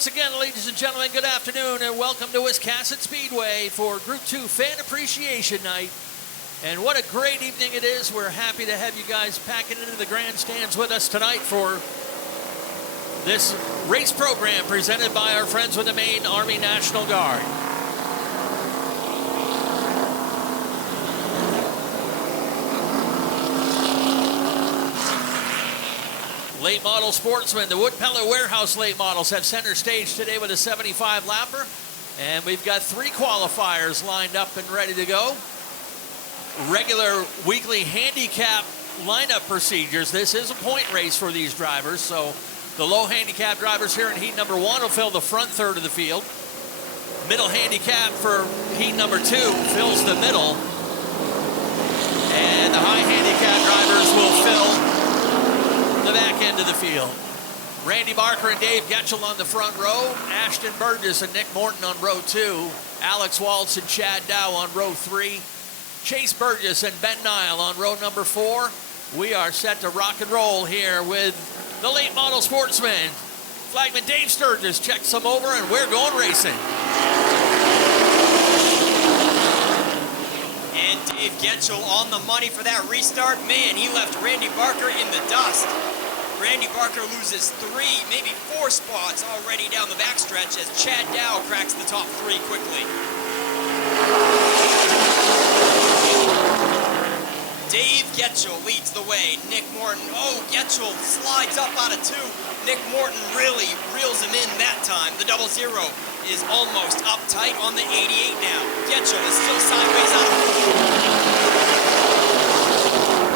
once again, ladies and gentlemen, good afternoon and welcome to Wiscasset Speedway for Group 2 Fan Appreciation Night. And what a great evening it is. We're happy to have you guys packing into the grandstands with us tonight for this race program presented by our friends with the Maine Army National Guard. Late model sportsmen, the Woodpeller Warehouse late models have center stage today with a 75 lapper. And we've got 3 qualifiers lined up and ready to go. Regular weekly handicap lineup procedures. This is a point race for these drivers, so the low handicap drivers here in heat number 1 will fill the front third of the field. Middle handicap for heat number 2 fills the middle. And the high handicap drivers will fill the back end of the field. Randy Barker and Dave Getchell on the front row. Ashton Burgess and Nick Morton on row 2. Alex Waltz and Chad Dow on row 3. Chase Burgess and Ben Nile on row number 4. We are set to rock and roll here with the late model sportsmen. Flagman Dave Sturgis checks them over and we're going racing. And Dave Getchell on the money for that restart. Man, he left Randy Barker in the dust. Randy Barker loses 3, maybe 4 spots already down the backstretch as Chad Dow cracks the top 3 quickly. Dave Getchell leads the way. Nick Morton, Getchell slides up out of 2. Nick Morton really reels him in that time. The 00 is almost up tight on the 88 now. Getchell is still sideways out of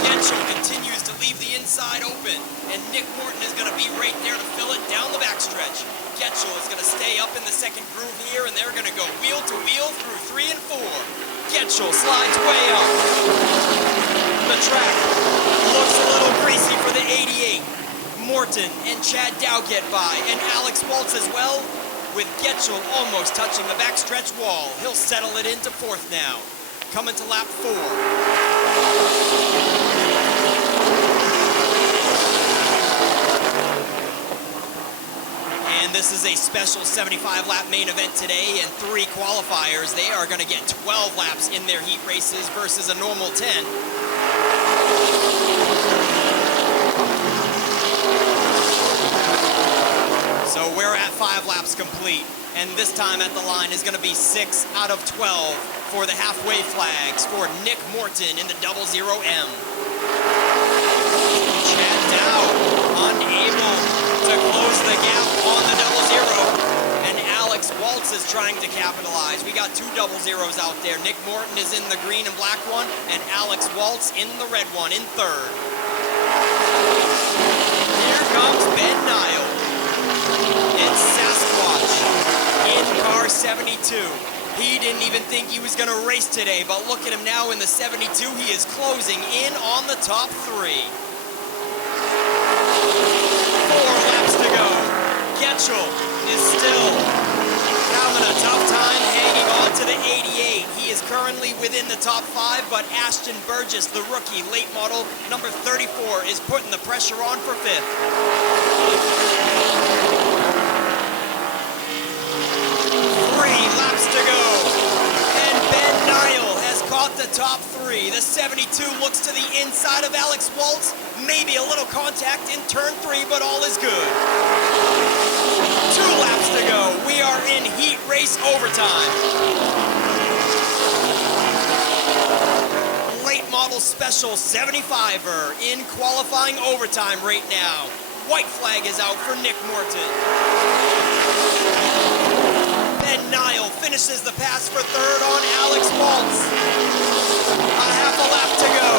4. Getchell continues to leave the inside open, and Nick Morton is going to be right there to fill it down the backstretch. Getchell is going to stay up in the second groove here, and they're going to go wheel to wheel through 3 and 4. Getchell slides way up. The track looks a little greasy for the 88. Morton and Chad Dow get by, and Alex Waltz as well, with Getchell almost touching the backstretch wall. He'll settle it into 4th now. Coming to lap 4. And this is a special 75-lap main event today and 3 qualifiers. They are going to get 12 laps in their heat races versus a normal 10. So we're at 5 laps complete, and this time at the line is going to be 6 out of 12 for the halfway flags for Nick Morton in the 00M. Chad Dow unable to close the gap on the 00, and Alex Waltz is trying to capitalize. We got 2 00s out there. Nick Morton is in the green and black one, and Alex Waltz in the red one in 3rd. Here comes Ben Nile. It's Sasquatch in car 72. He didn't even think he was going to race today, but look at him now in the 72. He is closing in on the top 3. 4 laps to go. Getchell is still having a tough time hanging on to the 88. He is currently within the top 5, but Ashton Burgess, the rookie late model, number 34, is putting the pressure on for 5th. 3 laps to go, and Ben Nile has caught the top 3. The 72 looks to the inside of Alex Waltz. Maybe a little contact in turn 3, but all is good. 2 laps to go. We are in heat race overtime. Late model special 75er in qualifying overtime right now. White flag is out for Nick Morton. Ben Nile finishes the pass for 3rd on Alex Waltz. A half a lap to go.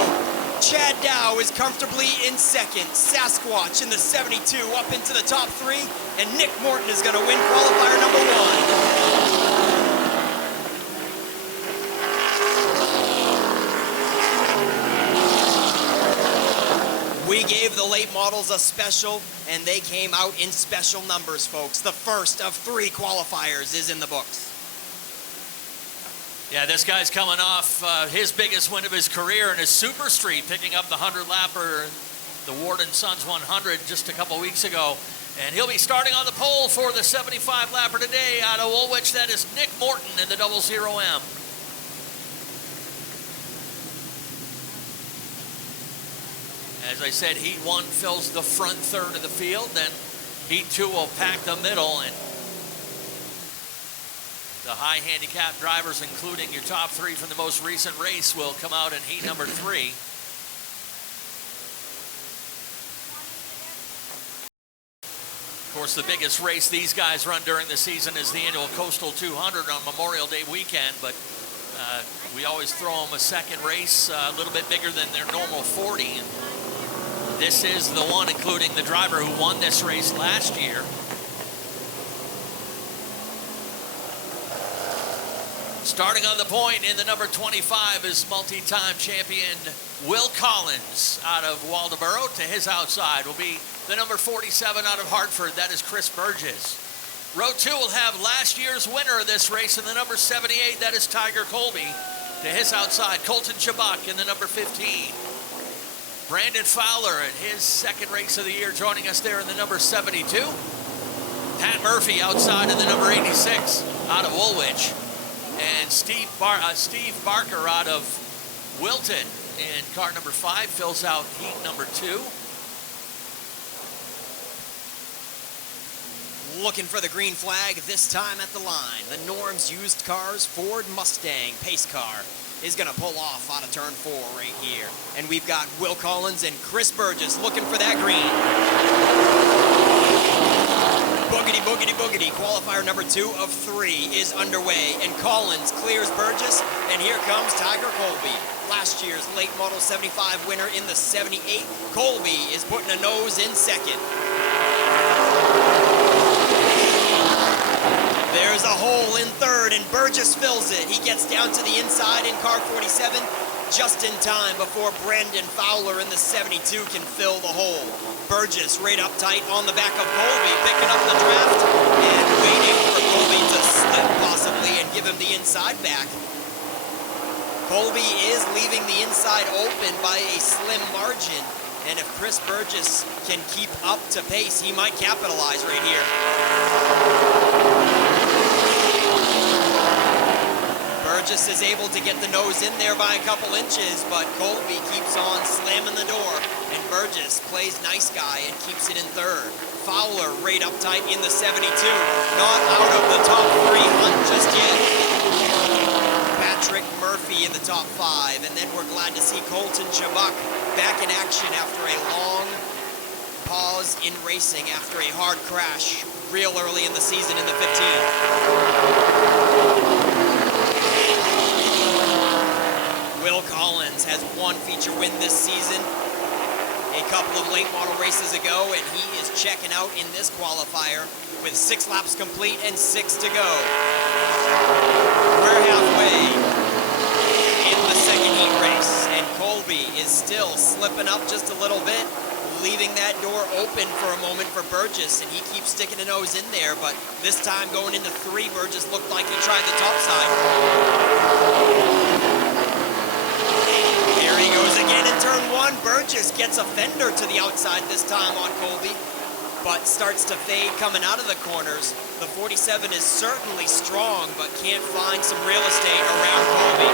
Chad Dow is comfortably in 2nd. Sasquatch in the 72 up into the top 3. And Nick Morton is going to win qualifier number 1. We gave the late models a special, and they came out in special numbers, folks. The first of 3 qualifiers is in the books. Yeah, this guy's coming off his biggest win of his career in his Super Street, picking up the 100-lapper the Ward & Sons 100 just a couple weeks ago. And he'll be starting on the pole for the 75 lapper today out of Woolwich. That is Nick Morton in the 00M. As I said, Heat 1 fills the front third of the field. Then Heat 2 will pack the middle. And the high handicap drivers, including your top 3 from the most recent race, will come out in Heat number 3. Of course, the biggest race these guys run during the season is the annual Coastal 200 on Memorial Day weekend, but we always throw them a second race a little bit bigger than their normal 40. And this is the one, including the driver who won this race last year. Starting on the point in the number 25 is multi-time champion Will Collins out of Waldoboro. To his outside will be the number 47 out of Hartford. That is Chris Burgess. Row 2 will have last year's winner of this race in the number 78. That is Tiger Colby. To his outside, Colton Chabak in the number 15. Brandon Fowler in his second race of the year joining us there in the number 72. Pat Murphy outside in the number 86 out of Woolwich. And Steve Barker out of Wilton in car number 5 fills out heat number 2. Looking for the green flag this time at the line. The Norm's used cars Ford Mustang pace car is going to pull off out of turn 4 right here. And we've got Will Collins and Chris Burgess looking for that green. Boogity, boogity, boogity. Qualifier number 2 of 3 is underway. And Collins clears Burgess. And here comes Tiger Colby. Last year's late model 75 winner in the 78. Colby is putting a nose in second. There's a hole in third, and Burgess fills it. He gets down to the inside in car 47, just in time before Brandon Fowler in the 72 can fill the hole. Burgess right up tight on the back of Colby, picking up the draft and waiting for Colby to slip possibly and give him the inside back. Colby is leaving the inside open by a slim margin, and if Chris Burgess can keep up to pace, he might capitalize right here. Burgess is able to get the nose in there by a couple inches, but Colby keeps on slamming the door, and Burgess plays nice guy and keeps it in third. Fowler right up tight in the 72, not out of the top 3 hunt just yet. Patrick Murphy in the top 5, and then we're glad to see Colton Chabak back in action after a long pause in racing after a hard crash real early in the season in the 15. Will Collins has one feature win this season, a couple of late model races ago, and he is checking out in this qualifier with 6 laps complete and 6 to go. We're halfway in the second heat race, and Colby is still slipping up just a little bit, leaving that door open for a moment for Burgess, and he keeps sticking a nose in there, but this time going into 3, Burgess looked like he tried the top side. Here he goes again in turn 1. Burgess gets a fender to the outside this time on Colby, but starts to fade coming out of the corners. The 47 is certainly strong, but can't find some real estate around Colby.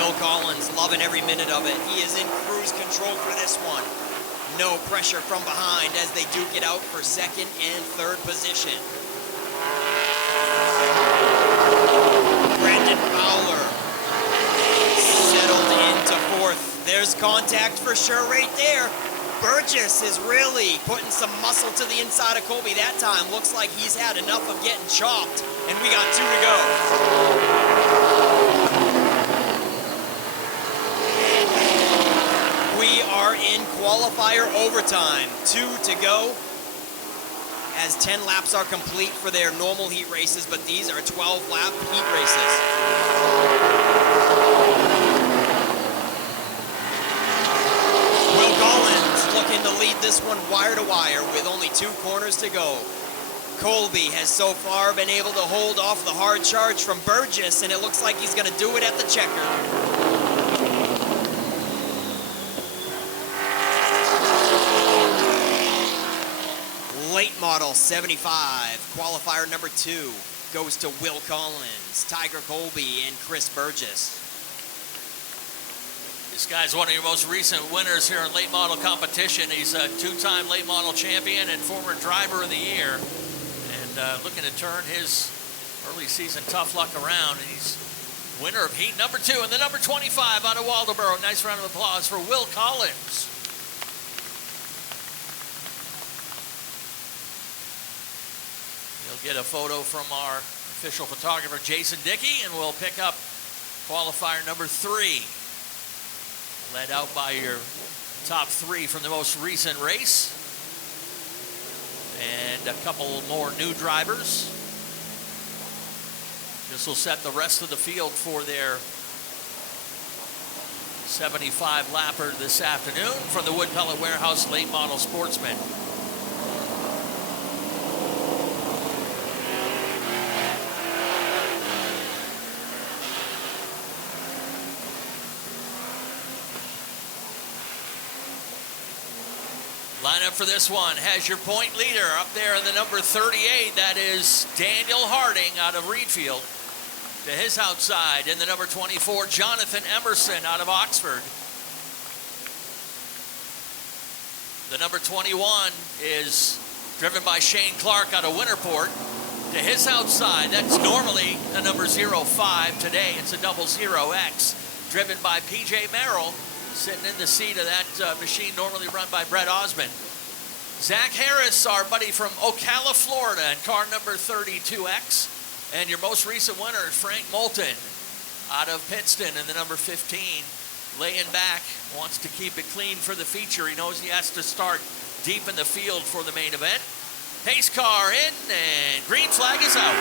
Will Collins loving every minute of it. He is in cruise control for this one. No pressure from behind as they duke it out for second and third position. Brandon Fowler settled into 4th. There's contact for sure right there. Burgess is really putting some muscle to the inside of Colby that time. Looks like he's had enough of getting chopped, and we got 2 to go. We are in qualifier overtime. 2 to go, as 10 laps are complete for their normal heat races, but these are 12-lap heat races. Will Collins looking to lead this one wire to wire with only 2 corners to go. Colby has so far been able to hold off the hard charge from Burgess, and it looks like he's going to do it at the checker. model 75, qualifier number 2, goes to Will Collins, Tiger Colby, and Chris Burgess. This guy's one of your most recent winners here in late model competition. He's a 2-time late model champion and former driver of the year. And looking to turn his early season tough luck around. And he's winner of heat number 2 and the number 25 out of Waldoboro. Nice round of applause for Will Collins. You'll get a photo from our official photographer, Jason Dickey, and we'll pick up qualifier number 3. Led out by your top 3 from the most recent race. And a couple more new drivers. This will set the rest of the field for their 75 lapper this afternoon from the Wood Pellet Warehouse Late Model Sportsman. Lineup for this one has your point leader up there in the number 38. That is Daniel Harding out of Reedfield. To his outside in the number 24, Jonathan Emerson out of Oxford. The number 21 is driven by Shane Clark out of Winterport. To his outside, that's normally the number 05. Today it's a 00X, driven by PJ Merrill, sitting in the seat of that machine normally run by Brett Osmond. Zach Harris, our buddy from Ocala, Florida, in car number 32X. And your most recent winner is Frank Moulton out of Pittston in the number 15. Laying back, wants to keep it clean for the feature. He knows he has to start deep in the field for the main event. Pace car in, and green flag is out.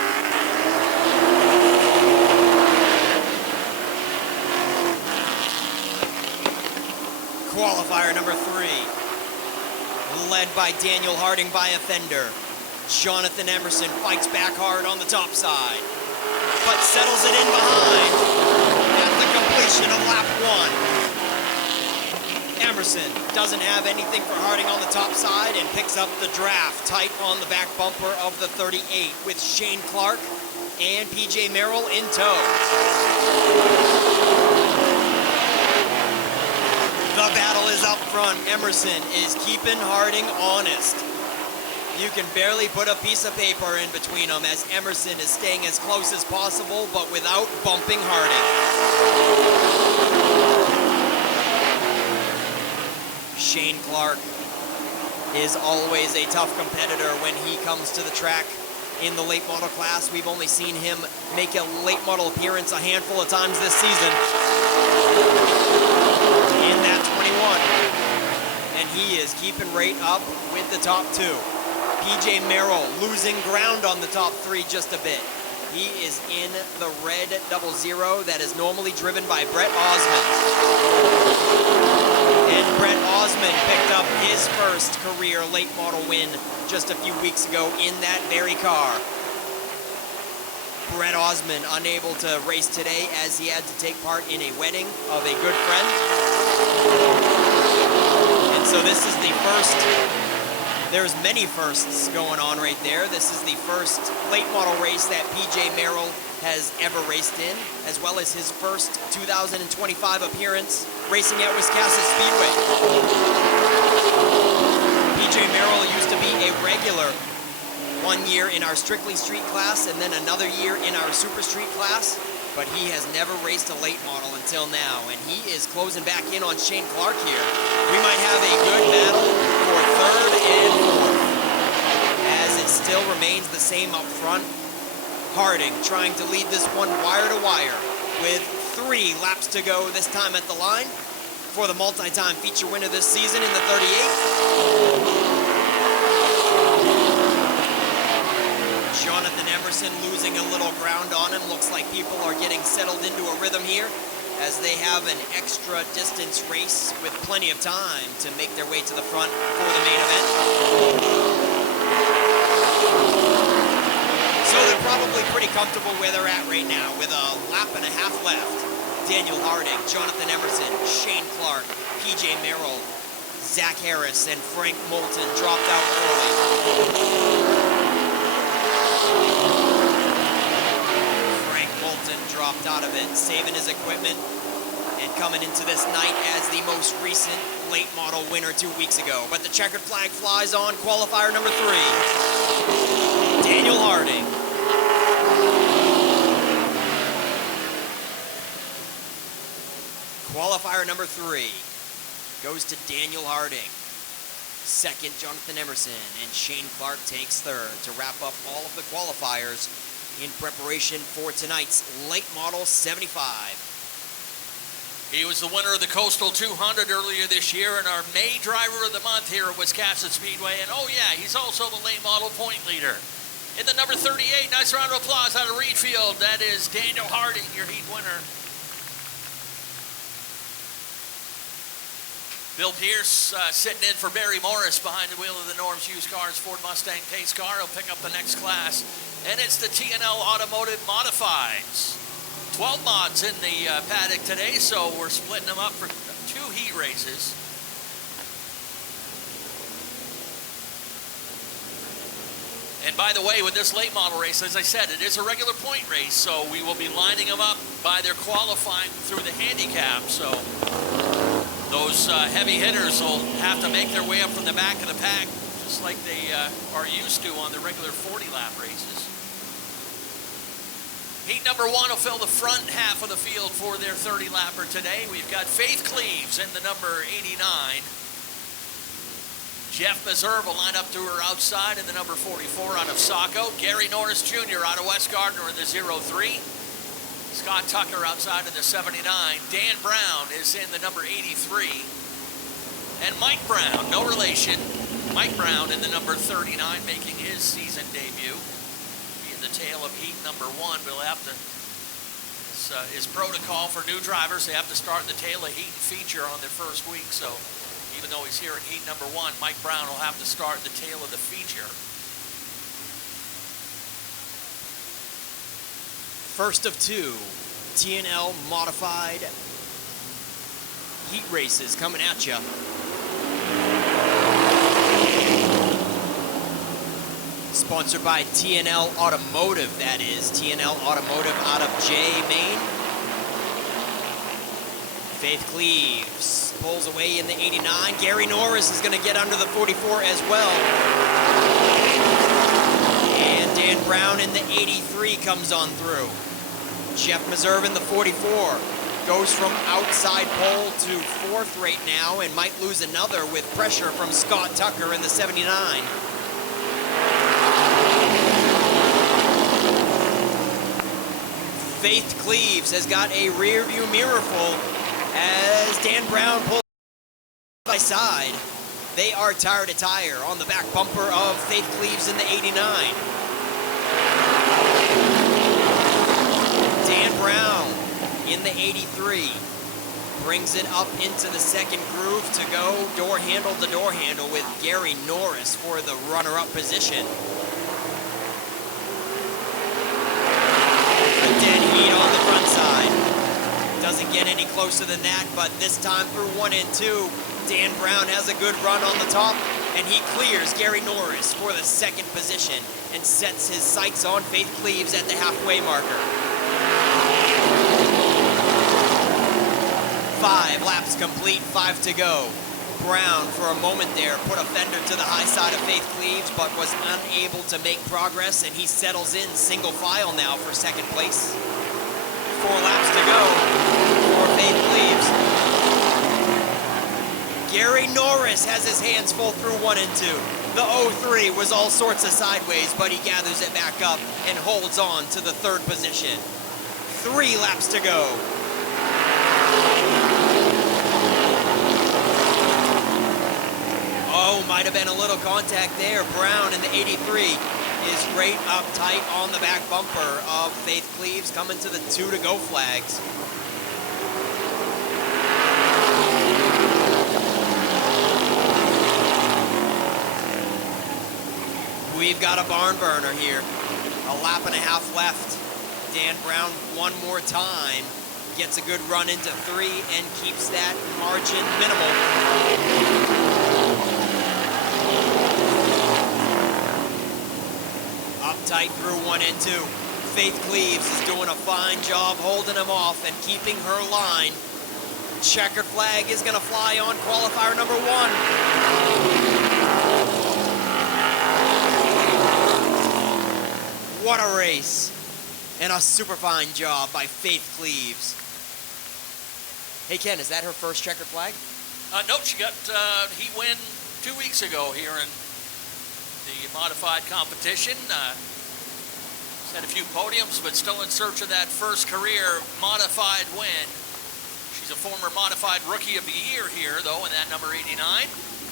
Qualifier number 3, led by Daniel Harding by a fender. Jonathan Emerson fights back hard on the top side, but settles it in behind at the completion of lap 1. Emerson doesn't have anything for Harding on the top side and picks up the draft tight on the back bumper of the 38 with Shane Clark and PJ Merrill in tow. The battle is up front. Emerson is keeping Harding honest. You can barely put a piece of paper in between them as Emerson is staying as close as possible, but without bumping Harding. Shane Clark is always a tough competitor when he comes to the track in the late model class. We've only seen him make a late model appearance a handful of times this season. In that 21. And he is keeping right up with the top 2. PJ Merrill losing ground on the top 3 just a bit. He is in the red 00 that is normally driven by Brett Osmond. And Brett Osmond picked up his first career late model win just a few weeks ago in that very car. Brett Osmond unable to race today as he had to take part in a wedding of a good friend. And so this is the first. There's many firsts going on right there. This is the first late model race that PJ Merrill has ever raced in, as well as his first 2025 appearance racing at Wiscasset Speedway. PJ Merrill used to be a regular 1 year in our Strictly Street class and then another year in our Super Street class, but he has never raced a late model until now, and he is closing back in on Shane Clark here. We might have a good battle for third and fourth, as it still remains the same up front. Harding trying to lead this one wire to wire with 3 laps to go this time at the line for the multi-time feature winner this season in the 38. Jonathan Emerson losing a little ground on him. Looks like people are getting settled into a rhythm here as they have an extra distance race with plenty of time to make their way to the front for the main event. So they're probably pretty comfortable where they're at right now with a lap and a half left. Daniel Harding, Jonathan Emerson, Shane Clark, PJ Merrill, Zach Harris and Frank Moulton dropped out early. Frank Moulton dropped out of it, saving his equipment and coming into this night as the most recent late model winner 2 weeks ago. But the checkered flag flies on qualifier number 3. Daniel Harding. Qualifier number 3 goes to Daniel Harding. Second, Jonathan Emerson, and Shane Clark takes third to wrap up all of the qualifiers in preparation for tonight's late model 75. He was the winner of the Coastal 200 earlier this year and our May Driver of the Month here at Wiscasset Speedway. And oh yeah, he's also the late model point leader. In the number 38, nice round of applause out of Reedfield. That is Daniel Harding, your heat winner. Bill Pierce sitting in for Barry Morris behind the wheel of the Norm's Used Cars Ford Mustang Pace car. He'll pick up the next class, and it's the T&L Automotive Modifieds. 12 mods in the paddock today, so we're splitting them up for 2 heat races. And by the way, with this late model race, as I said, it is a regular point race, so we will be lining them up by their qualifying through the handicap. So those heavy hitters will have to make their way up from the back of the pack, just like they are used to on the regular 40-lap races. Heat number 1 will fill the front half of the field for their 30-lapper today. We've got Faith Cleaves in the number 89. Jeff Meserve will line up to her outside in the number 44 out of Saco. Gary Norris Jr. out of West Gardner in the 03. Scott Tucker outside in the 79. Dan Brown is in the number 83. And Mike Brown, no relation. Mike Brown in the number 39, making his season debut. Be in the tail of heat number 1. We'll have to, is protocol for new drivers. They have to start in the tail of heat and feature on their first week. So even though he's here in heat number 1, Mike Brown will have to start in the tail of the feature. First of 2 T&L modified heat races coming at you. Sponsored by T&L Automotive, that is. T&L Automotive out of Jay, Maine. Faith Cleaves pulls away in the 89. Gary Norris is going to get under the 44 as well. And Dan Brown in the 83 comes on through. Jeff Meserve in the 44 goes from outside pole to 4th right now and might lose another with pressure from Scott Tucker in the 79. Faith Cleaves has got a rear view mirror full as Dan Brown pulls by side. They are tire to tire on the back bumper of Faith Cleaves in the 89. Dan Brown in the 83 brings it up into the second groove to go door handle to door handle with Gary Norris for the runner-up position. A dead heat on the front side. Doesn't get any closer than that, but this time through 1 and 2, Dan Brown has a good run on the top, and he clears Gary Norris for the second position and sets his sights on Faith Cleaves at the halfway marker. 5 laps complete, 5 to go. Brown, for a moment there, put a fender to the high side of Faith Cleaves, but was unable to make progress, and he settles in single file now for second place. 4 laps to go for Faith Cleaves. Gary Norris has his hands full through 1 and 2. The 03 was all sorts of sideways, but he gathers it back up and holds on to the 3rd position. 3 laps to go. Oh, might have been a little contact there. Brown in the 83 is right up tight on the back bumper of Faith Cleaves, coming to the 2 to go flags. We've got a barn burner here. A lap and a half left. Dan Brown one more time. Gets a good run into 3 and keeps that margin minimal. tight through 1 and 2. Faith Cleaves is doing a fine job holding him off and keeping her line. Checkered flag is going to fly on qualifier number 1. What a race. And a super fine job by Faith Cleaves. Hey Ken, is that her first checkered flag? No, she got heat win 2 weeks ago here in the modified competition. She's had a few podiums, but still in search of that first career modified win. She's a former modified rookie of the year here, though, in that number 89.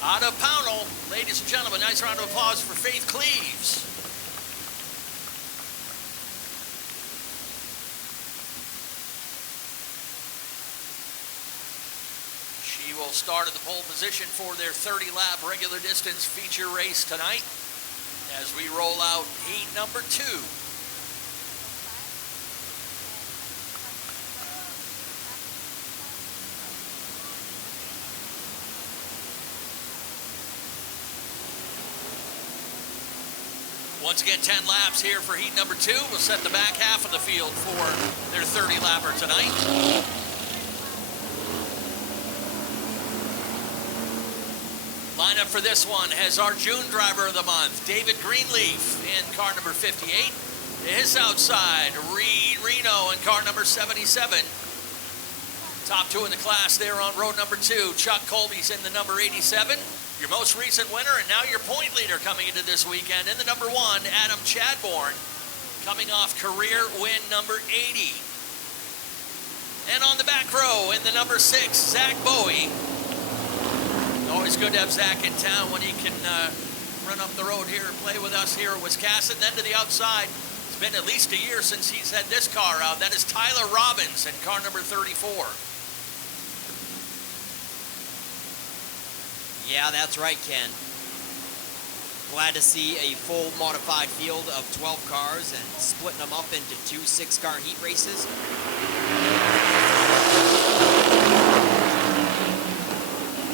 Out of Pownell, ladies and gentlemen, nice round of applause for Faith Cleaves. She will start in the pole position for their 30-lap regular distance feature race tonight as we roll out heat number 2. Once again, 10 laps here for heat number 2. We'll set the back half of the field for their 30-lapper tonight. Lineup for this one has our June driver of the month, David Greenleaf, in car number 58. To his outside, Reed Reno in car number 77. Top 2 in the class there on road number 2. Chuck Colby's in the number 87. Your most recent winner and now your point leader coming into this weekend in the number 1, Adam Chadbourne, coming off career win number 80. And on the back row in the number 6, Zach Bowie. Always good to have Zach in town when he can run up the road here and play with us here at Wiscasset. And then to the outside, it's been at least a year since he's had this car out. That is Tyler Robbins in car number 34. Yeah, that's right, Ken. Glad to see a full modified field of 12 cars and splitting them up into 2 6-car heat races.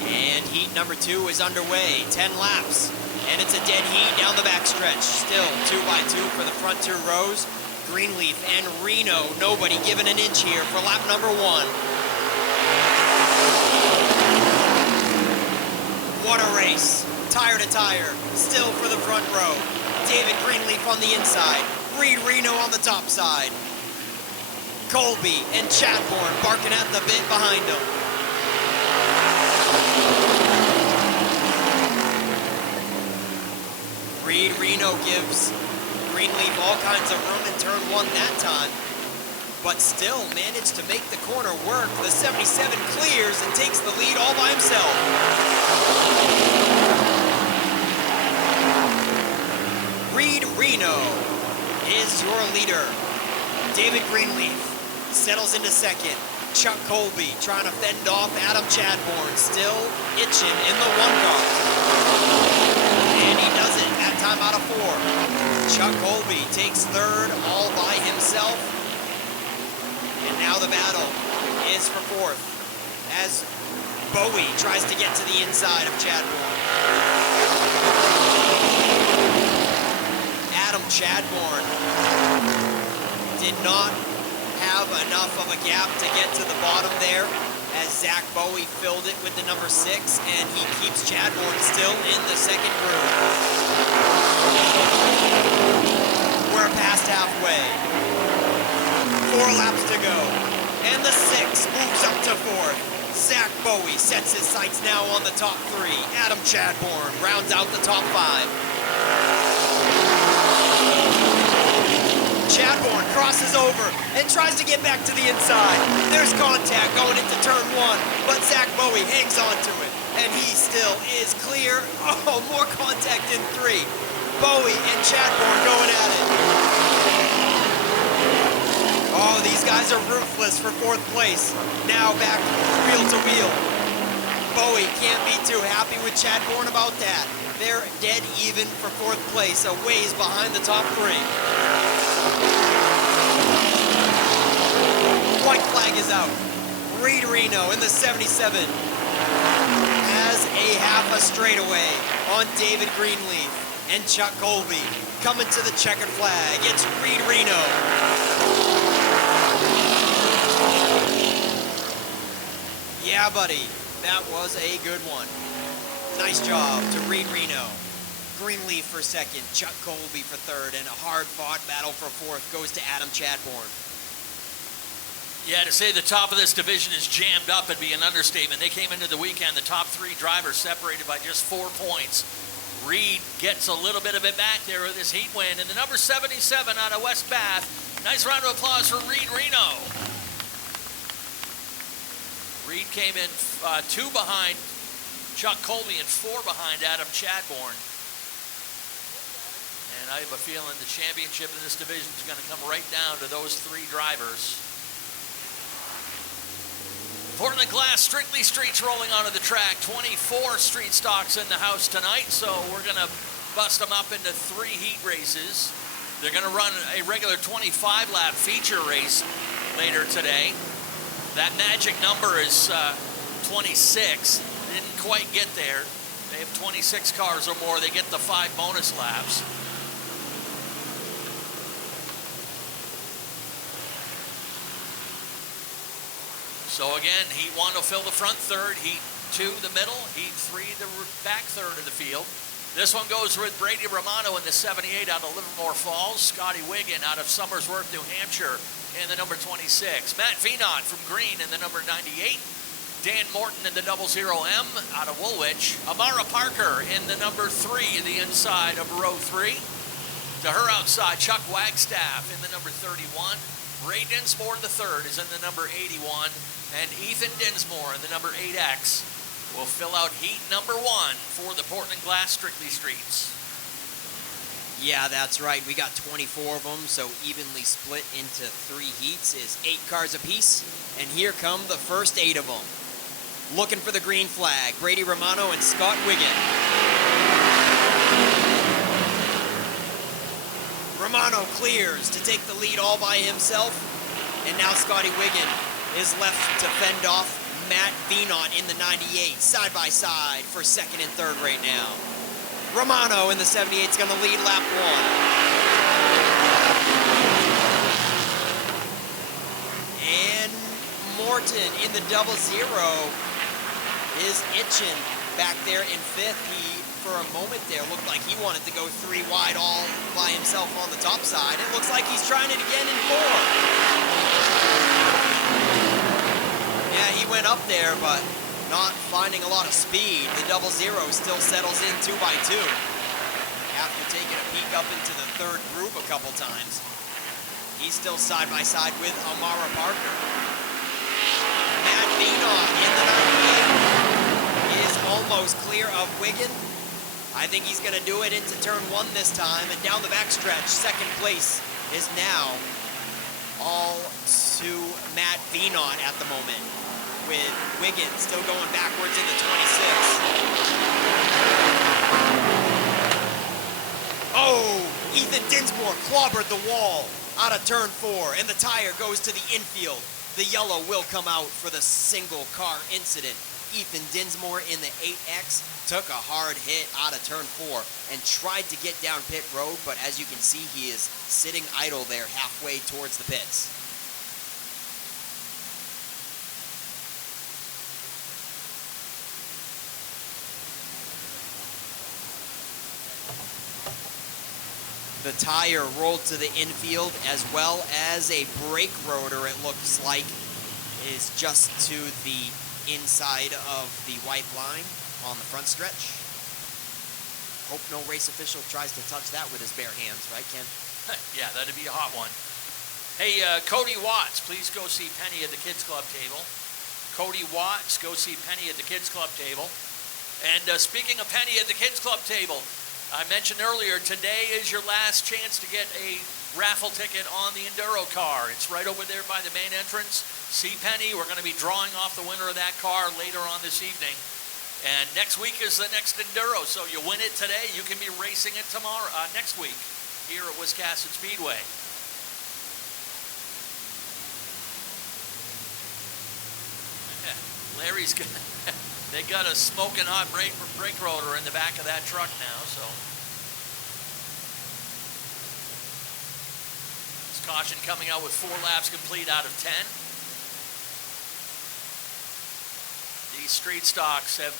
And heat number 2 is underway, 10 laps. And it's a dead heat down the backstretch. Still 2 by 2 for the front 2 rows. Greenleaf and Reno, nobody giving an inch here for lap number 1. What a race. Tire to tire. Still for the front row. David Greenleaf on the inside. Reed Reno on the top side. Colby and Chadbourne barking at the bit behind him. Reed Reno gives Greenleaf all kinds of room in turn 1 that time, but still managed to make the corner work. The 77 clears and takes the lead all by himself. Reed Reno is your leader. David Greenleaf settles into second. Chuck Colby trying to fend off Adam Chadbourne, still itching in the 1 car. And he does it that time out of 4. Chuck Colby takes 3rd all by himself. And now the battle is for 4th as Bowie tries to get to the inside of Chadbourne. Adam Chadbourne did not have enough of a gap to get to the bottom there as Zach Bowie filled it with the number 6, and he keeps Chadbourne still in the 2nd groove. We're past halfway. 4 laps to go, and the 6 moves up to 4th. Zach Bowie sets his sights now on the top 3. Adam Chadbourne rounds out the top 5. Chadbourne crosses over and tries to get back to the inside. There's contact going into turn 1, but Zach Bowie hangs on to it, and he still is clear. Oh, more contact in 3. Bowie and Chadbourne going at it. Oh, these guys are ruthless for 4th place. Now back wheel to wheel. Bowie can't be too happy with Chadbourne about that. They're dead even for 4th place, a ways behind the top 3. White flag is out. Reed Reno in the 77 has a half a straightaway on David Greenleaf. and Chuck Colby. Coming to the checkered flag, it's Reed Reno. Yeah, buddy, that was a good one. Nice job to Reed Reno. Greenleaf for second, Chuck Colby for third, and a hard-fought battle for fourth goes to Adam Chadbourne. Yeah, to say the top of this division is jammed up would be an understatement. They came into the weekend, the top three drivers separated by just 4 points. Reed gets a little bit of it back there with his heat win. And the number 77 out of West Bath. Nice round of applause for Reed Reno. Reed came in 2 behind Chuck Colby and 4 behind Adam Chadbourne. And I have a feeling the championship in this division is going to come right down to those 3 drivers. Portland Glass Strictly Streets rolling onto the track. 24 street stocks in the house tonight, so we're going to bust them up into 3 heat races. They're going to run a regular 25-lap feature race later today. That magic number is 26. They didn't quite get there. They have 26 cars or more. They get the 5 bonus laps. So again, Heat 1 will fill the front third, Heat 2 the middle, Heat 3 the back third of the field. This one goes with Brady Romano in the 78 out of Livermore Falls, Scotty Wiggin out of Somersworth, New Hampshire in the number 26, Matt Venot from Green in the number 98, Dan Morton in the 00M out of Woolwich, Amara Parker in the number 3 in the inside of row 3. To her outside, Chuck Wagstaff in the number 31. Ray Dinsmore III is in the number 81, and Ethan Dinsmore in the number 8X will fill out heat number 1 for the Portland Glass Strictly Streets. Yeah, that's right. We got 24 of them, so evenly split into 3 heats is 8 cars apiece, and here come the first 8 of them. Looking for the green flag, Brady Romano and Scott Wiggin. Romano clears to take the lead all by himself, and now Scotty Wiggin is left to fend off Matt Venot in the 98, side by side for second and third right now. Romano in the 78 is going to lead lap 1. And Morton in the 00 is itching back there in 5th. He, for a moment there, looked like he wanted to go 3 wide all by himself on the top side. It looks like he's trying it again in 4. Yeah, he went up there, but not finding a lot of speed. The 00 still settles in 2 by 2 after taking a peek up into the third group a couple times. He's still side by side with Amara Parker. Matt Venot in the 98 is almost clear of Wiggin. I think he's going to do it into turn 1 this time, and down the backstretch, second place is now all to Matt Venot at the moment, with Wiggin still going backwards in the 26. Oh, Ethan Dinsmore clobbered the wall out of turn 4, and the tire goes to the infield. The yellow will come out for the single car incident. Ethan Dinsmore in the 8X took a hard hit out of turn 4 and tried to get down pit road, but as you can see, he is sitting idle there halfway towards the pits. The tire rolled to the infield, as well as a brake rotor, it looks like, is just to the inside of the white line on the front stretch. Hope no race official tries to touch that with his bare hands, right, Ken? Yeah, that'd be a hot one. Hey, Cody Watts, please go see Penny at the Kids Club table. Cody Watts, go see Penny at the Kids Club table. And speaking of Penny at the Kids Club table, I mentioned earlier, today is your last chance to get a raffle ticket on the Enduro car. It's right over there by the main entrance. See Penny, we're going to be drawing off the winner of that car later on this evening. And next week is the next Enduro, so you win it today, you can be racing it tomorrow, next week here at Wiscasset Speedway. Larry's got, they got a smoking hot brake rotor in the back of that truck now, so Caution coming out with 4 laps complete out of 10. These street stocks have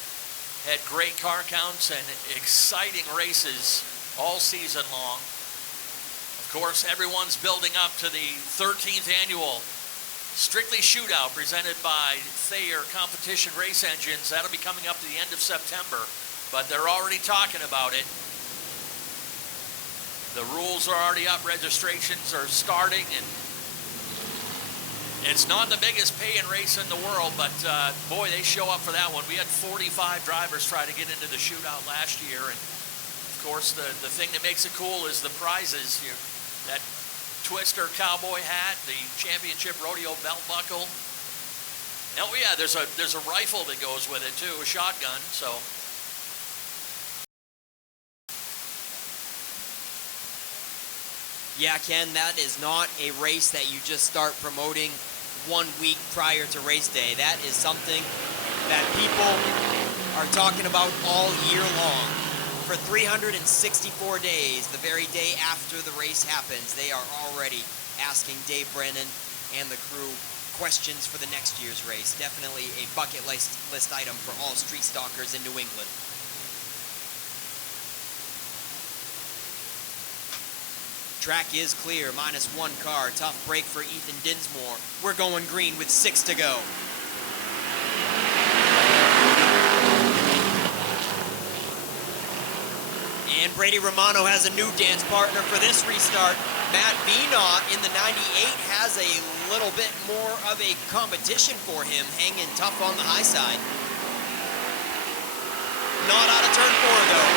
had great car counts and exciting races all season long. Of course, everyone's building up to the 13th annual Strictly Shootout presented by Thayer Competition Race Engines. That'll be coming up to the end of September, but they're already talking about it. The rules are already up, registrations are starting, and it's not the biggest pay-in race in the world, but boy, they show up for that one. We had 45 drivers try to get into the shootout last year, and of course, the thing that makes it cool is the prizes. That Twister cowboy hat, the championship rodeo belt buckle. Oh yeah, there's a rifle that goes with it too, a shotgun. So yeah, Ken, that is not a race that you just start promoting 1 week prior to race day. That is something that people are talking about all year long. For 364 days, the very day after the race happens, they are already asking Dave Brennan and the crew questions for the next year's race. Definitely a bucket list item for all street stalkers in New England. Track is clear, -1 car. Tough break for Ethan Dinsmore. We're going green with 6 to go. And Brady Romano has a new dance partner for this restart. Matt Veenaw in the 98 has a little bit more of a competition for him, hanging tough on the high side. Not out of turn 4 though.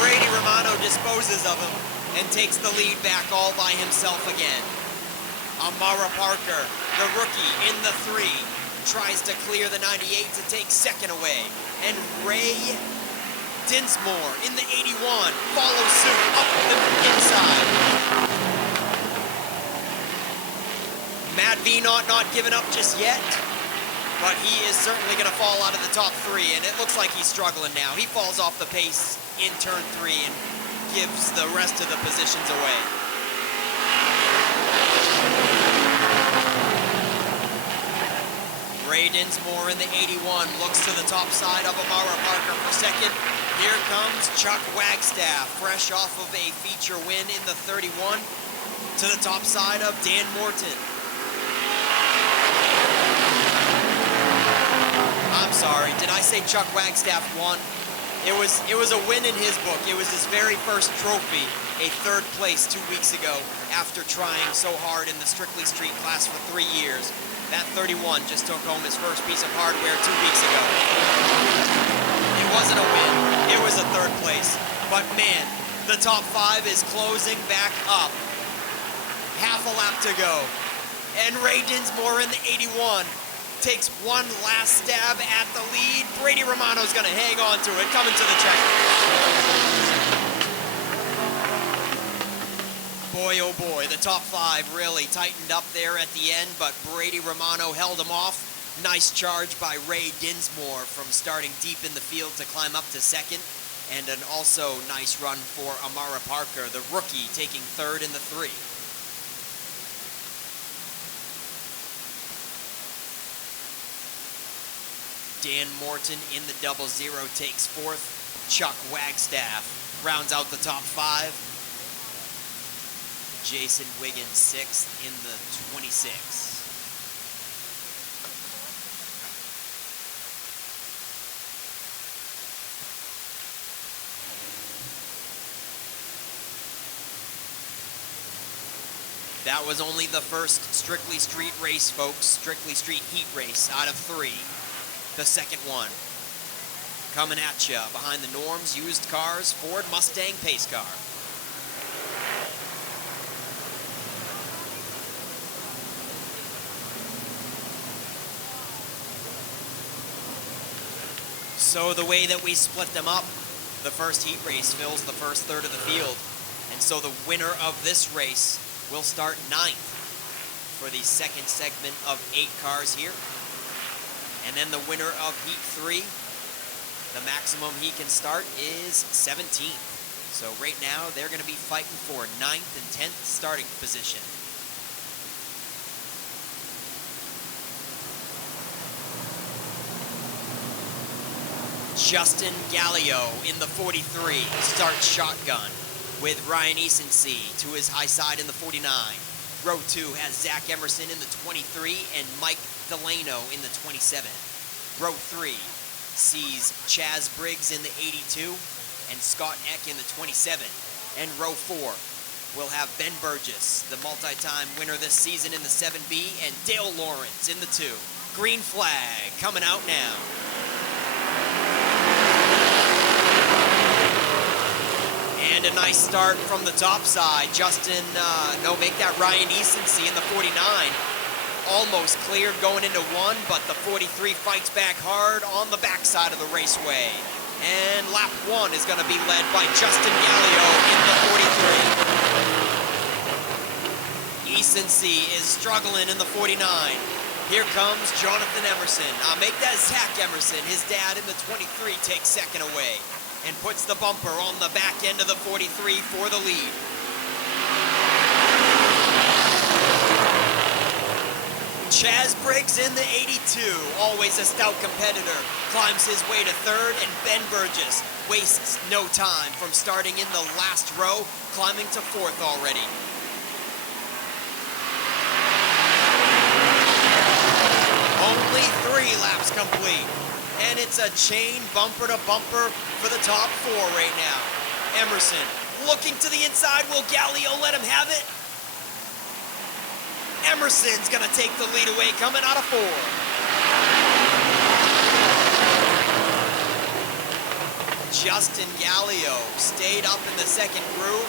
Brady Romano disposes of him and takes the lead back all by himself again. Amara Parker, the rookie in the 3, tries to clear the 98 to take second away. And Ray Dinsmore in the 81 follows suit up the inside. Matt Veenaw not giving up just yet, but he is certainly going to fall out of the top 3, and it looks like he's struggling now. He falls off the pace in turn 3 and gives the rest of the positions away. Ray Dinsmore in the 81 looks to the top side of Amara Parker for second. Here comes Chuck Wagstaff, fresh off of a feature win in the 31, to the top side of Dan Morton. I'm sorry, did I say Chuck Wagstaff won? It was a win in his book. It was his very first trophy, a 3rd place 2 weeks ago after trying so hard in the Strictly Street class for 3 years. That 31 just took home his first piece of hardware 2 weeks ago. It wasn't a win, it was a 3rd place. But man, the top 5 is closing back up. Half a lap to go. And Ray Dinsmore in the 81 takes one last stab at the lead. Brady Romano's gonna hang on to it, coming to the check. Boy, oh boy, the top 5 really tightened up there at the end, but Brady Romano held him off. Nice charge by Ray Dinsmore from starting deep in the field to climb up to second. And an also nice run for Amara Parker, the rookie, taking 3rd in the 3. Dan Morton in the 00 takes 4th. Chuck Wagstaff rounds out the top 5. Jason Wiggins 6th in the 26. That was only the first Strictly Street race, folks. Strictly Street heat race out of 3. The second one. Coming at ya behind the Norms used cars Ford Mustang pace car. So the way that we split them up, the first heat race fills the first third of the field. And so the winner of this race will start 9th for the second segment of 8 cars here. And then the winner of heat 3, the maximum he can start is 17th. So right now, they're going to be fighting for 9th and 10th starting position. Justin Gallio in the 43 starts shotgun with Ryan Easonsee to his high side in the 49. Row 2 has Zach Emerson in the 23 and Mike Delano in the 27. Row 3 sees Chaz Briggs in the 82 and Scott Eck in the 27. And row 4 will have Ben Burgess, the multi-time winner this season in the 7B, and Dale Lawrence in the 2. Green flag coming out now. And a nice start from the top side. Make that Ryan Easonsee in the 49. Almost cleared going into 1, but the 43 fights back hard on the backside of the raceway. And lap 1 is going to be led by Justin Gallio in the 43. Easonsee is struggling in the 49. Here comes Jonathan Emerson. Make that Zach Emerson. His dad in the 23 takes second away and puts the bumper on the back end of the 43 for the lead. Chaz Briggs in the 82, always a stout competitor, climbs his way to 3rd, and Ben Burgess wastes no time from starting in the last row, climbing to 4th already. Only 3 laps complete. And it's a chain bumper to bumper for the top 4 right now. Emerson looking to the inside. Will Gallio let him have it? Emerson's going to take the lead away coming out of 4. Justin Gallio stayed up in the second groove.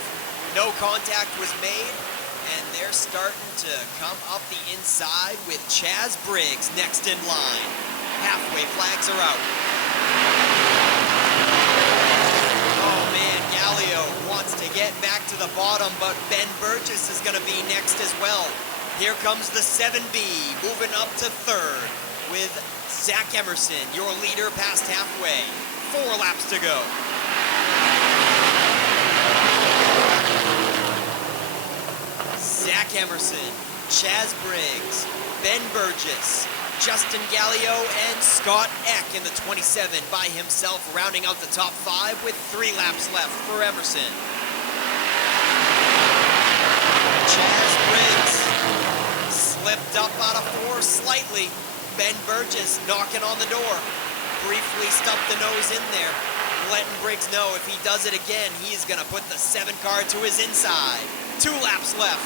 No contact was made. And they're starting to come up the inside with Chaz Briggs next in line. Halfway flags are out. Oh man, Gallio wants to get back to the bottom, but Ben Burgess is going to be next as well. Here comes the 7B, moving up to 3rd with Zach Emerson, your leader past halfway. 4 laps to go. Zach Emerson, Chaz Briggs, Ben Burgess, Justin Gallio, and Scott Eck in the 27 by himself, rounding out the top 5 with 3 laps left for Emerson. Chaz Briggs slipped up out of 4 slightly. Ben Burgess knocking on the door. Briefly stubbed the nose in there, letting Briggs know if he does it again, he's going to put the 7 car to his inside. 2 laps left.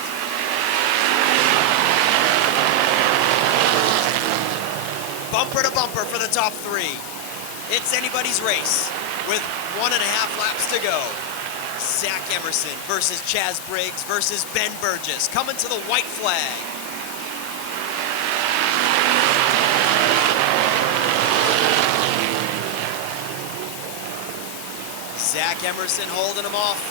Bumper to bumper for the top 3. It's anybody's race with 1.5 laps to go. Zach Emerson versus Chaz Briggs versus Ben Burgess coming to the white flag. Zach Emerson holding him off.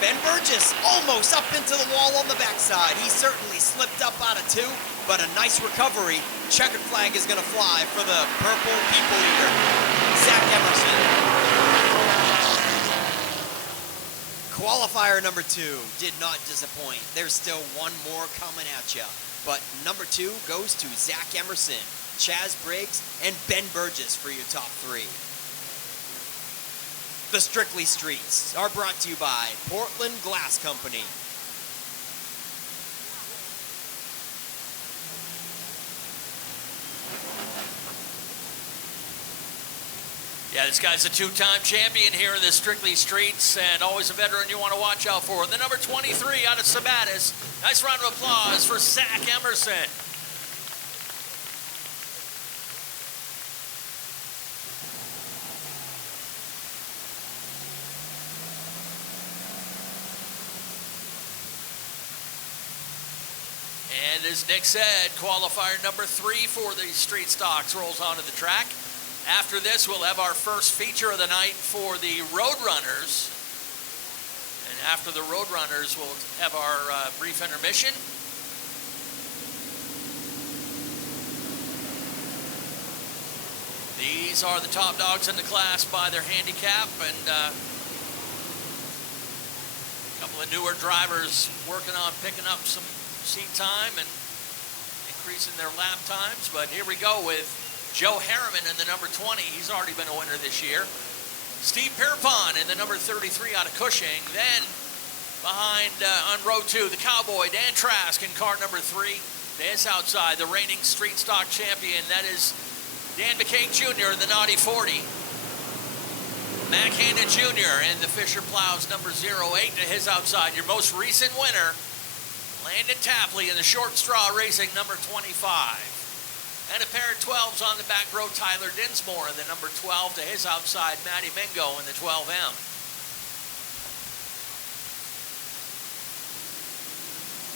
Ben Burgess almost up into the wall on the backside. He certainly slipped up out of 2, but a nice recovery. Checkered flag is going to fly for the purple people eater, Zach Emerson. Qualifier number 2 did not disappoint. There's still one more coming at you, but number 2 goes to Zach Emerson, Chaz Briggs, and Ben Burgess for your top 3. The Strictly Streets are brought to you by Portland Glass Company. Yeah, this guy's a 2-time champion here in the Strictly Streets and always a veteran you want to watch out for. The number 23 out of Sabatis. Nice round of applause for Zach Emerson. And as Nick said, qualifier number 3 for the street stocks rolls onto the track. After this, we'll have our first feature of the night for the Roadrunners. And after the Roadrunners, we'll have our brief intermission. These are the top dogs in the class by their handicap, and couple of newer drivers working on picking up some seat time and increasing their lap times. But here we go with Joe Harriman in the number 20. He's already been a winner this year. Steve Pierpont in the number 33 out of Cushing. Then behind on row 2, the Cowboy, Dan Trask in car number 3. To his outside, the reigning street stock champion. That is Dan McCaig Jr. in the Naughty 40. Mac Hannon Jr. in the Fisher Plows number 08 to his outside. Your most recent winner, Landon Tapley in the Short Straw Racing number 25. And a pair of 12s on the back row, Tyler Dinsmore in the number 12 to his outside, Matty Mingo in the 12M.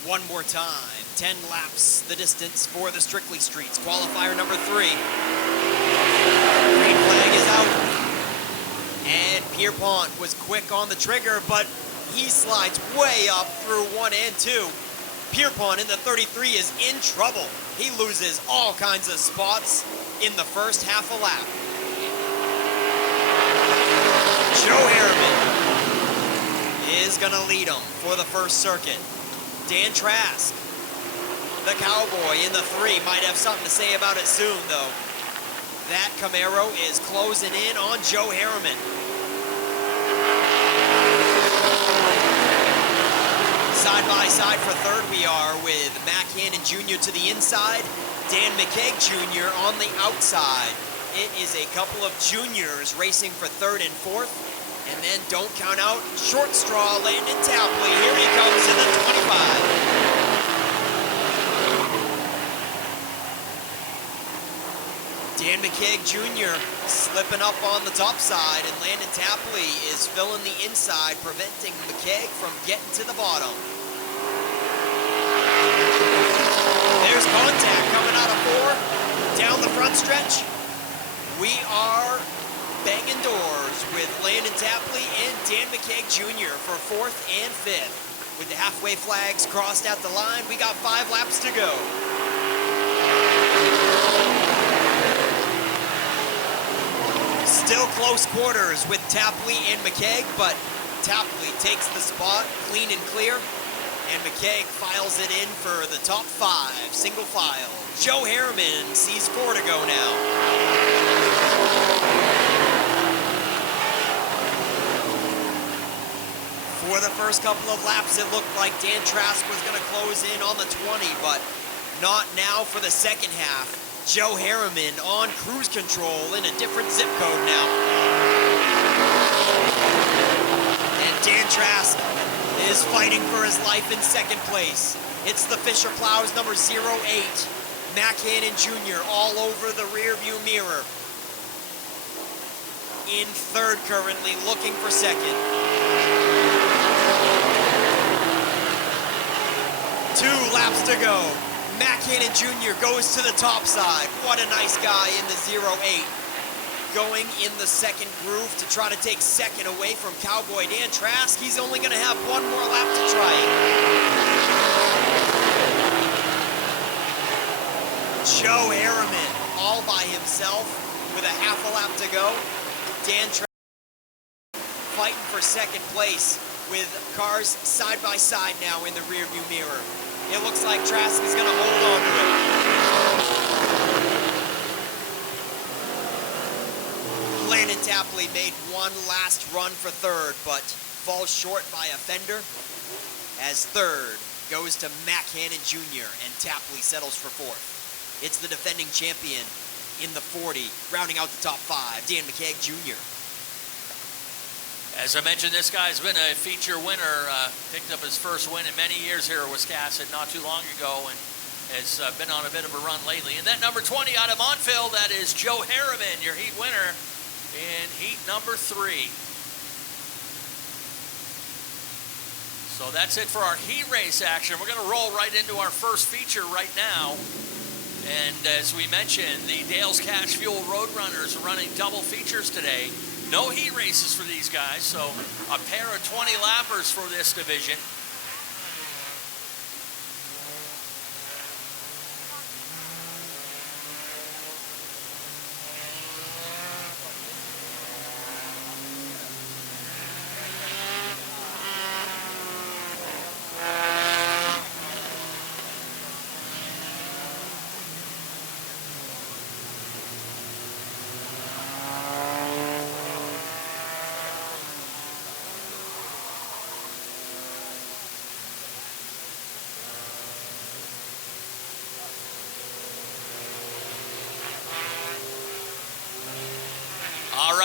One more time, 10 laps the distance for the Strictly Streets. Qualifier number 3. Green flag is out. And Pierpont was quick on the trigger, but he slides way up through 1 and 2. Pierpont in the 33 is in trouble. He loses all kinds of spots in the first half a lap. Joe Harriman is gonna lead him for the first circuit. Dan Trask, the Cowboy in the 3, might have something to say about it soon though. That Camaro is closing in on Joe Harriman. Side by side for third we are with Mac Hannon Jr. to the inside, Dan McCaig Jr. on the outside. It is a couple of juniors racing for third and fourth. And then don't count out Short Straw, Landon Tapley. Here he comes in the 25. Dan McCaig Jr. slipping up on the top side, and Landon Tapley is filling the inside, preventing McCaig from getting to the bottom. There's contact coming out of 4, down the front stretch. We are banging doors with Landon Tapley and Dan McCaig Jr. for 4th and 5th. With the halfway flags crossed at the line, we got 5 laps to go. Still close quarters with Tapley and McCaig, but Tapley takes the spot clean and clear, and McCaig files it in for the top 5, single file. Joe Harriman sees 4 to go now. For the first couple of laps, it looked like Dan Trask was going to close in on the 20, but not now for the second half. Joe Harriman on cruise control in a different zip code now. And Dan Trask is fighting for his life in second place. It's the Fisher Plows number 08. Mac Hannon Jr. all over the rear view mirror. In third currently, looking for second. 2 laps to go. Mac Hannon Jr. goes to the top side. What a nice guy in the 08. Going in the second groove to try to take second away from Cowboy Dan Trask. He's only going to have 1 more lap to try it. Joe Harriman all by himself with a half a lap to go. Dan Trask fighting for second place with cars side by side now in the rearview mirror. It looks like Trask is going to hold on to it. Landon Tapley made one last run for third, but falls short by a fender, as third goes to Mac Hannon Jr. and Tapley settles for fourth. It's the defending champion in the 40, rounding out the top 5, Dan McCaig Jr. As I mentioned, this guy's been a feature winner, picked up his first win in many years here at Wiscasset not too long ago, and has been on a bit of a run lately. And that number 20 out of Montville, that is Joe Harriman, your heat winner in heat number 3. So that's it for our heat race action. We're going to roll right into our first feature right now. And as we mentioned, the Dale's Cash Fuel Roadrunners are running double features today. No heat races for these guys, so a pair of 20 lappers for this division.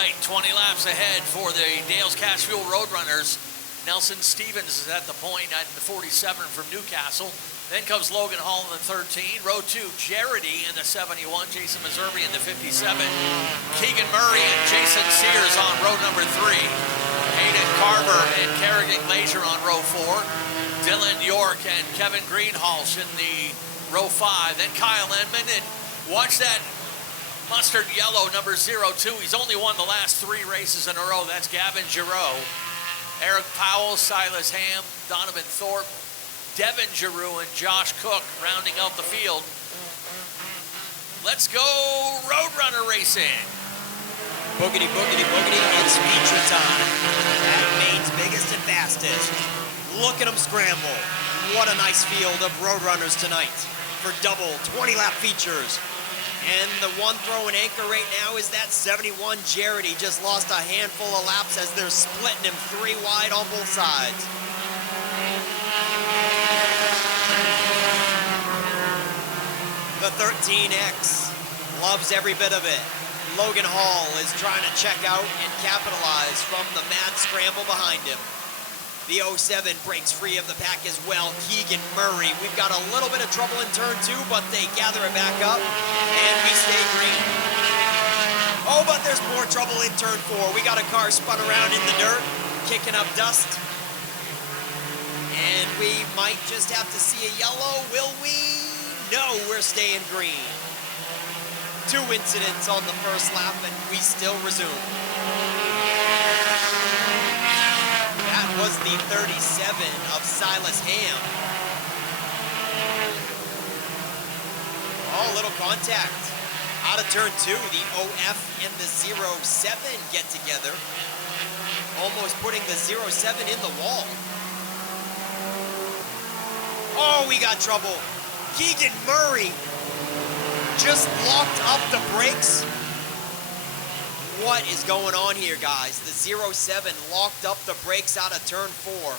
right, 20 laps ahead for the Dales Cash Fuel Roadrunners. Nelson Stevens is at the point at the 47 from Newcastle. Then comes Logan Hall in the 13. Row 2, Jarity in the 71. Jason Meserve in the 57. Keegan Murray and Jason Sears on row number 3. Hayden Carver and Kerrigan Glazier on row 4. Dylan York and Kevin Greenhalgh in the row 5. Then Kyle Enman, and watch that mustard yellow number 02. He's only won the last 3 races in a row. That's Gavin Giroux. Eric Powell, Silas Ham, Donovan Thorpe, Devin Giroux, and Josh Cook rounding out the field. Let's go Roadrunner racing. Boogity, boogity, boogity, it's feature time. At Maine's biggest and fastest. Look at them scramble. What a nice field of Roadrunners tonight for double 20-lap features. And the one throwing anchor right now is that 71 Jarity. Just lost a handful of laps as they're splitting him 3 wide on both sides. The 13X loves every bit of it. Logan Hall is trying to check out and capitalize from the mad scramble behind him. The 07 breaks free of the pack as well. Keegan Murray, we've got a little bit of trouble in turn 2, but they gather it back up, and we stay green. Oh, but there's more trouble in turn 4. We got a car spun around in the dirt, kicking up dust. And we might just have to see a yellow, will we? No, we're staying green. 2 incidents on the first lap, and we still resume. That was the 37 of Silas Ham. Oh, little contact. Out of turn 2, the OF and the 07 get together. Almost putting the 07 in the wall. Oh, we got trouble. Keegan Murray just locked up the brakes. What is going on here, guys? The 07 locked up the brakes out of turn 4.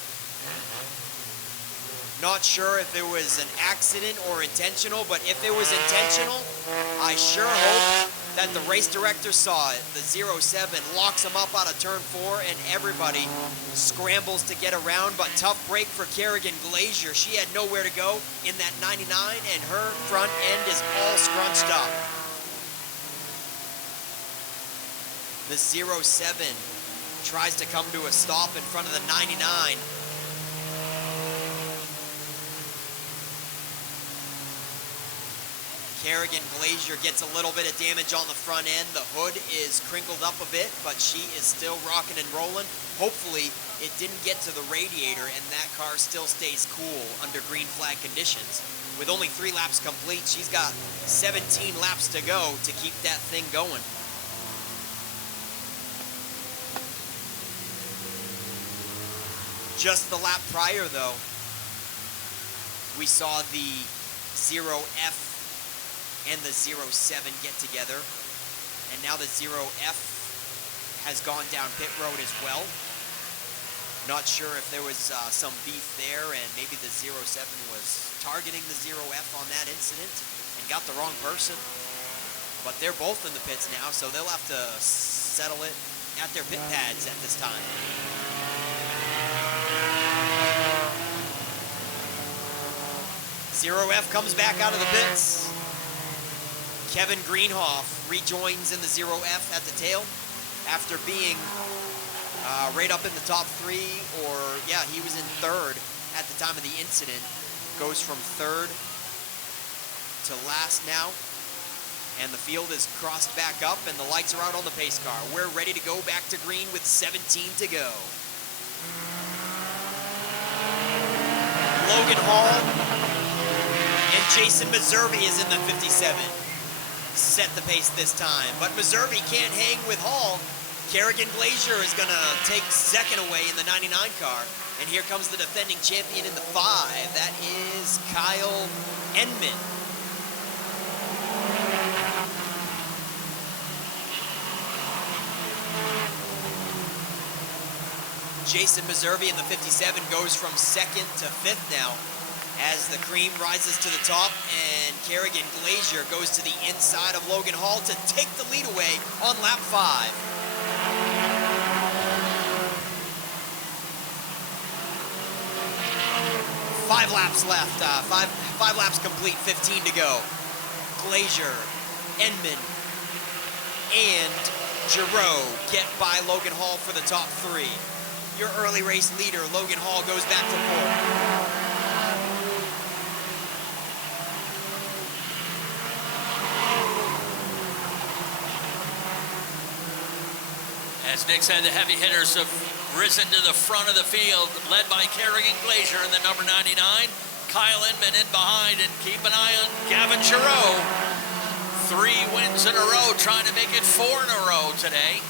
Not sure if it was an accident or intentional, but if it was intentional, I sure hope that the race director saw it. The 07 locks him up out of turn 4, and everybody scrambles to get around, but tough break for Kerrigan Glazier. She had nowhere to go in that 99, and her front end is all scrunched up. The 07 tries to come to a stop in front of the 99. Kerrigan Glazier gets a little bit of damage on the front end. The hood is crinkled up a bit, but she is still rocking and rolling. Hopefully, it didn't get to the radiator and that car still stays cool under green flag conditions. With only 3 laps complete, she's got 17 laps to go to keep that thing going. Just the lap prior, though, we saw the 0F and the 07 get together, and now the 0F has gone down pit road as well. Not sure if there was some beef there, and maybe the 07 was targeting the 0F on that incident and got the wrong person. But they're both in the pits now, so they'll have to settle it at their pit pads at this time. Zero F comes back out of the pits. Kevin Greenhalgh rejoins in the 0F at the tail after being right up in the top 3, or yeah, he was in 3rd at the time of the incident. Goes from 3rd to last now, and the field is crossed back up and the lights are out on the pace car. We're ready to go back to green with 17 to go. Logan Hall and Jason Meserve is in the 57. Set the pace this time, but Meserve can't hang with Hall. Kerrigan Glazier is going to take second away in the 99 car, and here comes the defending champion in the 5. That is Kyle Enman. Jason Meserve in the 57 goes from 2nd to 5th now, as the cream rises to the top, and Kerrigan Glazier goes to the inside of Logan Hall to take the lead away on lap 5. 5 laps left. Five laps complete, 15 to go. Glazier, Enman, and Giroux get by Logan Hall for the top 3. Your early race leader, Logan Hall, goes back to pole. As Nick said, the heavy hitters have risen to the front of the field, led by Kerrigan Glazier in the number 99. Kyle Inman in behind, and keep an eye on Gavin Giroux. 3 wins in a row, trying to make it 4 in a row today.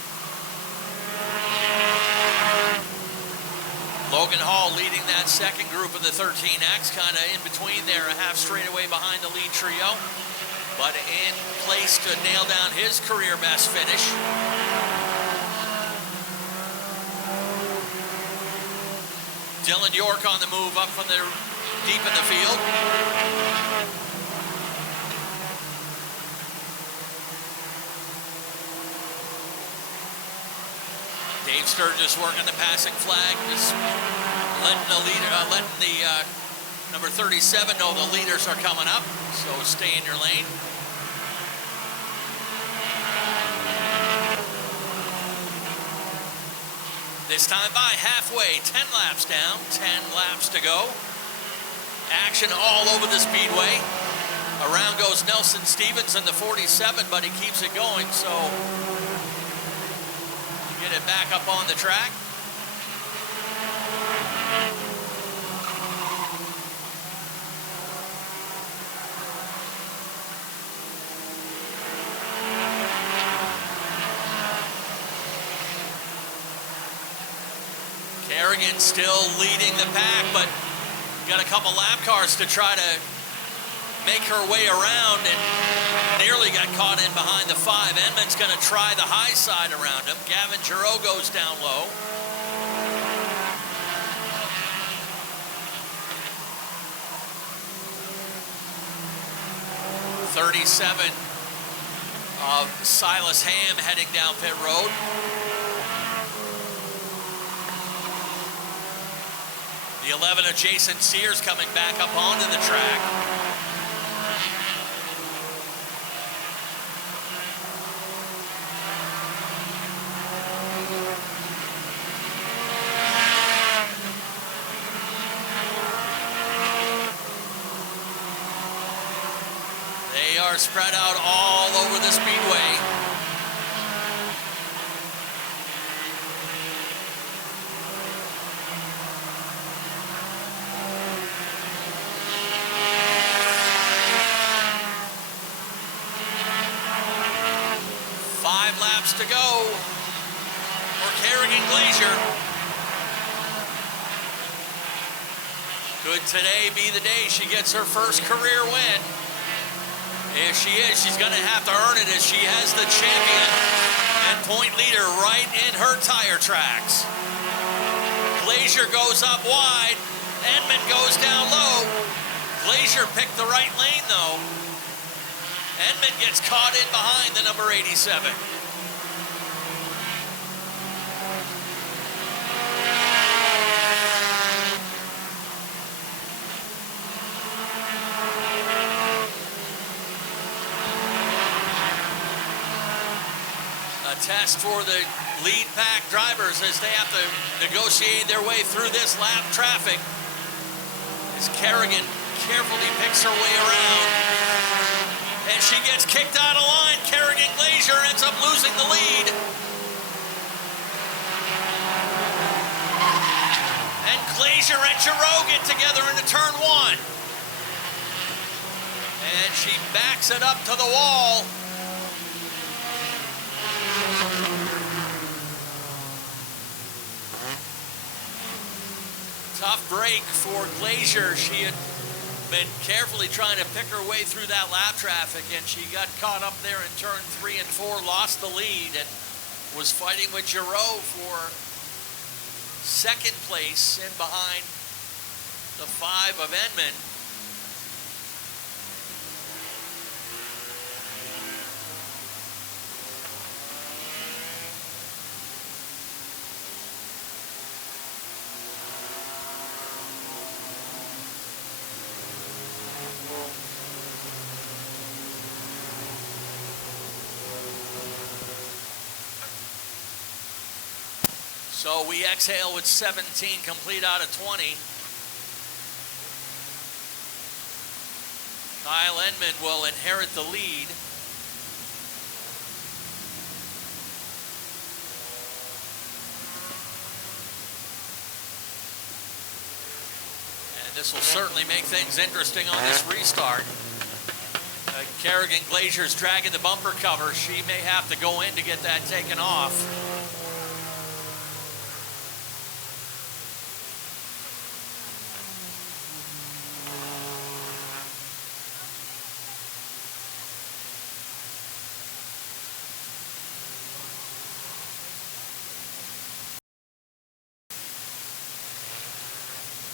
Logan Hall leading that second group of the 13X, kind of in between there, a half straightaway behind the lead trio, but in place to nail down his career best finish. Dylan York on the move up from the deep in the field. Dave Sturgis working the passing flag, just letting the leader, number 37 know the leaders are coming up. So stay in your lane. This time by halfway, 10 laps down, 10 laps to go. Action all over the speedway. Around goes Nelson Stevens in the 47, but he keeps it going, so get it back up on the track. Kerrigan still leading the pack, but got a couple lap cars to try to make her way around, and nearly got caught in behind the 5. Enman's going to try the high side around him. Gavin Giroux goes down low. '37 of Silas Ham heading down pit road. The 11 of Jason Sears coming back up onto the track. They are spread out all over the speedway. To go for Kerrigan Glazier. Could today be the day she gets her first career win? If she is, she's going to have to earn it, as she has the champion and point leader right in her tire tracks. Glazier goes up wide. Enman goes down low. Glazier picked the right lane, though. Enman gets caught in behind the number 87. Test for the lead pack drivers as they have to negotiate their way through this lap traffic, as Kerrigan carefully picks her way around, and she gets kicked out of line. Kerrigan Glazier ends up losing the lead, and Glazier and Giroux get together into turn 1, and she backs it up to the wall. Tough break for Glazier. She had been carefully trying to pick her way through that lap traffic, and she got caught up there in turn 3 and 4, lost the lead, and was fighting with Giroux for second place in behind the 5 of Enman. So we exhale with 17 complete out of 20. Kyle Edmund will inherit the lead. And this will certainly make things interesting on this restart. Kerrigan Glazier's dragging the bumper cover. She may have to go in to get that taken off.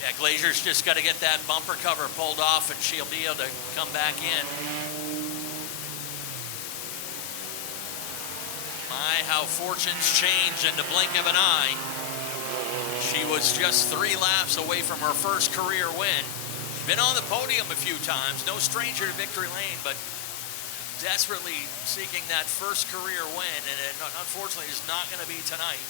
Yeah, Glazier's just got to get that bumper cover pulled off and she'll be able to come back in. My, how fortunes change in the blink of an eye. She was just 3 laps away from her first career win. Been on the podium a few times, no stranger to victory lane, but desperately seeking that first career win, and it unfortunately is not going to be tonight.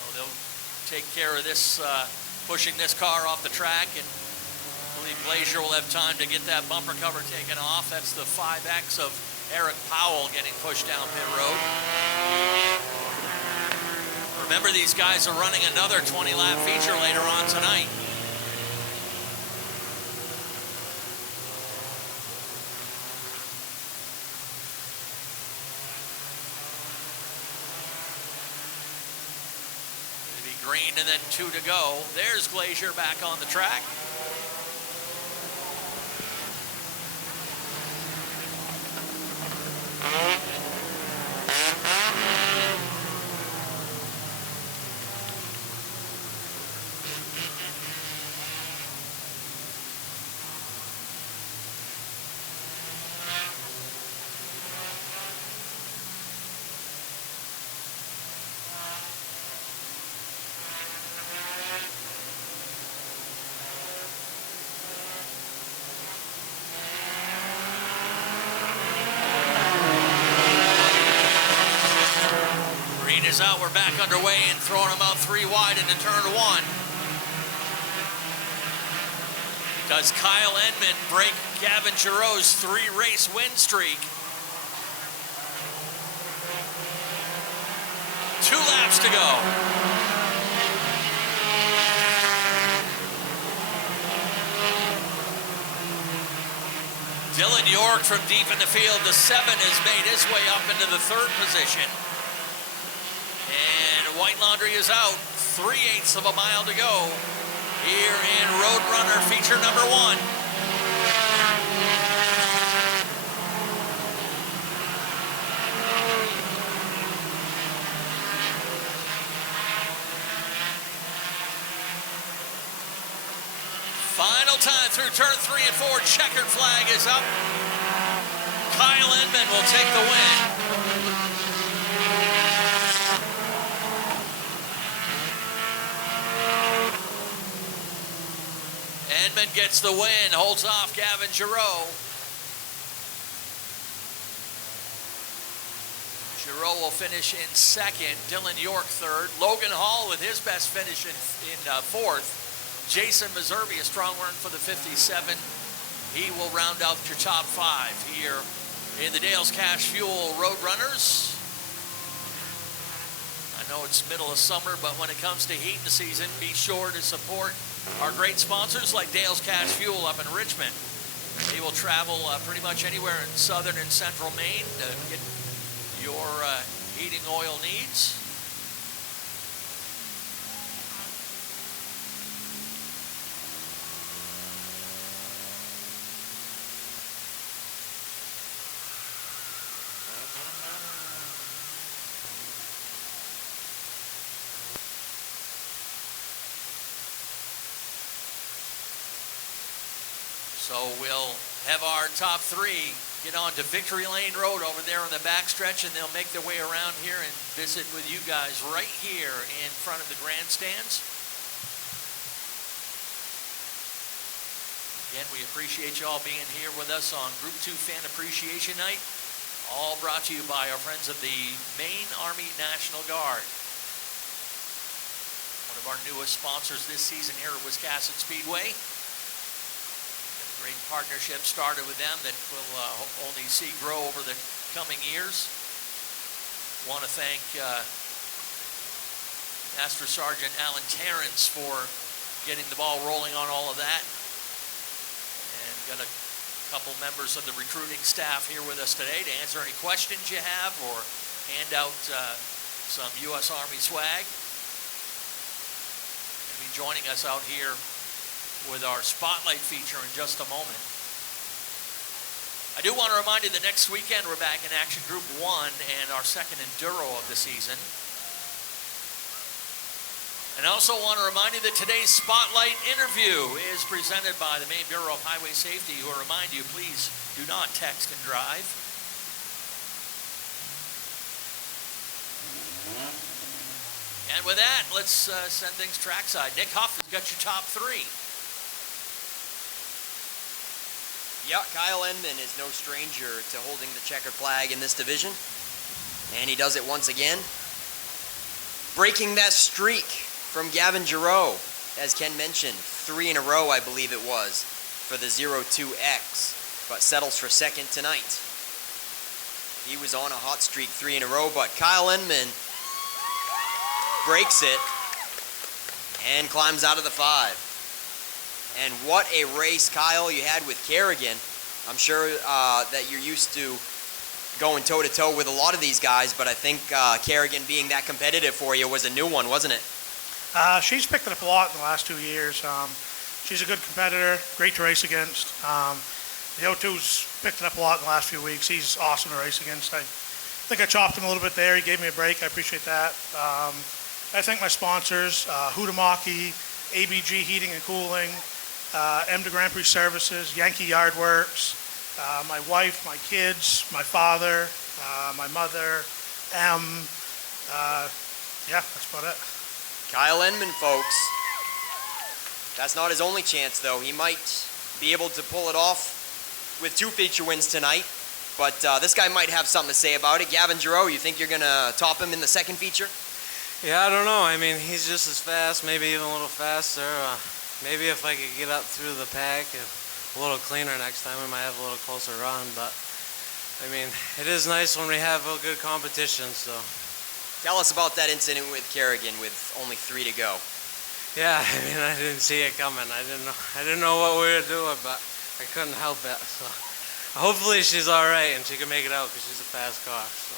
So they'll take care of this, pushing this car off the track, and I believe Glazier will have time to get that bumper cover taken off. That's the 5X of Eric Powell getting pushed down pit road. Remember, these guys are running another 20-lap feature later on tonight. It'll be green and then 2 to go. There's Glazier back on the track. Is out, we're back underway and throwing them out 3 wide into turn 1. Does Kyle Edmund break Gavin Giroux's 3-race win streak? 2 laps to go. Dylan York from deep in the field, the 7 has made his way up into the 3rd position. White Laundry is out, 3/8 of a mile to go here in Roadrunner feature number 1. Final time through turn 3 and 4, checkered flag is up. Kyle Edmund will take the win. Edmund gets the win, holds off Gavin Giroux. Giroux will finish in 2nd, Dylan York 3rd, Logan Hall with his best finish in 4th. Jason Meservey, a strong run for the 57. He will round out your top 5 here in the Dale's Cash Fuel Roadrunners. I know it's middle of summer, but when it comes to heat the season, be sure to support our great sponsors like Dale's Cash Fuel up in Richmond. They will travel pretty much anywhere in southern and central Maine to get your heating oil needs. So we'll have our top 3 get on to Victory Lane Road over there on the backstretch, and they'll make their way around here and visit with you guys right here in front of the grandstands. Again, we appreciate you all being here with us on Group 2 Fan Appreciation Night. All brought to you by our friends of the Maine Army National Guard. One of our newest sponsors this season here at Wiscasset Speedway. A great partnership started with them that will only see grow over the coming years. Want to thank Master Sergeant Alan Terrence for getting the ball rolling on all of that. And got a couple members of the recruiting staff here with us today to answer any questions you have or hand out some U.S. Army swag. Going to be joining us out here with our Spotlight feature in just a moment. I do want to remind you that next weekend we're back in Action Group 1 and our second Enduro of the season. And I also want to remind you that today's Spotlight interview is presented by the Maine Bureau of Highway Safety, who will remind you, please do not text and drive. And with that, let's send things trackside. Nick Huff has got your top three. Yeah, Kyle Enman is no stranger to holding the checkered flag in this division. And he does it once again. Breaking that streak from Gavin Giroux, as Ken mentioned, 3 in a row, I believe it was, for the 02X, but settles for second tonight. He was on a hot streak 3 in a row, but Kyle Enman breaks it and climbs out of the 5. And what a race, Kyle, you had with Kerrigan. I'm sure that you're used to going toe-to-toe with a lot of these guys, but I think Kerrigan being that competitive for you was a new one, wasn't it? She's picked it up a lot in the last 2 years. She's a good competitor, great to race against. The O2's picked it up a lot in the last few weeks. He's awesome to race against. I think I chopped him a little bit there. He gave me a break. I appreciate that. I thank my sponsors, Hudamaki, ABG Heating and Cooling, M2 Grand Prix Services, Yankee Yard Works, my wife, my kids, my father, my mother, yeah, that's about it. Kyle Enman, folks. That's not his only chance, though. He might be able to pull it off with 2 feature wins tonight, but this guy might have something to say about it. Gavin Giroux, you think you're going to top him in the second feature? Yeah, I don't know. I mean, he's just as fast, maybe even a little faster. Maybe if I could get up through the pack a little cleaner next time, we might have a little closer run. But, I mean, it is nice when we have a good competition, so. Tell us about that incident with Kerrigan with only 3 to go. Yeah, I mean, I didn't see it coming. I didn't know what we were doing, but I couldn't help it. So hopefully she's all right and she can make it out because she's a fast car. So.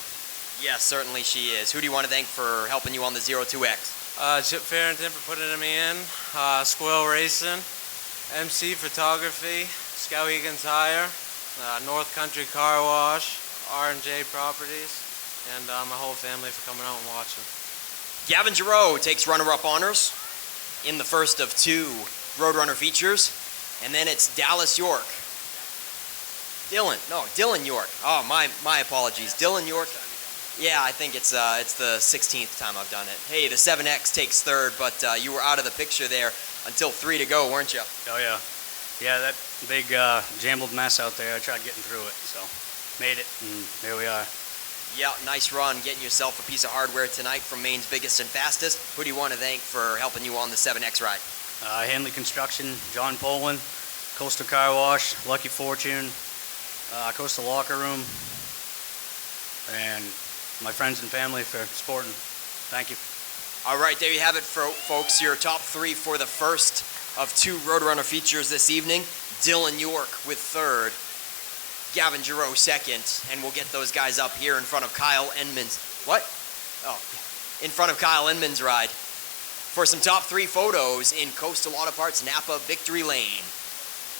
Yes, certainly she is. Who do you want to thank for helping you on the 02X? Chip Farrington for putting me in. Squirrel Racing, MC Photography, Skowhegan Tire, North Country Car Wash, R&J Properties, and my whole family for coming out and watching. Gavin Giroux takes runner-up honors in the first of 2 Roadrunner features, and then it's Dallas York. Dylan York. Oh, my apologies. Dylan York. Yeah, I think it's the 16th time I've done it. Hey, the 7X takes 3rd, but you were out of the picture there until 3 to go, weren't you? Oh, yeah. Yeah, that big jumbled mess out there, I tried getting through it, so made it, and here we are. Yeah, nice run, getting yourself a piece of hardware tonight from Maine's biggest and fastest. Who do you want to thank for helping you on the 7X ride? Hanley Construction, John Poland, Coastal Car Wash, Lucky Fortune, Coastal Locker Room, and my friends and family for supporting. Thank you. All right, there you have it, folks. Your top 3 for the first of 2 Roadrunner features this evening. Dylan York with 3rd. Gavin Giroux second, and we'll get those guys up here in front of Kyle Enman's, in front of Kyle Enman's ride for some top 3 photos in Coastal Auto Parts Napa Victory Lane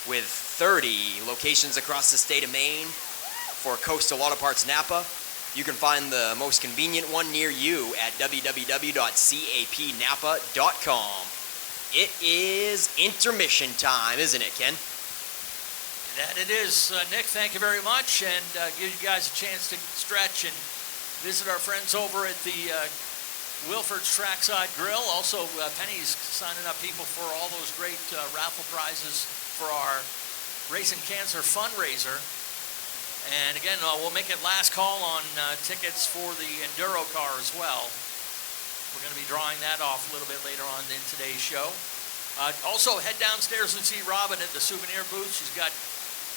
with 30 locations across the state of Maine for Coastal Auto Parts Napa. You can find the most convenient one near you at www.capnapa.com. It is intermission time, isn't it, Ken? That it is. Nick, thank you very much, and give you guys a chance to stretch and visit our friends over at the Wilford's Trackside Grill. Also, Penny's signing up people for all those great raffle prizes for our Racing Cancer fundraiser. And again, we'll make it last call on tickets for the Enduro car as well. We're going to be drawing that off a little bit later on in today's show. Also, head downstairs and see Robin at the souvenir booth. She's got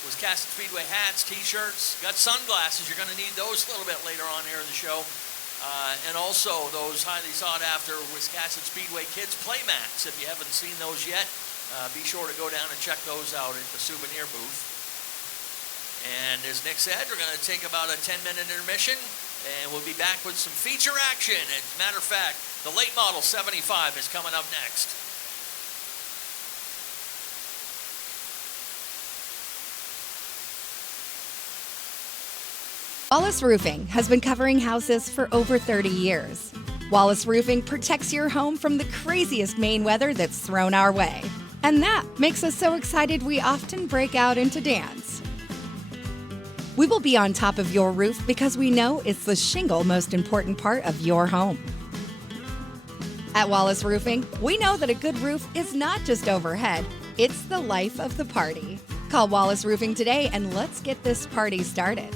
Wisconsin Speedway hats, t-shirts, got sunglasses. You're going to need those a little bit later on here in the show. And also those highly sought after Wisconsin Speedway Kids play mats. If you haven't seen those yet, be sure to go down and check those out at the souvenir booth. And as Nick said, we're going to take about a 10-minute intermission, and we'll be back with some feature action. As a matter of fact, the late model 75 is coming up next. Wallace Roofing has been covering houses for over 30 years. Wallace Roofing protects your home from the craziest Maine weather that's thrown our way. And that makes us so excited we often break out into dance. We will be on top of your roof because we know it's the shingle most important part of your home. At Wallace Roofing, we know that a good roof is not just overhead, it's the life of the party. Call Wallace Roofing today and let's get this party started.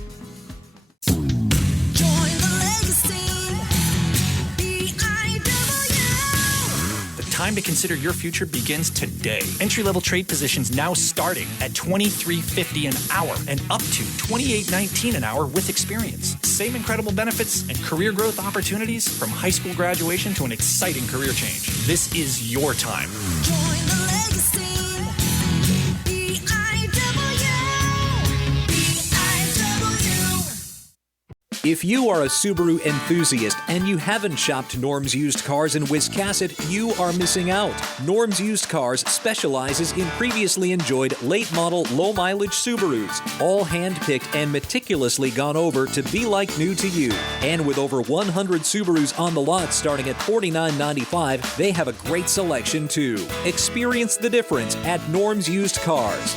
Time to consider your future begins today. Entry-level trade positions now starting at $23.50 an hour and up to $28.19 an hour with experience. Same incredible benefits and career growth opportunities from high school graduation to an exciting career change. This is your time. Join the legacy. If you are a Subaru enthusiast and you haven't shopped Norm's Used Cars in Wiscasset, you are missing out. Norm's Used Cars specializes in previously enjoyed late-model, low-mileage Subarus, all hand-picked and meticulously gone over to be like new to you. And with over 100 Subarus on the lot starting at $49.95, they have a great selection too. Experience the difference at Norm's Used Cars.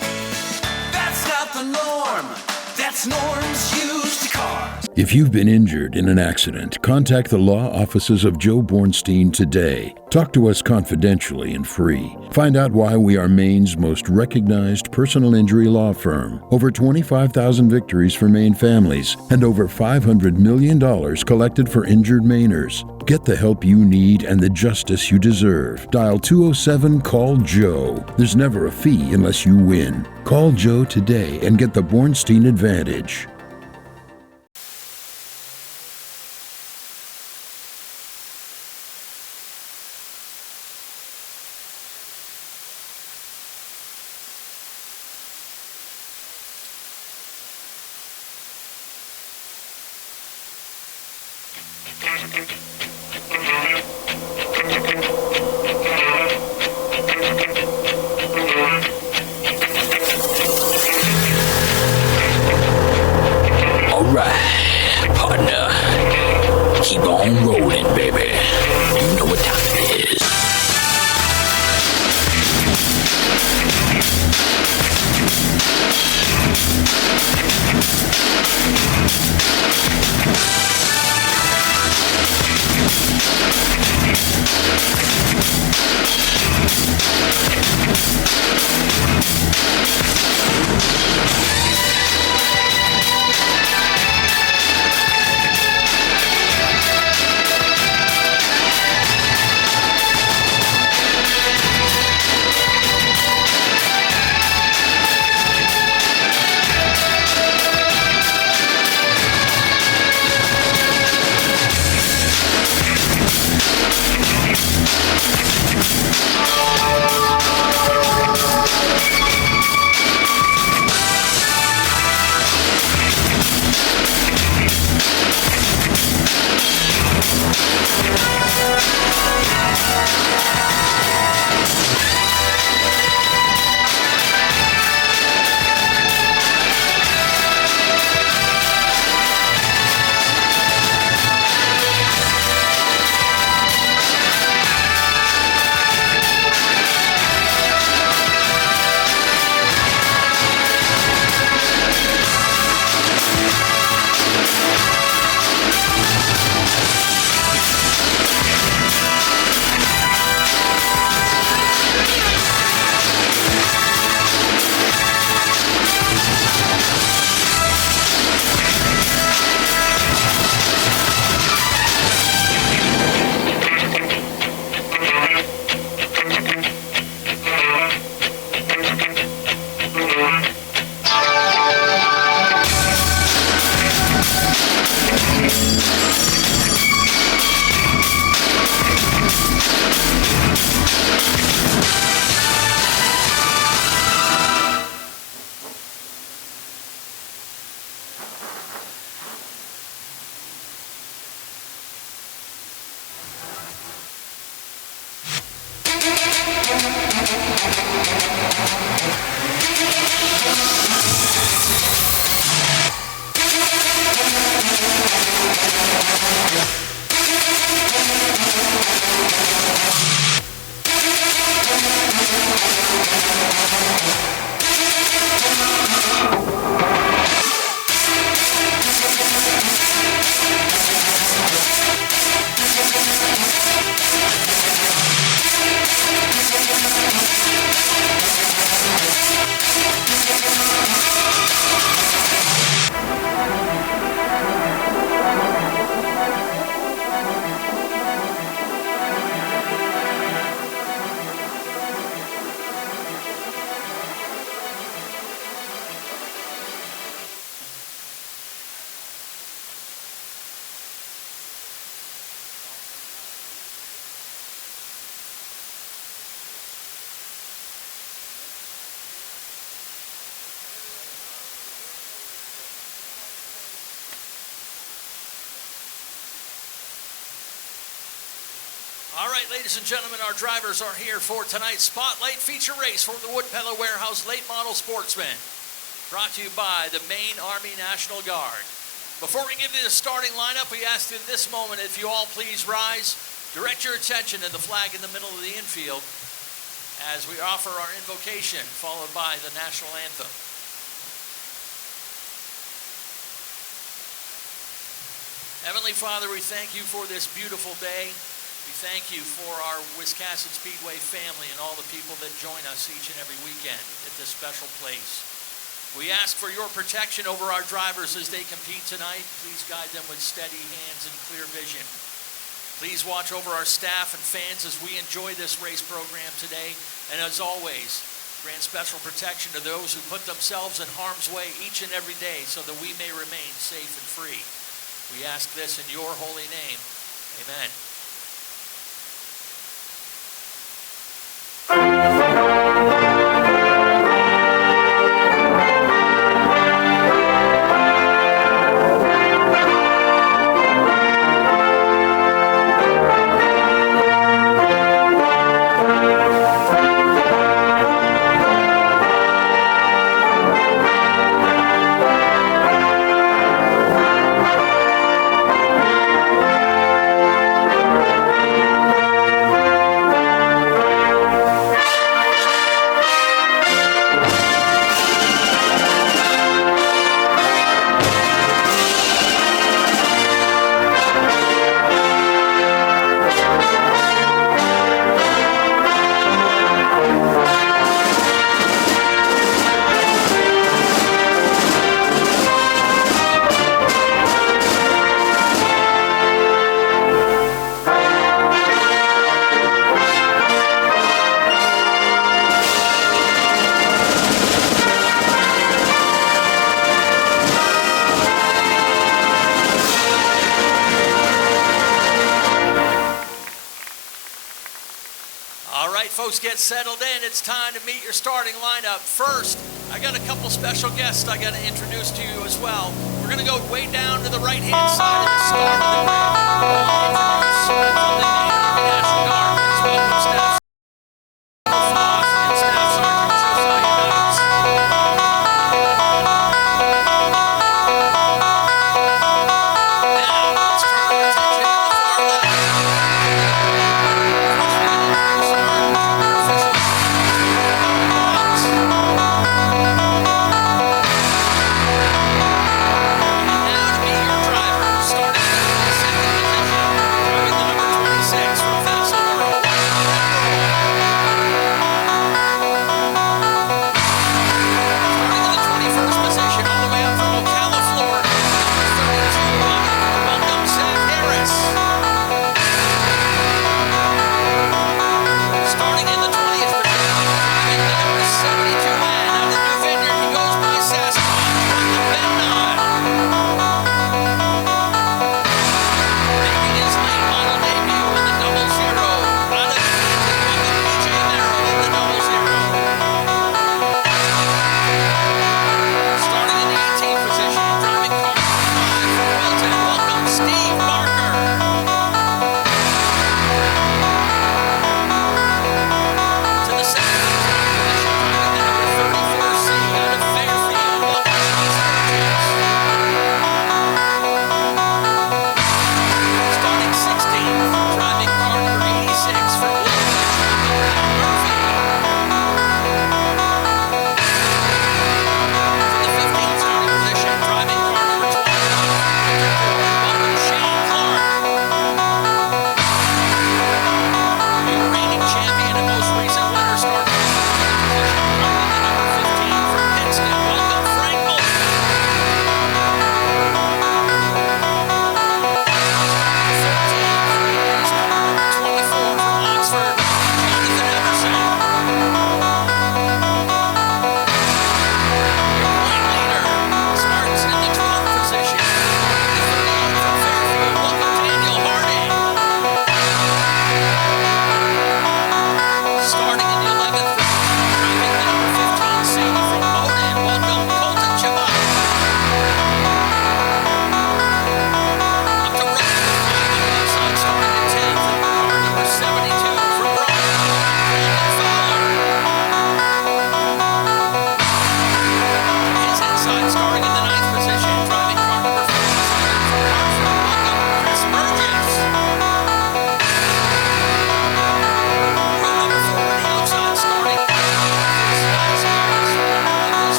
That's not the norm. That's Norm's Used Cars. If you've been injured in an accident, contact the law offices of Joe Bornstein today. Talk to us confidentially and free. Find out why we are Maine's most recognized personal injury law firm. Over 25,000 victories for Maine families and over $500 million collected for injured Mainers. Get the help you need and the justice you deserve. Dial 207-CALL-JOE. There's never a fee unless you win. Call Joe today and get the Bornstein advantage. All right, ladies and gentlemen, our drivers are here for tonight's Spotlight feature race for the Woodpeller Warehouse Late Model Sportsman. Brought to you by the Maine Army National Guard. Before we give you the starting lineup, we ask you at this moment if you all please rise. Direct your attention to the flag in the middle of the infield as we offer our invocation, followed by the national anthem. Heavenly Father, we thank you for this beautiful day. We thank you for our Wiscasset Speedway family and all the people that join us each and every weekend at this special place. We ask for your protection over our drivers as they compete tonight. Please guide them with steady hands and clear vision. Please watch over our staff and fans as we enjoy this race program today. And as always, grant special protection to those who put themselves in harm's way each and every day so that we may remain safe and free. We ask this in your holy name. Amen. Folks, get settled in. It's time to meet your starting lineup. First, I got a couple special guests I got to introduce to you as well. We're going to go way down to the right-hand side of the start of the grid. Introduce from the Maine Army National Guard, please welcome Staff Sergeant Foss and Staff Sergeant Josiah Knights. Now, let's turn our attention to the far left. Now to be your driver, starting in the second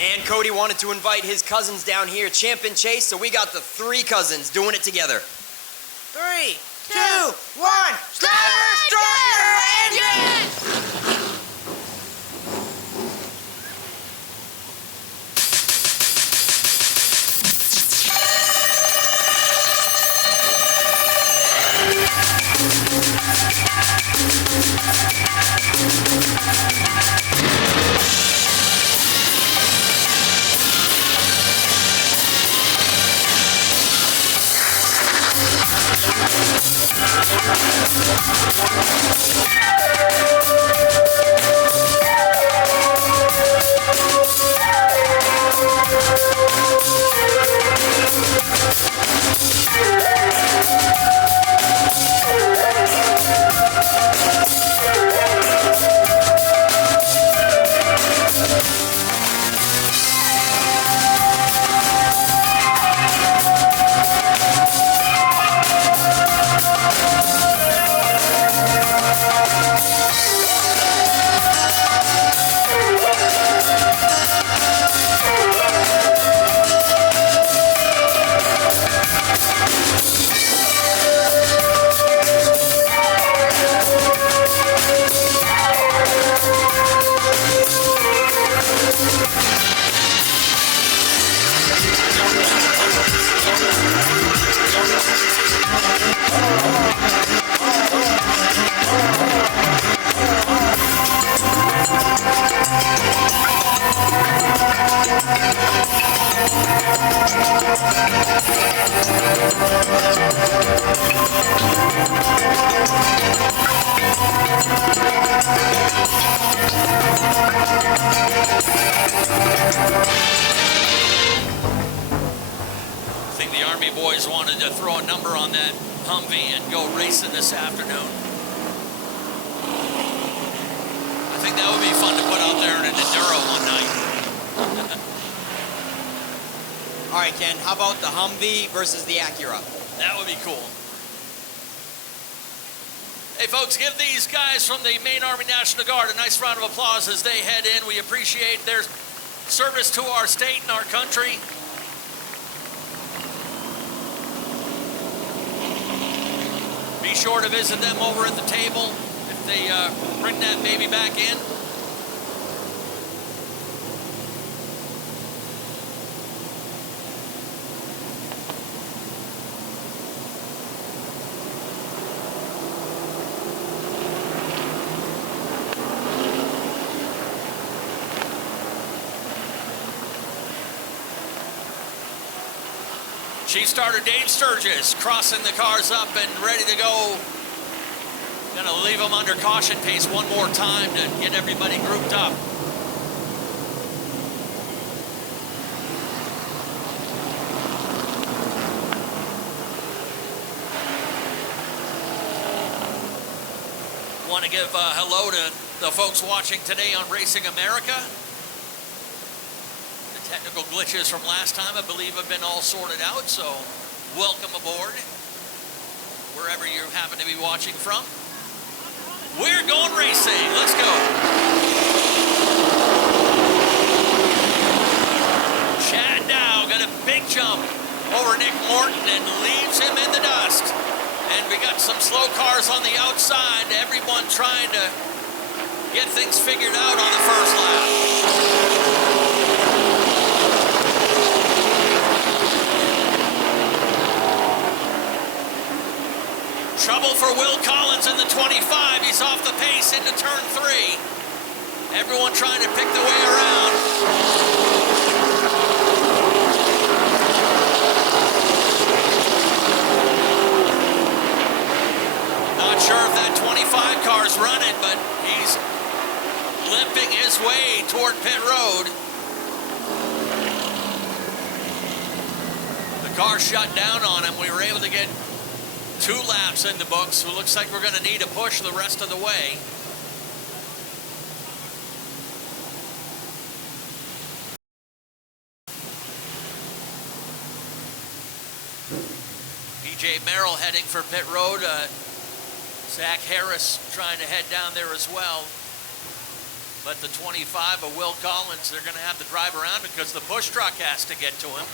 And Cody wanted to invite his cousins down here, Champ and Chase, so we got the three cousins doing it together. 3, 2, 1, start your engine! and go racing this afternoon. I think that would be fun to put out there in an Enduro one night. All right, Ken, how about the Humvee versus the Acura? That would be cool. Hey, folks, give these guys from the Maine Army National Guard a nice round of applause as they head in. We appreciate their service to our state and our country. Be sure to visit them over at the table if they bring that baby back in. Chief Starter Dave Sturgis crossing the cars up and ready to go. Gonna leave them under caution pace one more time to get everybody grouped up. Want to give a hello to the folks watching today on Racing America. Technical glitches from last time, I believe, have been all sorted out, so welcome aboard, wherever you happen to be watching from. We're going racing. Let's go. Chad Dow got a big jump over Nick Morton and leaves him in the dust. And we got some slow cars on the outside, everyone trying to get things figured out on the first lap. Trouble for Will Collins in the 25. He's off the pace into turn 3. Everyone trying to pick the way around. Not sure if that 25 car's running, but he's limping his way toward pit road. The car shut down on him. We were able to get 2 laps in the books, so it looks like we're going to need a push the rest of the way. PJ Merrill heading for pit road. Zach Harris trying to head down there as well. But the 25 of Will Collins, they're going to have to drive around because the push truck has to get to him.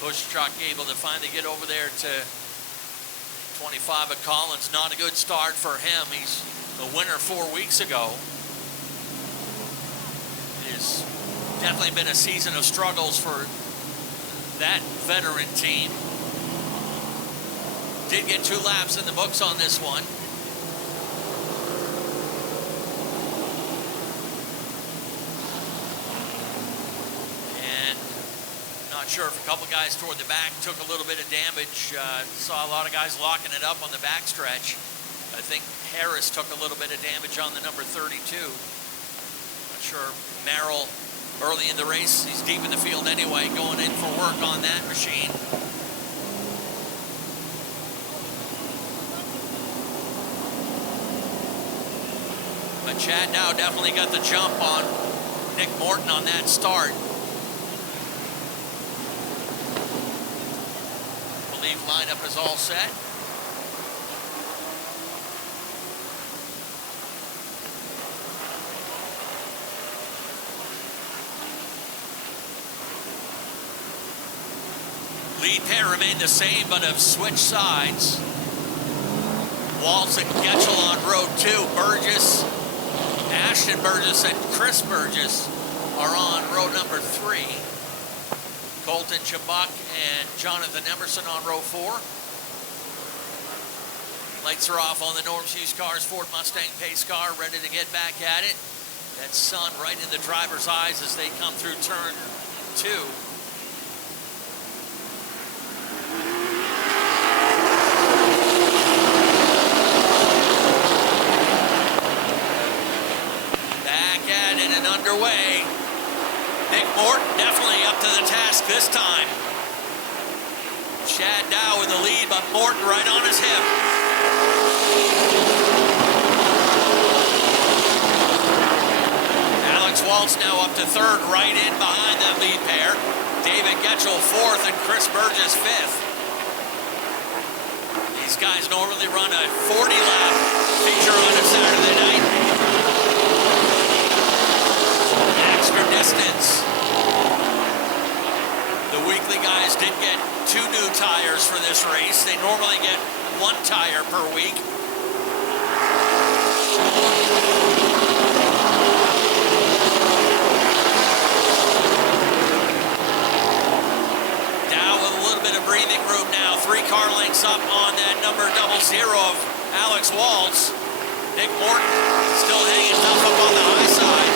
Push truck able to finally get over there to 25 of Collins. Not a good start for him. He's the winner 4 weeks ago. It's definitely been a season of struggles for that veteran team. Did get 2 laps in the books on this one. Sure if a couple guys toward the back took a little bit of damage. Saw a lot of guys locking it up on the backstretch. I think Harris took a little bit of damage on the number 32. Not sure Merrill early in the race, he's deep in the field anyway, going in for work on that machine. But Chad Dow definitely got the jump on Nick Morton on that start. Lineup is all set. Lead pair remain the same, but have switched sides. Waltz and Getchell on road 2. Burgess, Ashton Burgess, and Chris Burgess are on road number 3. Colton Chabuk and Jonathan Emerson on row 4. Lights are off on the Norms Used Cars Ford Mustang pace car, ready to get back at it. That sun right in the driver's eyes as they come through turn 2. Back at it and underway. Nick Morton definitely up to the task this time. Chad Dow with the lead, but Morton right on his hip. Alex Waltz now up to third, right in behind the lead pair. David Getchell fourth and Chris Burgess fifth. These guys normally run a 40-lap feature on a Saturday night. Extra distance. The weekly guys did get 2 new tires for this race. They normally get 1 tire per week. Dow with a little bit of breathing room now. 3 car lengths up on that number 00 of Alex Waltz. Nick Morton still hanging tough up on the high side.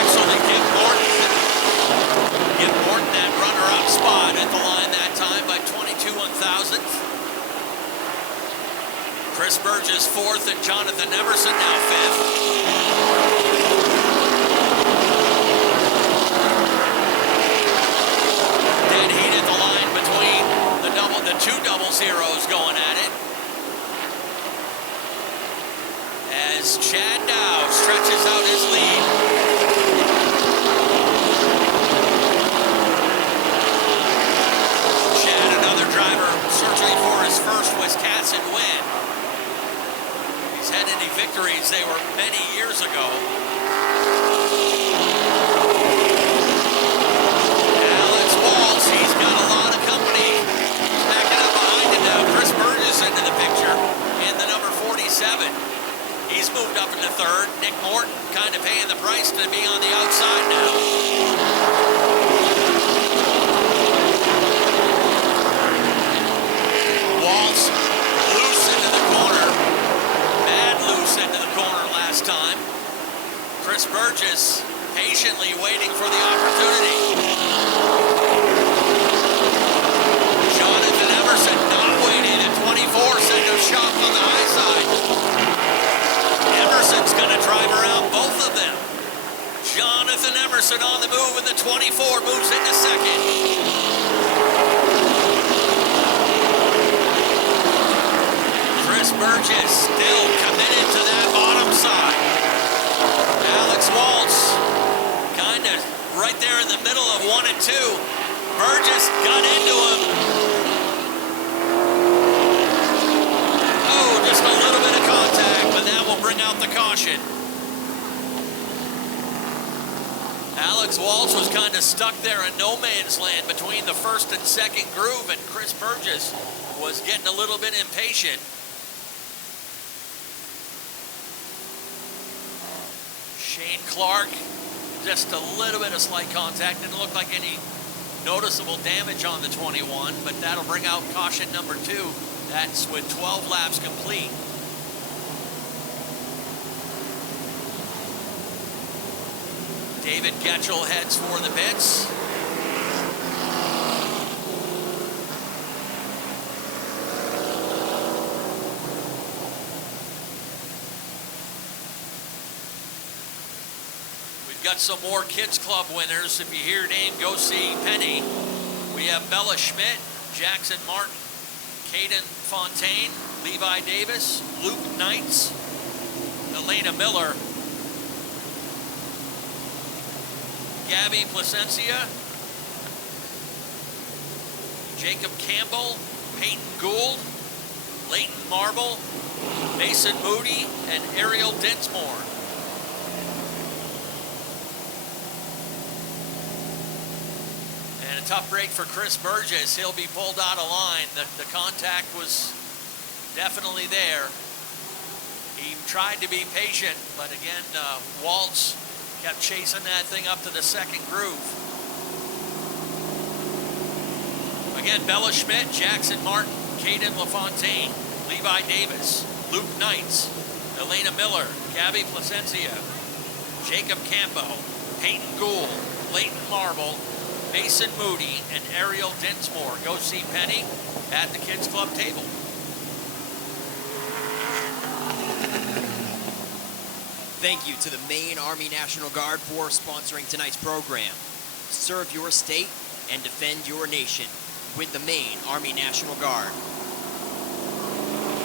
Actually, give Morton that runner-up spot at the line that time by 22 1/1000th. Chris Burgess fourth and Jonathan Emerson now fifth. Dead heat at the line between the 2 00s going at it. As Chad Dow stretches out his lead. Driver searching for his first Wisconsin win. He's had any victories, they were many years ago. Alex Waltz, he's got a lot of company backing up behind him now. Chris Burgess into the picture in the number 47. He's moved up into third. Nick Morton kind of paying the price to be on the outside now. Waltz loose into the corner. Bad loose into the corner last time. Chris Burgess patiently waiting for the opportunity. Jonathan Emerson not waiting at 24, sent him shop on the high side. Emerson's going to drive around both of them. Jonathan Emerson on the move in the 24, moves into second. Chris Burgess still committed to that bottom side. Alex Waltz kind of right there in the middle of 1 and 2. Burgess got into him. Oh, just a little bit of contact, but that will bring out the caution. Alex Waltz was kind of stuck there in no man's land between the first and second groove, and Chris Burgess was getting a little bit impatient. Shane Clark, just a little bit of slight contact. Didn't look like any noticeable damage on the 21, but that'll bring out caution number 2. That's with 12 laps complete. David Getchell heads for the pits. Got some more Kids Club winners. If you hear your name, go see Penny. We have Bella Schmidt, Jackson Martin, Caden Fontaine, Levi Davis, Luke Knights, Elena Miller, Gabby Placencia, Jacob Campbell, Peyton Gould, Leighton Marble, Mason Moody, and Ariel Dinsmore. A tough break for Chris Burgess. He'll be pulled out of line. The contact was definitely there. He tried to be patient, but again, Waltz kept chasing that thing up to the second groove. Again, Bella Schmidt, Jackson Martin, Caden LaFontaine, Levi Davis, Luke Knights, Elena Miller, Gabby Placencia, Jacob Campo, Peyton Gould, Leighton Marble, Mason Moody, and Ariel Dinsmore. Go see Penny at the Kids Club table. Thank you to the Maine Army National Guard for sponsoring tonight's program. Serve your state and defend your nation with the Maine Army National Guard.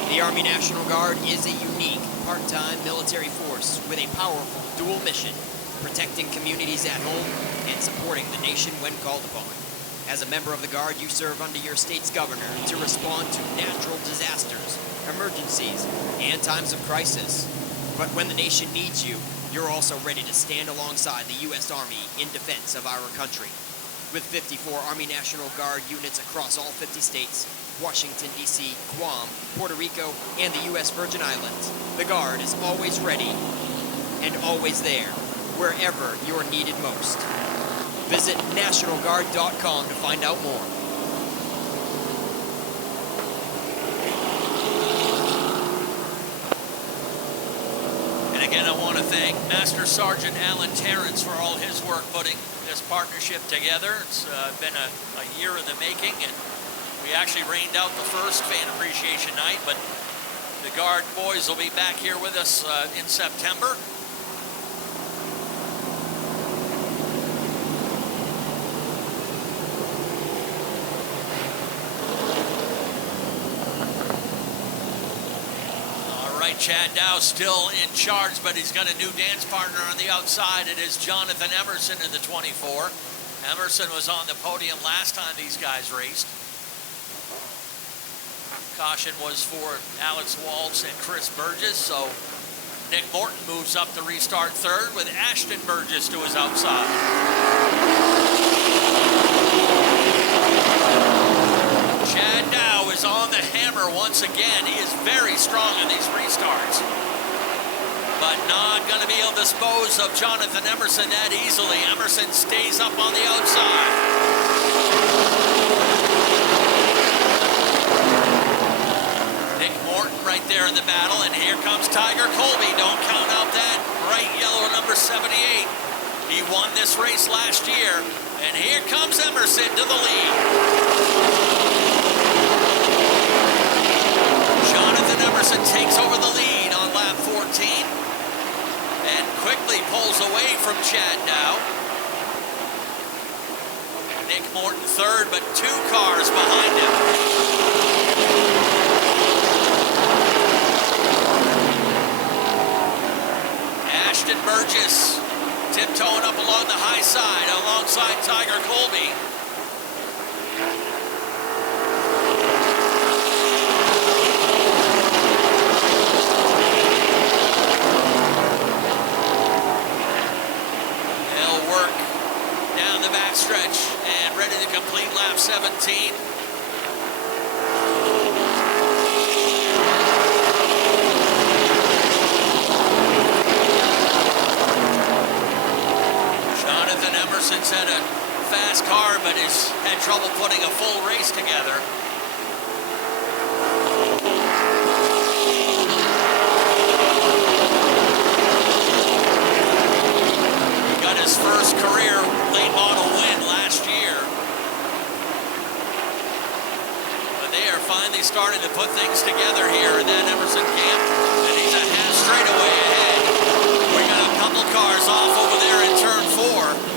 The Army National Guard is a unique part-time military force with a powerful dual mission, protecting communities at home and supporting the nation when called upon. As a member of the Guard, you serve under your state's governor to respond to natural disasters, emergencies, and times of crisis. But when the nation needs you, you're also ready to stand alongside the U.S. Army in defense of our country. With 54 Army National Guard units across all 50 states, Washington, D.C., Guam, Puerto Rico, and the U.S. Virgin Islands, the Guard is always ready and always there, wherever you're needed most. Visit NationalGuard.com to find out more. And again, I want to thank Master Sergeant Alan Terrence for all his work putting this partnership together. It's been a year in the making, and we actually rained out the first fan appreciation night, but the Guard boys will be back here with us in September. All right, Chad Dow still in charge, but he's got a new dance partner on the outside. It is Jonathan Emerson in the 24. Emerson was on the podium last time these guys raced. Caution was for Alex Waltz and Chris Burgess, so Nick Morton moves up to restart third with Ashton Burgess to his outside. Chad Dow is on the hammer once again. He is very strong in these restarts, but not going to be able to dispose of Jonathan Emerson that easily. Emerson stays up on the outside. Right there in the battle, and here comes Tiger Colby. Don't count out that bright yellow number 78. He won this race last year, and here comes Emerson to the lead. Jonathan Emerson takes over the lead on lap 14 and quickly pulls away from Chad Dow. Nick Morton third, but 2 cars behind him. Ashton Burgess tiptoeing up along the high side alongside Tiger Colby. They'll work down the backstretch and ready to complete lap 17. Emerson's had a fast car, but has had trouble putting a full race together. He got his first career late model win last year. But they are finally starting to put things together here in that Emerson camp, and he's a half straightaway ahead. We got a couple cars off over there in turn 4.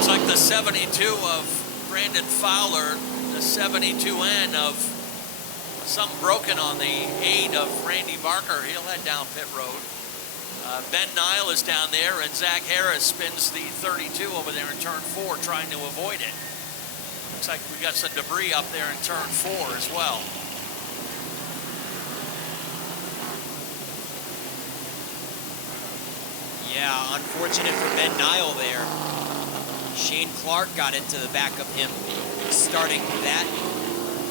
Looks like the 72 of Brandon Fowler, the 72N of something broken on the 8 of Randy Barker. He'll head down pit road. Ben Nile is down there, and Zach Harris spins the 32 over there in turn 4, trying to avoid it. Looks like we got some debris up there in turn 4 as well. Yeah, unfortunate for Ben Nile there. Shane Clark got into the back of him, starting that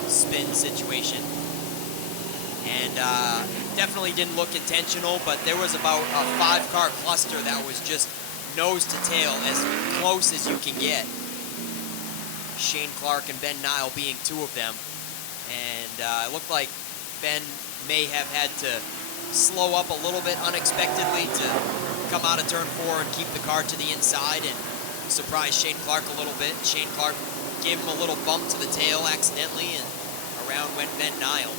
spin situation. And definitely didn't look intentional, but there was about a 5-car cluster that was just nose to tail, as close as you can get. Shane Clark and Ben Nile being 2 of them. And it looked like Ben may have had to slow up a little bit unexpectedly to come out of turn 4 and keep the car to the inside and surprise Shane Clark a little bit. Shane Clark gave him a little bump to the tail accidentally, and around went Ben Nile.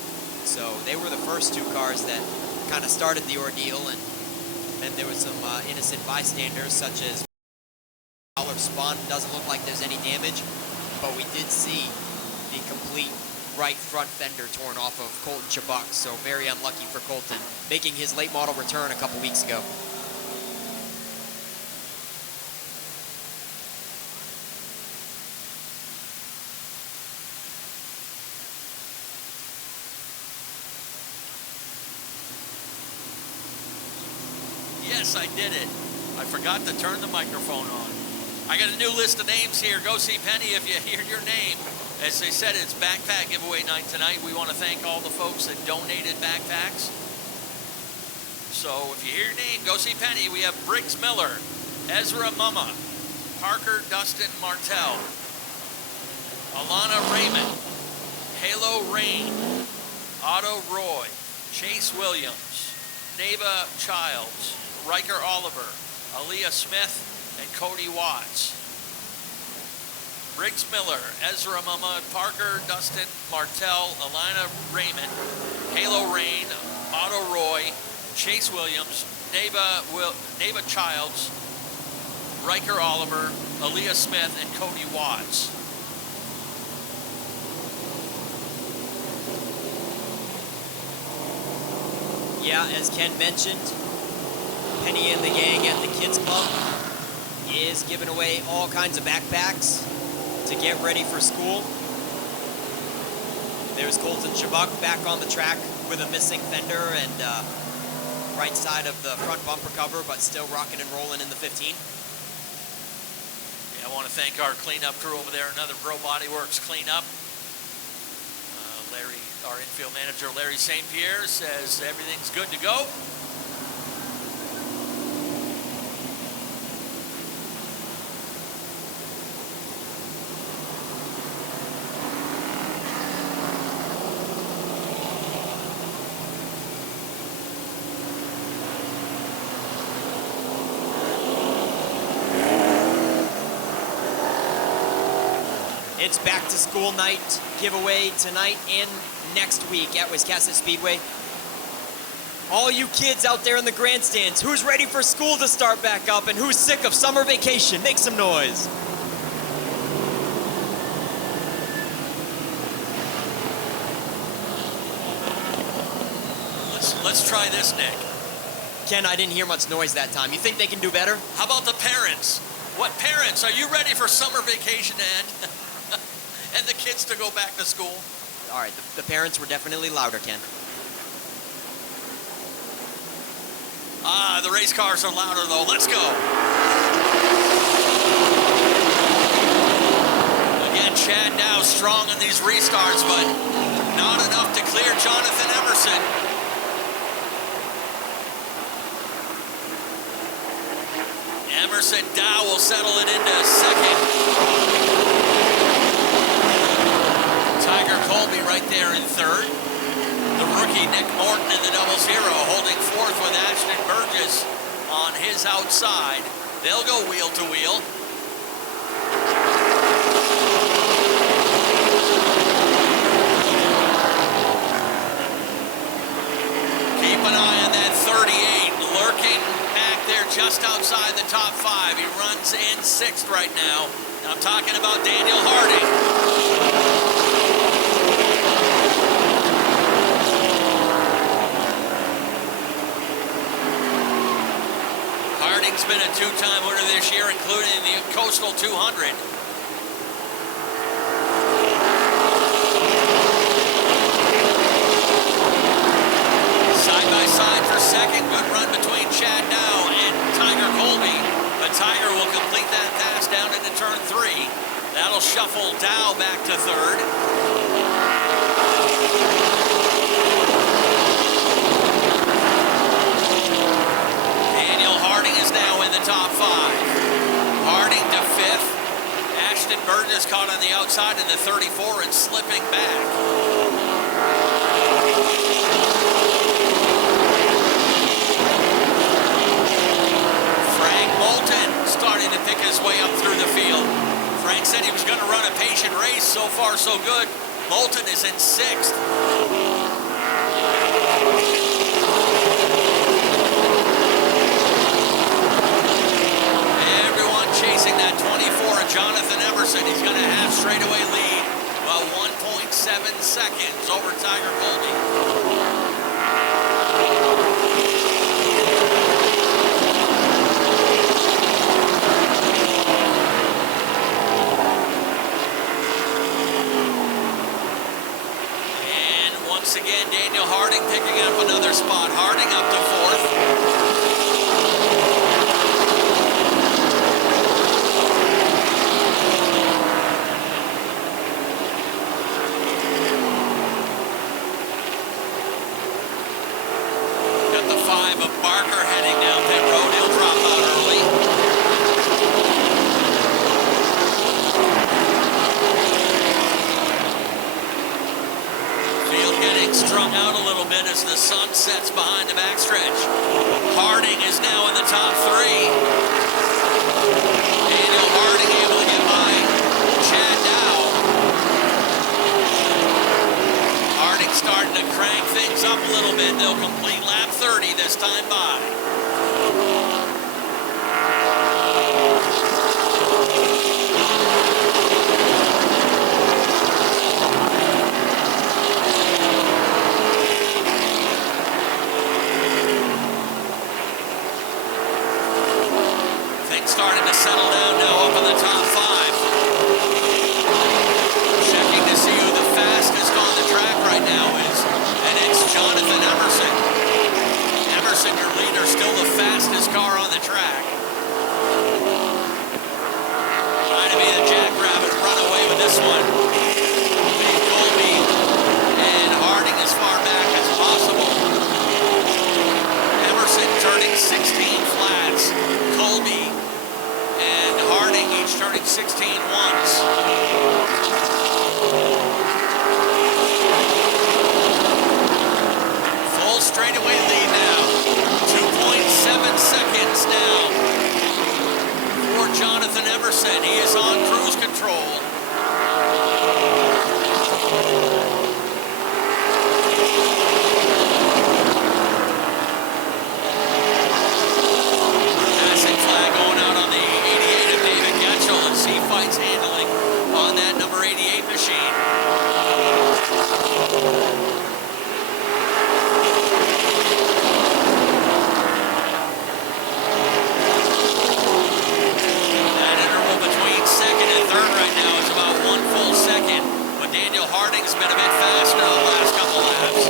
So they were the first 2 cars that kind of started the ordeal, and then there was some innocent bystanders such as Spawn. Doesn't look like there's any damage, but we did see the complete right front fender torn off of Colton Chabuk, so very unlucky for Colton, making his late model return a couple weeks ago. Yes, I did it. I forgot to turn the microphone on. I got a new list of names here. Go see Penny if you hear your name. As they said, it's backpack giveaway night tonight. We want to thank all the folks that donated backpacks. So if you hear your name, go see Penny. We have Briggs Miller, Ezra Mumma, Parker Dustin Martell, Alana Raymond, Halo Rain, Otto Roy, Chase Williams, Neva Childs, Riker Oliver, Aaliyah Smith, and Cody Watts. Briggs Miller, Ezra Mumma, Parker Dustin Martell, Alana Raymond, Halo Rain, Otto Roy, Chase Williams, Neva Childs, Riker Oliver, Aaliyah Smith, and Cody Watts. Yeah, as Ken mentioned, Penny and the gang at the Kids Club is giving away all kinds of backpacks to get ready for school. There's Colton Chabuk back on the track with a missing fender and right side of the front bumper cover, but still rocking and rolling in the 15. Yeah, I want to thank our cleanup crew over there, another Bro Body Works cleanup. Larry, our infield manager, Larry St. Pierre, says everything's good to go. It's back to school night giveaway tonight and next week at Wiscasset Speedway. All you kids out there in the grandstands, who's ready for school to start back up and who's sick of summer vacation? Make some noise. Let's try this, Nick. Ken, I didn't hear much noise that time. You think they can do better? How about the parents? What parents? Are you ready for summer vacation to end? And the kids to go back to school? All right, the parents were definitely louder, Ken. The race cars are louder, though. Let's go. Again, Chad now strong in these restarts, but not enough to clear Jonathan Emerson. Emerson Dow will settle it into second. Tiger Colby right there in third. The rookie Nick Morton in the double zero holding fourth with Ashton Burgess on his outside. They'll go wheel to wheel. Keep an eye on that 38 lurking back there just outside the top 5. He runs in 6th right now. I'm talking about Daniel Harding. Harding's been a 2-time winner this year, including the Coastal 200. Side by side for second. Good run between Chad Dow and Tiger Colby. But Tiger will complete that pass down into turn 3. That'll shuffle Dow back to third. Daniel Harding is now in the top 5. Harding to 5th. Ashton Burgess caught on the outside in the 34 and slipping back. so good. Bolton is in 6th. Everyone chasing that 24 of Jonathan Emerson. He's going to have straightaway lead. About 1.7 seconds over Tiger Colby. Once again, Daniel Harding picking up another spot. Harding up to 4th. Got the 5 of Barker heading down pit road. He'll drop out early. Strung out a little bit as the sun sets behind the backstretch. Harding is now in the top 3. Daniel Harding able to get by Chad Dow. Harding starting to crank things up a little bit. They'll complete lap 30 this time by. Starting to settle down now up in the top 5. Checking to see who the fastest on the track right now is, and it's Jonathan Emerson. Emerson, your leader, still the fastest car on the track. Trying to be the jackrabbit, run away with this one. Leave Colby and Harding as far back as possible. Emerson turning 16 flats. Colby and Harding each turning 16 once. Full straightaway lead now. 2.7 seconds now for Jonathan Emerson. He is on cruise control. He fights handling on that number 88 machine. That interval between 2nd and 3rd right now is about 1 full second, but Daniel Harding's been a bit faster the last couple laps.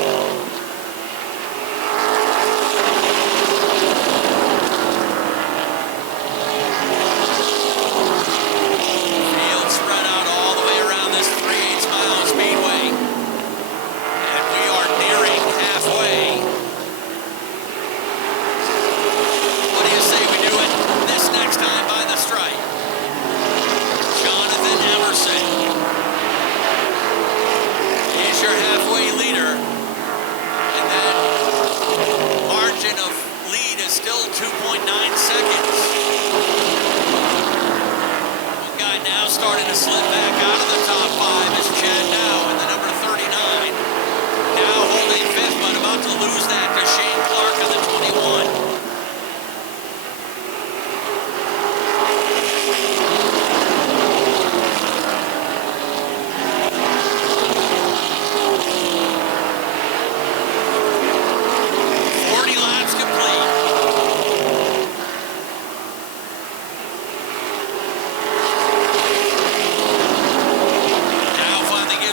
Still 2.9 seconds. One guy now starting to slip back out of the top 5 is Chad Dow in the number 39. Now holding 5th, but about to lose that to Shane Clark in the 21.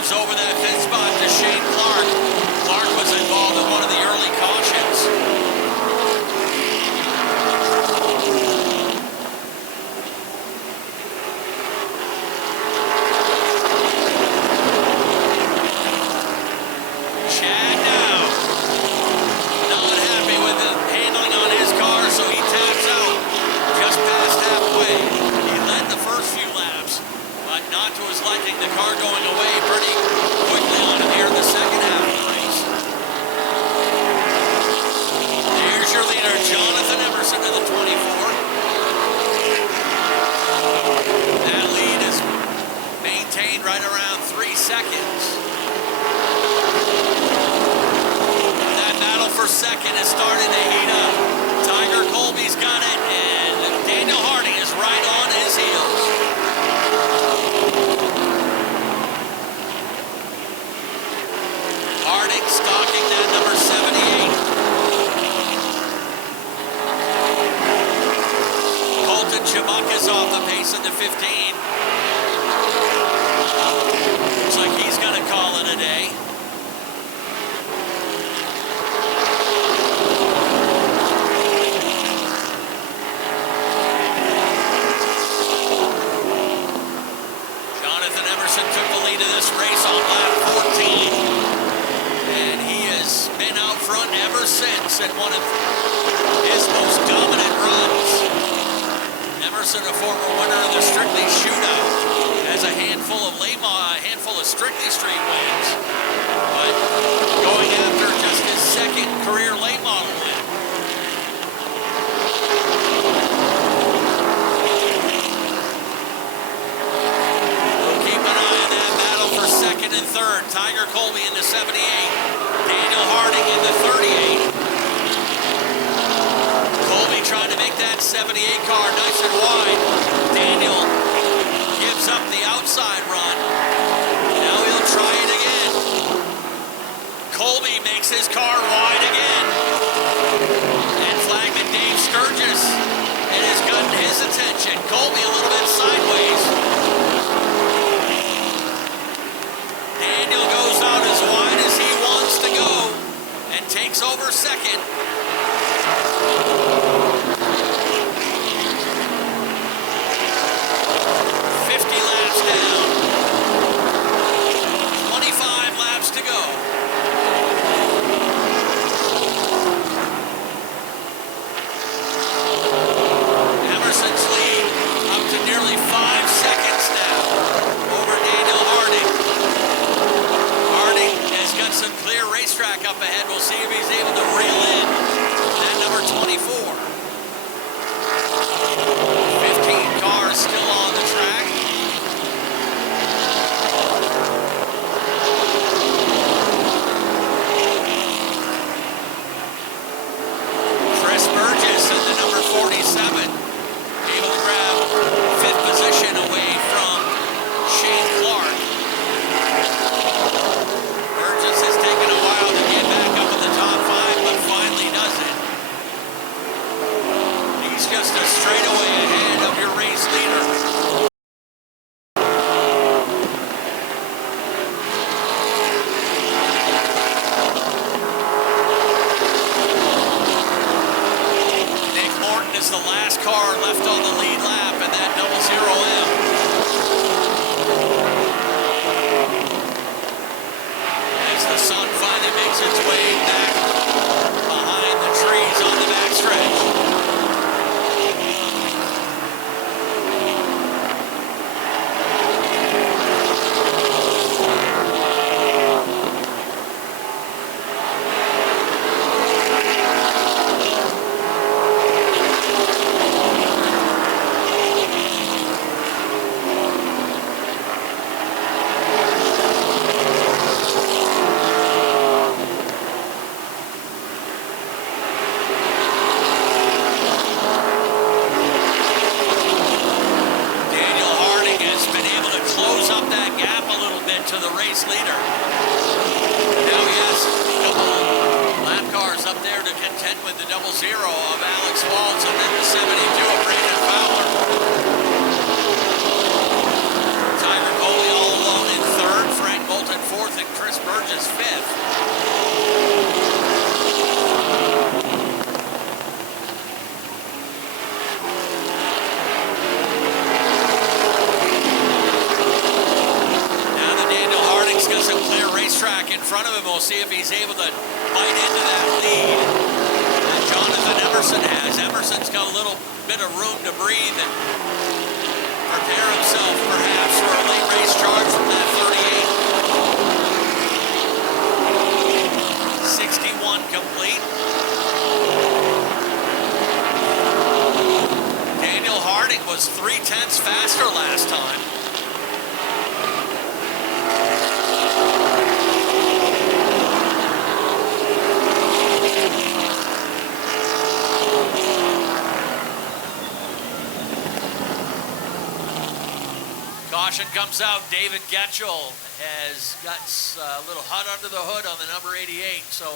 Over that 5th spot to Shane Clark. Clark was involved in one of the early cautions. Chad Dow not happy with the handling on his car, so he taps out just past halfway. He led the first few laps, but not to his liking. The car going away pretty quickly on him here in the second half of the race. Here's your leader, Jonathan Emerson in the 24. That lead is maintained right around 3 seconds. second is starting to heat up. Tiger Colby's got it, and Daniel Harding is right on his heels. Harding stalking that number 78. Colton Chibuk is off the pace in the 15. Looks like he's going to call it a day. Jonathan Emerson took the lead of this race on lap 14. And he has been out front ever since in one of his most dominant runs. Emerson, a former winner of the Strictly Shootout, has a handful of Strictly Street wins, but going after just his second career late model win. We'll keep an eye on that battle for second and third. Tiger Colby in the 78, Daniel Harding in the 38. Colby trying to make that 78 car nice and wide. Daniel gives up the outside run. Now he'll try it again. Colby makes his car wide again. And flagman Dave Sturgis, it has gotten his attention. Colby a little bit sideways. Daniel goes out as wide as he wants to go and takes over second. 50 laps down. 25 laps to go. Emerson's lead up to nearly 5 seconds now over Daniel Harding. Harding has got some clear racetrack up ahead. We'll see if he's able to reel in that number 24. 15 cars still on the track. Chris Burgess in the number 47, able to grab 5th position away from Shane Clark. Burgess has taken a while to get back up in the top 5, but finally does it. He's just a straightaway ahead of your race leader. Nick Morton is the last car left on the lead lap in that 00M. As the sun finally makes its way back behind the trees on the backstretch. To the race leader. Now he has a couple lap cars up there to contend with the 00 of Alex Waltz and then the 72 of Brandon Fowler. Tiger Coley all alone in 3rd, Frank Bolton 4th, and Chris Burgess 5th. Got some clear racetrack in front of him. We'll see if he's able to bite into that lead that Jonathan Emerson has. Emerson's got a little bit of room to breathe and prepare himself perhaps for a late race charge from that 38. 61 complete. Daniel Harding was 3/10 faster last time. Caution comes out. David Getchell has got a little hot under the hood on the number 88, so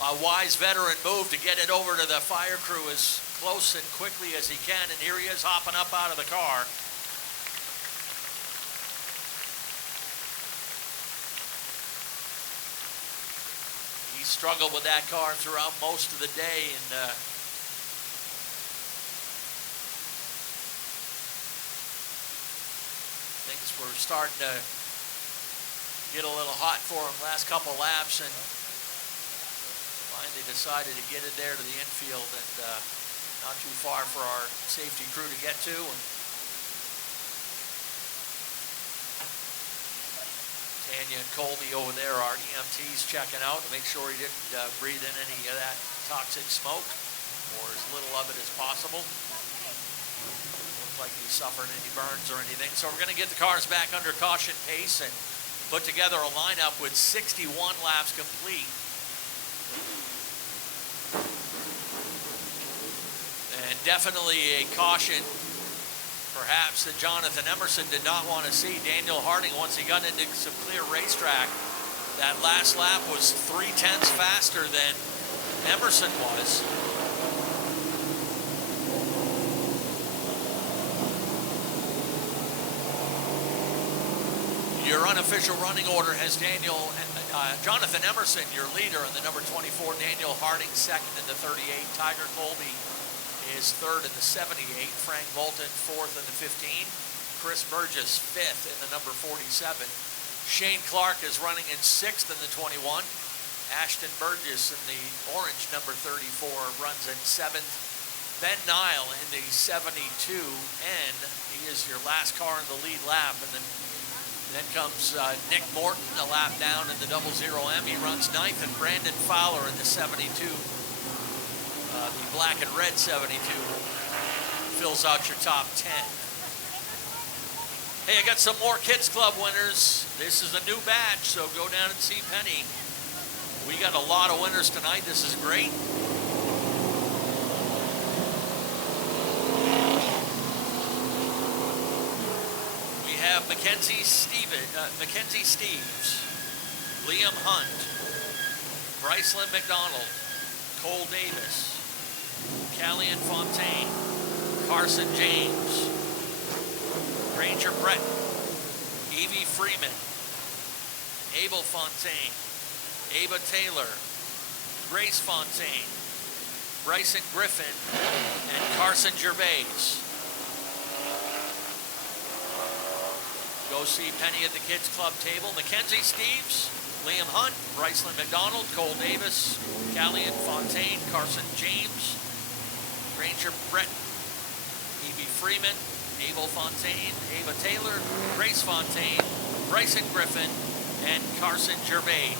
a wise veteran move to get it over to the fire crew as close and quickly as he can, and here he is hopping up out of the car. He struggled with that car throughout most of the day, and things were starting to get a little hot for him last couple laps, and finally decided to get it there to the infield, and not too far for our safety crew to get to. And Tanya and Colby over there, our EMTs, checking out to make sure he didn't breathe in any of that toxic smoke, or as little of it as possible. Like he's suffering any burns or anything. So we're going to get the cars back under caution pace and put together a lineup with 61 laps complete. And definitely a caution, perhaps, that Jonathan Emerson did not want to see. Daniel Harding, once he got into some clear racetrack, that last lap was 0.3 faster than Emerson was. Your unofficial running order has Jonathan Emerson, your leader, in the number 24, Daniel Harding second in the 38, Tiger Colby is third in the 78, Frank Bolton fourth in the 15, Chris Burgess fifth in the number 47, Shane Clark is running in sixth in the 21, Ashton Burgess in the orange number 34 runs in seventh, Ben Nile in the 72, and he is your last car in the lead lap, and then comes Nick Morton, a lap down in the 00M. He runs ninth, and Brandon Fowler in the 72. The black and red 72 fills out your top 10. Hey, I got some more Kids Club winners. This is a new batch, so go down and see Penny. We got a lot of winners tonight. This is great. Mackenzie Steves, Liam Hunt, Brycelyn McDonald, Cole Davis, Callian Fontaine, Carson James, Ranger Brett, Evie Freeman, Abel Fontaine, Ava Taylor, Grace Fontaine, Bryson Griffin, and Carson Gervais. Go see Penny at the Kids Club table. Mackenzie Steves, Liam Hunt, Brycelyn McDonald, Cole Davis, Callian Fontaine, Carson James, Ranger Brett, Evie Freeman, Abel Fontaine, Ava Taylor, Grace Fontaine, Bryson Griffin, and Carson Gervais.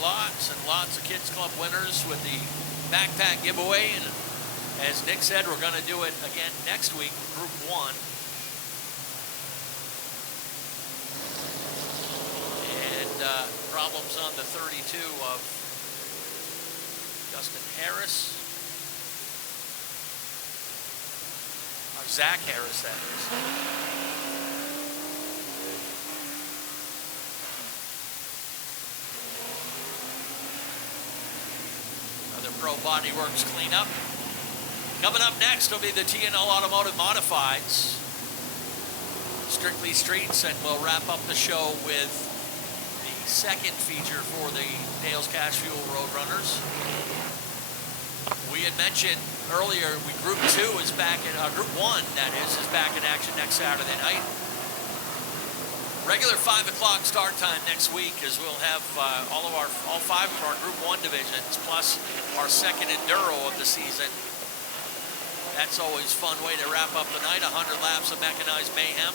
Lots and lots of Kids Club winners with the backpack giveaway, and as Nick said, we're going to do it again next week, Group 1. And problems on the 32 of Justin Harris. Or Zach Harris, that is. Another Pro Body Works cleanup. Coming up next will be the T&L Automotive Modifieds, Strictly Streets, and we'll wrap up the show with the second feature for the Dale's Cash Fuel Roadrunners. We had mentioned earlier, Group 2 is back in, Group 1, that is back in action next Saturday night. Regular 5 o'clock start time next week, as we'll have all 5 of our Group 1 divisions, plus our second Enduro of the season. That's always a fun way to wrap up the night, 100 laps of mechanized mayhem.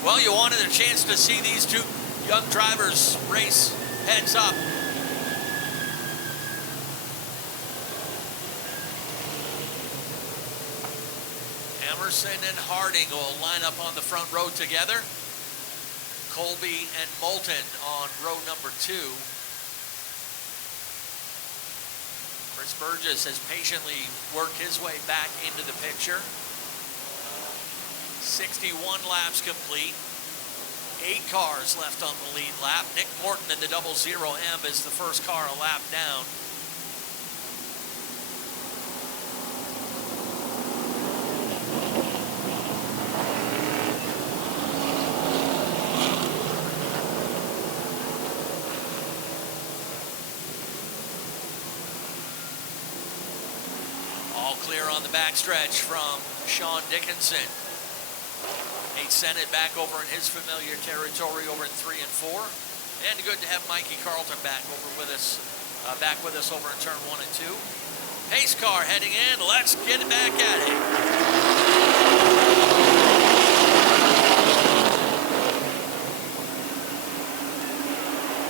Well, you wanted a chance to see these two young drivers race heads up. Emerson and Harding will line up on the front row together. Colby and Moulton on row number 2. Chris Burgess has patiently worked his way back into the picture. 61 laps complete. 8 cars left on the lead lap. Nick Morton in the 00M is the first car a lap down. All clear on the backstretch from Sean Dickinson. Nate Sennett back over in his familiar territory over in 3 and 4. And good to have Mikey Carlton back with us over in turn 1 and 2. Pace car heading in. Let's get back at it.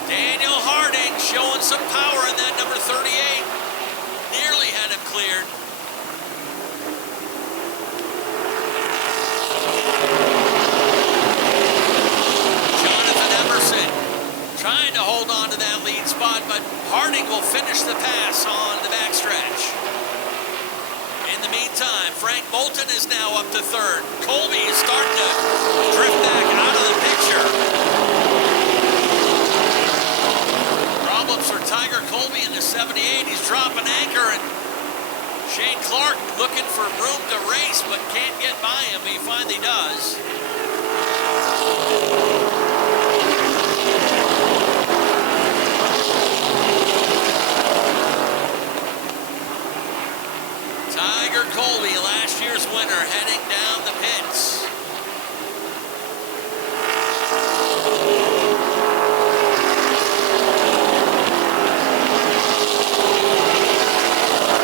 Daniel Harding showing some power in that number 38. Nearly had him cleared. Trying to hold on to that lead spot, but Harding will finish the pass on the backstretch. In the meantime, Frank Moulton is now up to third. Colby is starting to drift back out of the picture. Problems for Tiger Colby in the 78. He's dropping anchor, and Shane Clark looking for room to race, but can't get by him. He finally does. Tiger Colby, last year's winner, heading down the pits.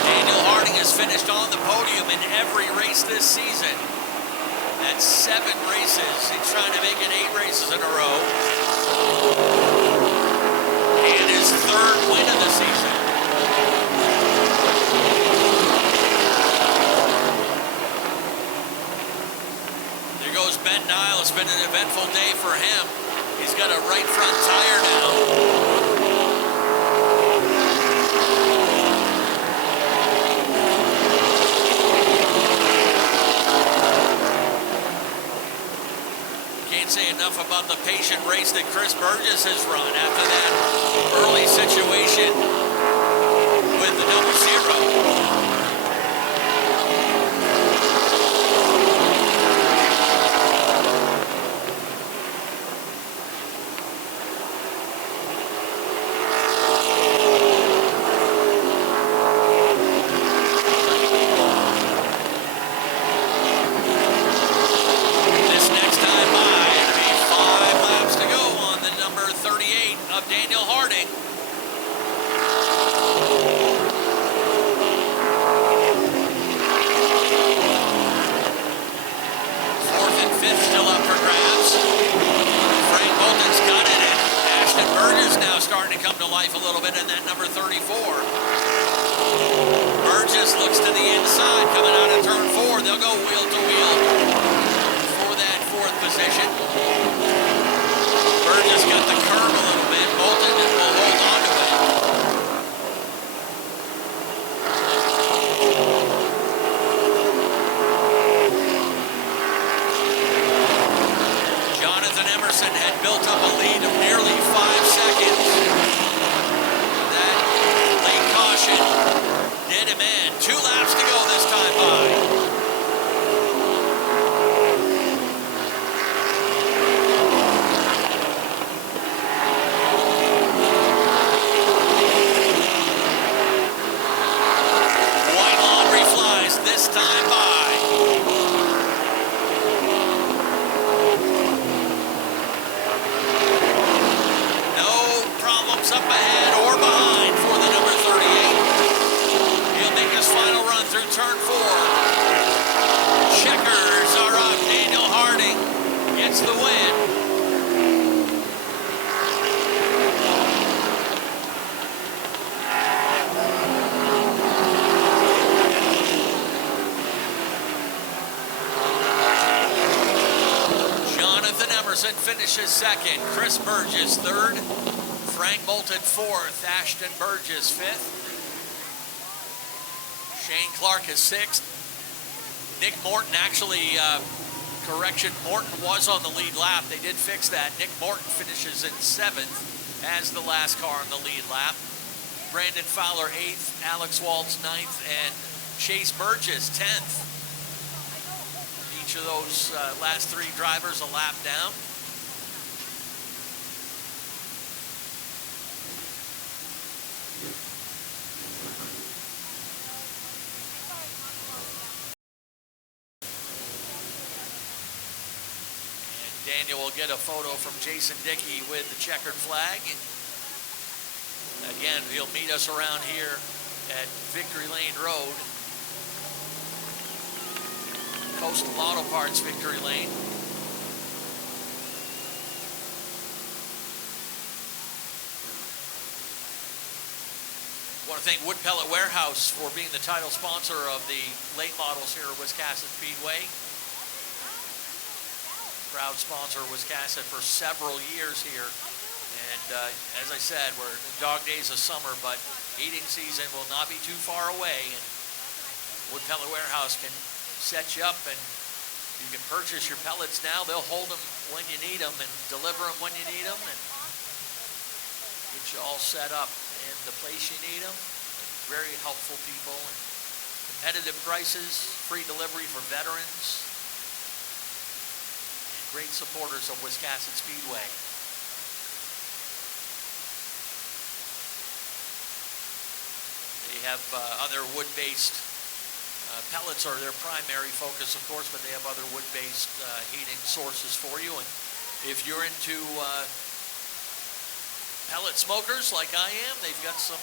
Daniel Harding has finished on the podium in every race this season. That's 7 races. He's trying to make it 8 races in a row. And his 3rd win of the season. Ben Nile. It's been an eventful day for him. He's got a right front tire now. Can't say enough about the patient race that Chris Burgess has run after that early situation with the 00. Finishes second. Chris Burgess third. Frank Moulton fourth. Ashton Burgess fifth. Shane Clark is 6th. Nick Morton actually, correction, Morton was on the lead lap. They did fix that. Nick Morton finishes in 7th as the last car on the lead lap. Brandon Fowler 8th, Alex Waltz 9th, and Chase Burgess 10th. Each of those last 3 drivers a lap down. Daniel will get a photo from Jason Dickey with the checkered flag. Again, he'll meet us around here at Victory Lane Road. Coastal Auto Parts Victory Lane. I want to thank Wood Pellet Warehouse for being the title sponsor of the late models here at Wiscasset Speedway. Proud sponsor of Wiscasset for several years here. And as I said, we're in the dog days of summer, but heating season will not be too far away. And Wood Pellet Warehouse can set you up, and you can purchase your pellets now. They'll hold them when you need them and deliver them when you need them, and get you all set up in the place you need them. Very helpful people, and competitive prices, free delivery for veterans. Great supporters of Wiscasset Speedway. They have other wood-based pellets are their primary focus, of course, but they have other wood-based heating sources for you. And if you're into pellet smokers like I am, they've got some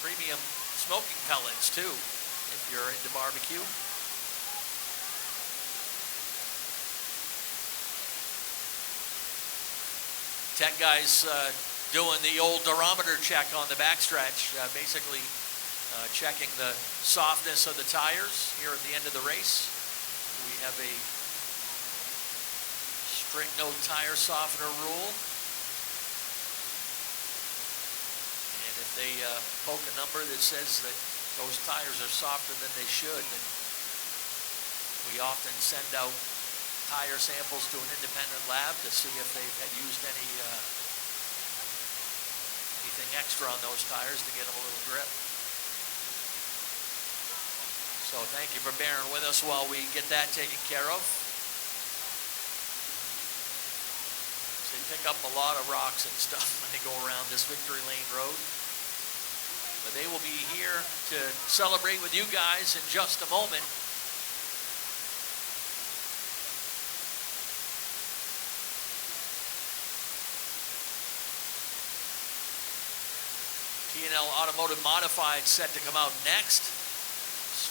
premium smoking pellets too, if you're into barbecue. Tech guys doing the old durometer check on the backstretch, basically checking the softness of the tires here at the end of the race. We have a strict no tire softener rule. And if they poke a number that says that those tires are softer than they should, then we often send out tire samples to an independent lab to see if they've had used anything extra on those tires to get them a little grip. So thank you for bearing with us while we get that taken care of. So they pick up a lot of rocks and stuff when they go around this Victory Lane Road. But they will be here to celebrate with you guys in just a moment. T&L Automotive Modified set to come out next.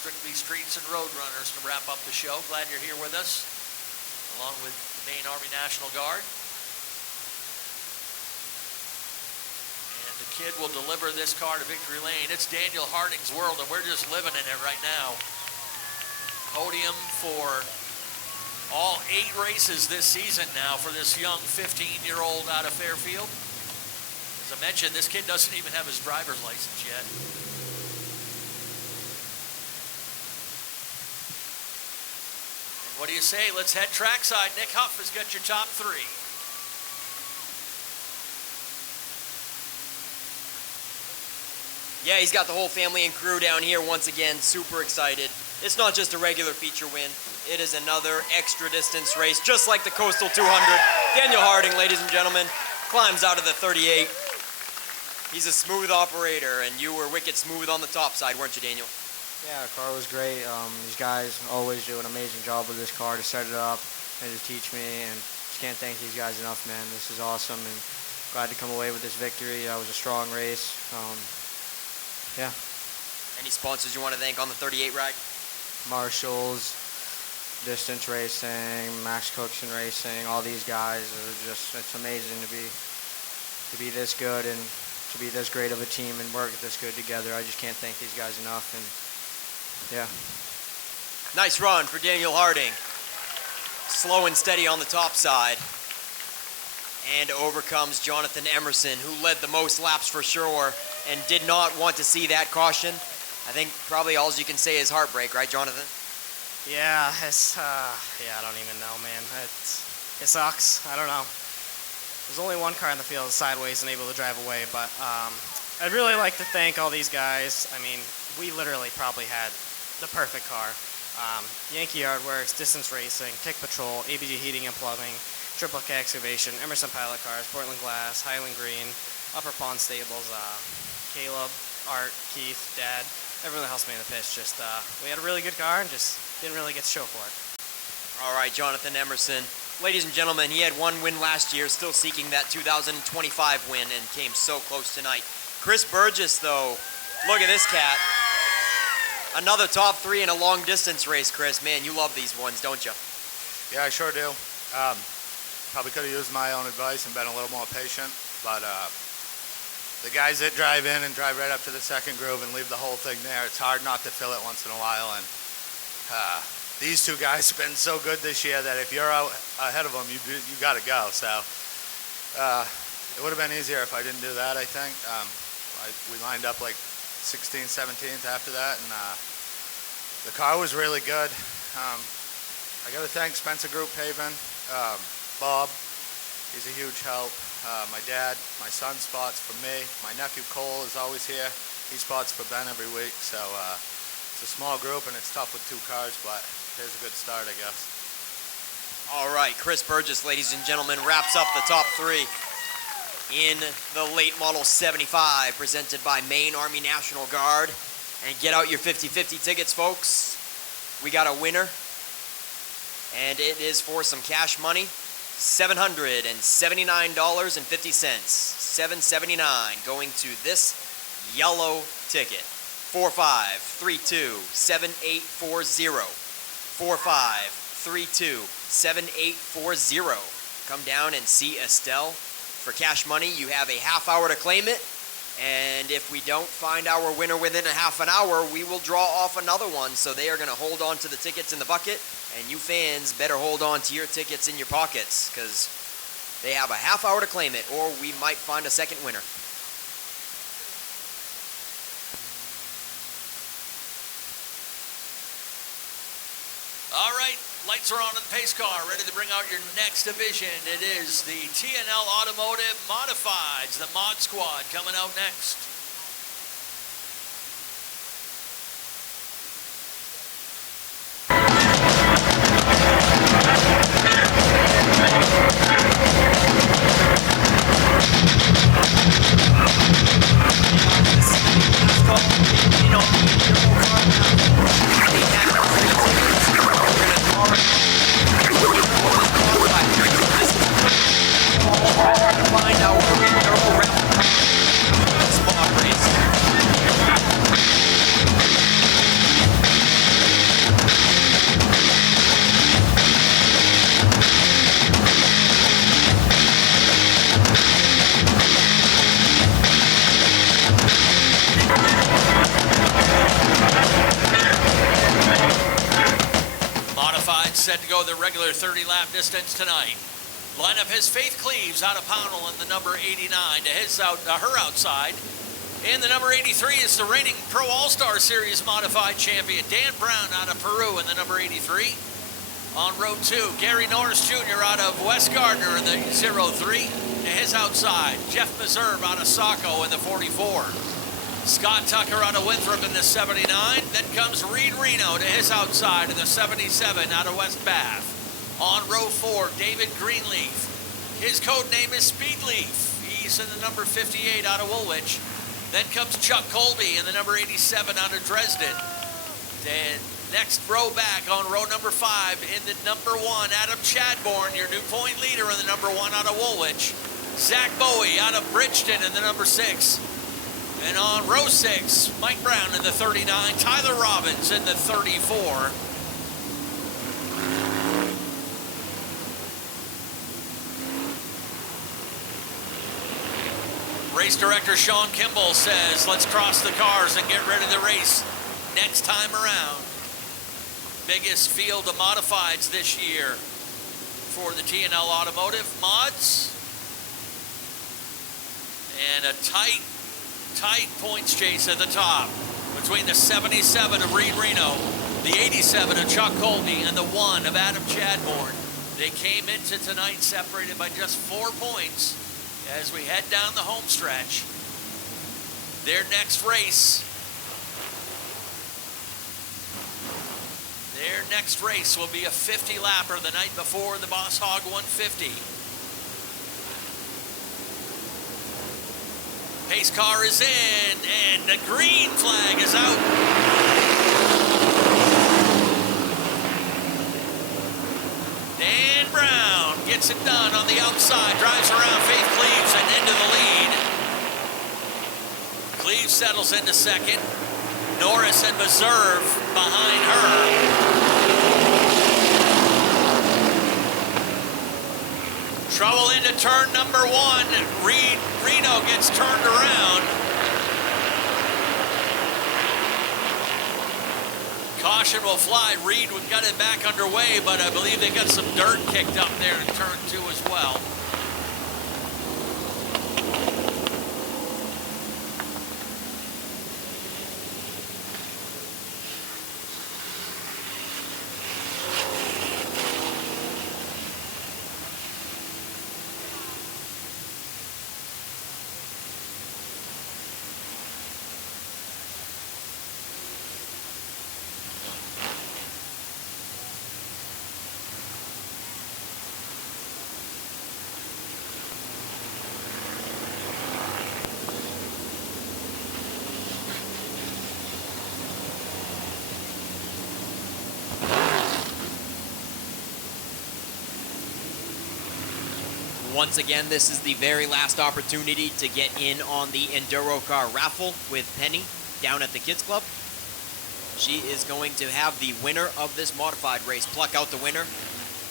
Strictly Streets and Road Runners to wrap up the show. Glad you're here with us, along with the Maine Army National Guard. And the kid will deliver this car to Victory Lane. It's Daniel Harding's world, and we're just living in it right now. Podium for all 8 races this season now for this young 15-year-old out of Fairfield. As I mentioned, this kid doesn't even have his driver's license yet. And what do you say? Let's head trackside. Nick Huff has got your top 3. Yeah, he's got the whole family and crew down here once again, super excited. It's not just a regular feature win, it is another extra distance race, just like the Coastal 200. Daniel Harding, ladies and gentlemen, climbs out of the 38. He's a smooth operator, and you were wicked smooth on the top side, weren't you, Daniel? Yeah, the car was great. These guys always do an amazing job with this car to set it up and to teach me, and just can't thank these guys enough, man. This is awesome, and glad to come away with this victory. That was a strong race. Yeah. Any sponsors you want to thank on the 38 ride? Marshall's, Distance Racing, Max Cookson Racing, all these guys are just, it's amazing to be this good and to be this great of a team and work this good together. I just can't thank these guys enough, and yeah. Nice run for Daniel Harding. Slow and steady on the top side. And over comes Jonathan Emerson, who led the most laps for sure and did not want to see that caution. I think probably all you can say is heartbreak, right, Jonathan? Yeah, I don't even know, man. It sucks. I don't know. There's only one car in the field sideways and able to drive away, but I'd really like to thank all these guys. I mean, we literally probably had the perfect car. Yankee Yard Works, Distance Racing, Tick Patrol, ABG Heating and Plumbing, Triple K Excavation, Emerson Pilot Cars, Portland Glass, Highland Green, Upper Pond Stables, Caleb, Art, Keith, Dad, everyone that helps me in the pitch. Just we had a really good car and just didn't really get to show for it. All right, Jonathan Emerson. Ladies and gentlemen, he had one win last year, still seeking that 2025 win, and came so close tonight. Chris Burgess, though, look at this cat. Another top 3 in a long distance race, Chris. Man, you love these ones, don't you? Yeah, I sure do. Probably could have used my own advice and been a little more patient, but the guys that drive in and drive right up to the second groove and leave the whole thing there, it's hard not to fill it once in a while. And these two guys have been so good this year that if you're out ahead of them, you got to go. So it would have been easier if I didn't do that, I think. We lined up like 16th, 17th after that, and the car was really good. I got to thank Spencer Group Paving, Bob, he's a huge help. My dad, my son spots for me. My nephew Cole is always here. He spots for Ben every week. So it's a small group and it's tough with 2 cars, but here's a good start, I guess. All right, Chris Burgess, ladies and gentlemen, wraps up the top 3 in the late model 75 presented by Maine Army National Guard. And get out your 50-50 tickets, folks. We got a winner, and it is for some cash money. $779.50. $779 going to this yellow ticket. 4532-7840. 4532-7840. Come down and see Estelle. For cash money, you have a half hour to claim it. And if we don't find our winner within a half an hour, we will draw off another one. So they are going to hold on to the tickets in the bucket. And you fans better hold on to your tickets in your pockets, because they have a half hour to claim it, or we might find a second winner. All right, lights are on in the pace car, ready to bring out your next division. It is the TNL Automotive Modifieds, the Mod Squad, coming out next. Find out where we go around spot race. Modified set to go the regular 30-lap distance tonight. Lineup has Faith Cleaves out of Pownell in the number 89 to her outside. And the number 83 is the reigning Pro All-Star Series Modified champion, Dan Brown out of Peru in the number 83. On row 2, Gary Norris Jr. out of West Gardner in the 03 to his outside. Jeff Meserve out of Saco in the 44. Scott Tucker out of Winthrop in the 79. Then comes Reed Reno to his outside in the 77 out of West Bath. On row 4, David Greenleaf. His code name is Speedleaf. He's in the number 58 out of Woolwich. Then comes Chuck Colby in the number 87 out of Dresden. Then next row back on row number 5 in the number 1, Adam Chadbourne, your New Point leader in the number 1 out of Woolwich. Zach Bowie out of Bridgeton in the number 6. And on row 6, Mike Brown in the 39, Tyler Robbins in the 34. Race director Sean Kimball says, let's cross the cars and get ready to race next time around. Biggest field of modifieds this year for the TNL Automotive mods. And a tight points chase at the top between the 77 of Reed Reno, the 87 of Chuck Colby, and the 1 of Adam Chadbourne. They came into tonight separated by just 4 points as we head down the home stretch. Their next race will be a 50-lapper the night before the Boss Hog 150. Pace car is in, and the green flag is out. Dan Brown gets it done on the outside, drives around Faith Cleaves and into the lead. Cleaves settles into second. Norris and Meserve behind her. Trouble into turn number 1. Reed Reno gets turned around. Caution will fly. Reed got it back underway, but I believe they got some dirt kicked up there in turn 2 as well. Once again, this is the very last opportunity to get in on the Enduro car raffle with Penny down at the Kids Club. She is going to have the winner of this modified race pluck out the winner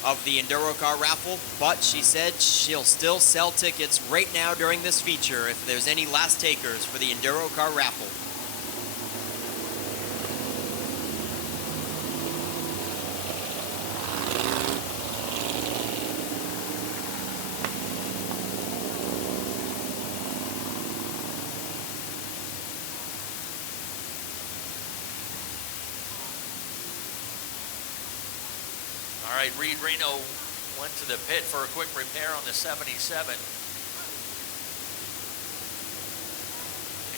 of the Enduro car raffle, but she said she'll still sell tickets right now during this feature if there's any last takers for the Enduro car raffle. All right, Reed Reno went to the pit for a quick repair on the 77.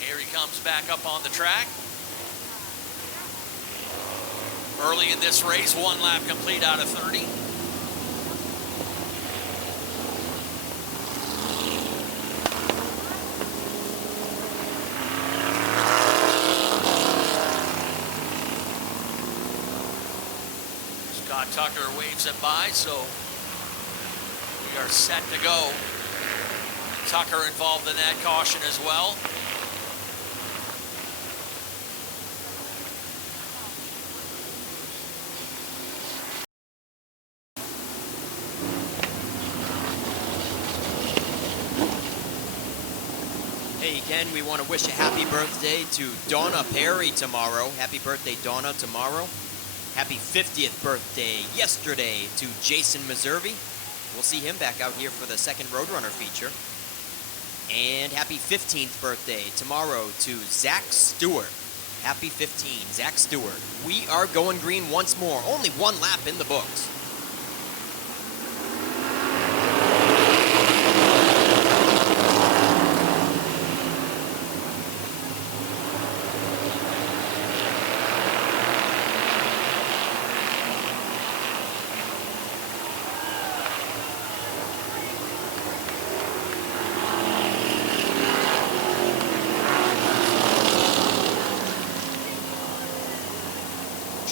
Here he comes back up on the track. Early in this race, 1 lap complete out of 30. Tucker waves it by, so we are set to go. Tucker involved in that caution as well. Hey Ken, we want to wish a happy birthday to Donna Perry tomorrow. Happy birthday, Donna, tomorrow. Happy 50th birthday yesterday to Jason Meserve. We'll see him back out here for the second Roadrunner feature. And happy 15th birthday tomorrow to Zach Stewart. Happy 15, Zach Stewart. We are going green once more. Only 1 lap in the books.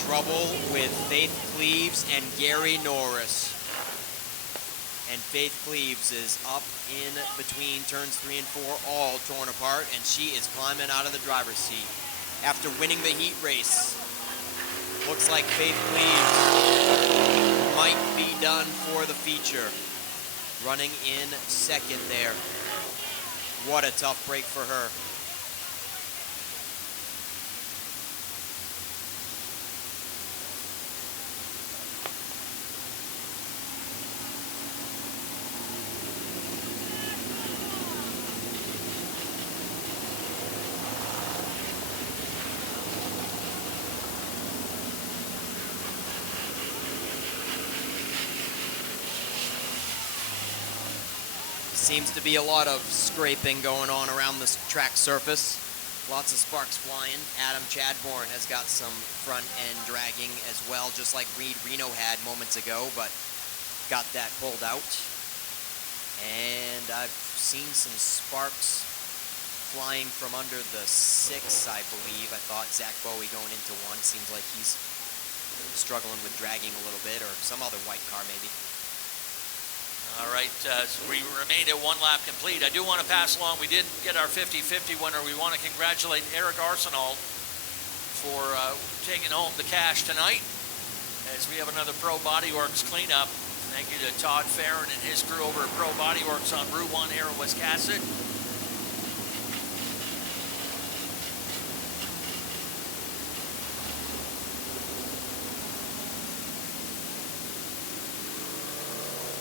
Trouble with Faith Cleaves and Gary Norris. And Faith Cleaves is up in between turns 3 and 4, all torn apart, and she is climbing out of the driver's seat. After winning the heat race, looks like Faith Cleaves might be done for the feature. Running in second there. What a tough break for her. Seems to be a lot of scraping going on around the track surface. Lots of sparks flying. Adam Chadbourne has got some front end dragging as well, just like Reed Reno had moments ago, but got that pulled out. And I've seen some sparks flying from under the 6, I believe. I thought Zach Bowie going into 1. Seems like he's struggling with dragging a little bit, or some other white car maybe. All right, so we remained at 1 lap complete. I do want to pass along, we did get our 50-50 winner. We want to congratulate Eric Arsenault for taking home the cash tonight, as we have another Pro Body Works cleanup. Thank you to Todd Farron and his crew over at Pro Body Works on Route 1 here in Wiscasset.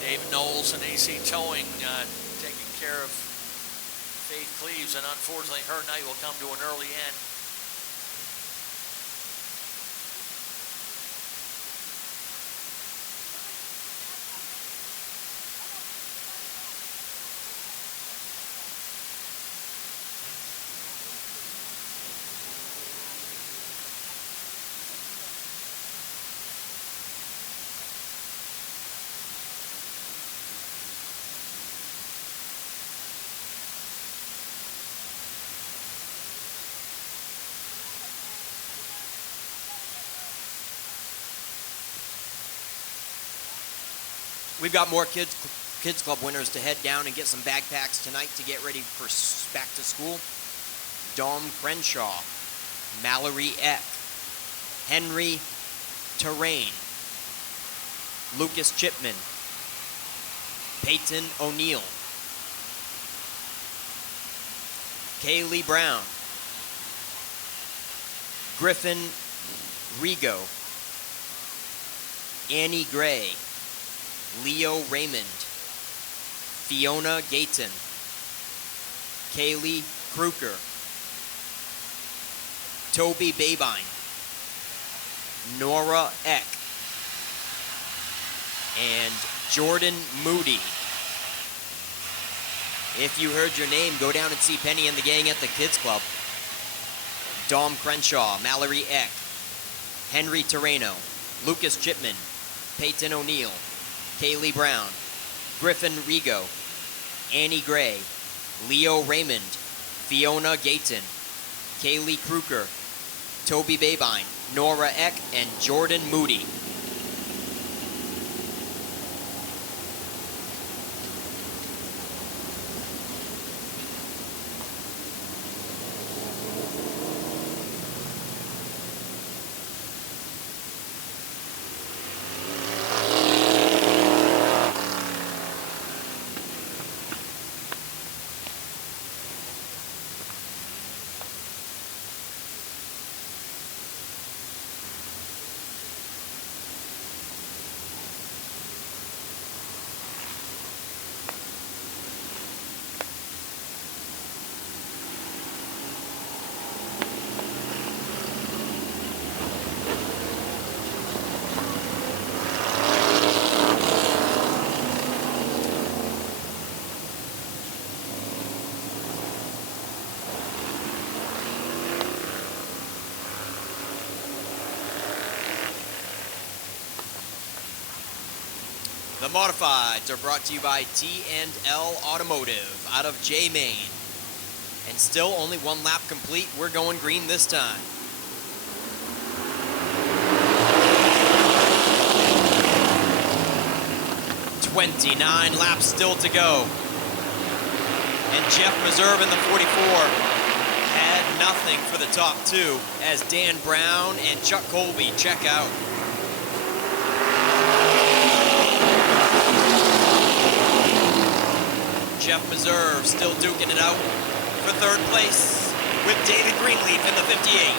Dave Knowles and AC Towing taking care of Faith Cleaves, and unfortunately her night will come to an early end. We've got more Kids Club winners to head down and get some backpacks tonight to get ready for back to school. Dom Crenshaw, Mallory Eck, Henry Terrain, Lucas Chipman, Peyton O'Neill, Kaylee Brown, Griffin Rigo, Annie Gray, Leo Raymond, Fiona Gayton, Kaylee Kruker, Toby Babine, Nora Eck, and Jordan Moody. If you heard your name, go down and see Penny and the gang at the Kids Club. Dom Crenshaw, Mallory Eck, Henry Terreno, Lucas Chipman, Peyton O'Neill, Kaylee Brown, Griffin Rigo, Annie Gray, Leo Raymond, Fiona Gayton, Kaylee Kruker, Toby Babine, Nora Eck, and Jordan Moody. The Modifieds are brought to you by T&L Automotive out of J-Main. And still only 1 lap complete. We're going green this time. "29 laps still to go. And Jeff Meserve in the 44 had nothing for the top 2 as Dan Brown and Chuck Colby check out. Jeff Meserve still duking it out for 3rd place with David Greenleaf in the 58.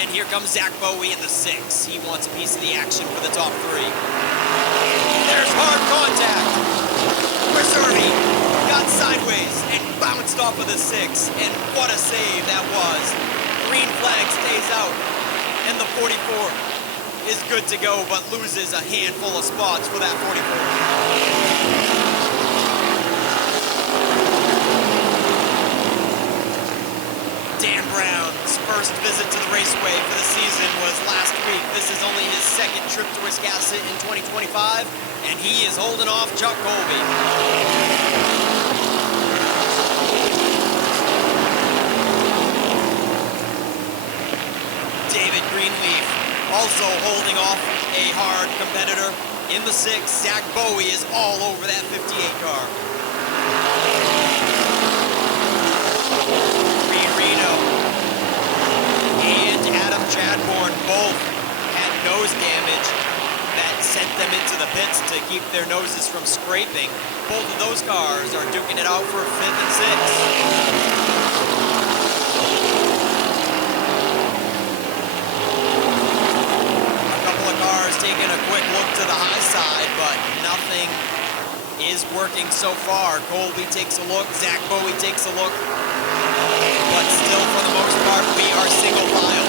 And here comes Zach Bowie in the 6. He wants a piece of the action for the top 3. There's hard contact. Meserve got sideways and bounced off of the 6. And what a save that was. Green flag stays out. And the 44 is good to go, but loses a handful of spots for that 44. first visit to the raceway for the season was last week. This is only his second trip to Wiscasset in 2025, and he is holding off Chuck Colby. David Greenleaf also holding off a hard competitor. In the 6, Zach Bowie is all over that 58 car. Reed Reno and Adam Chadbourne both had nose damage that sent them into the pits to keep their noses from scraping. Both of those cars are duking it out for 5th and 6th. Cars taking a quick look to the high side, but nothing is working so far. Colby takes a look, Zach Bowie takes a look, but still for the most part we are single file.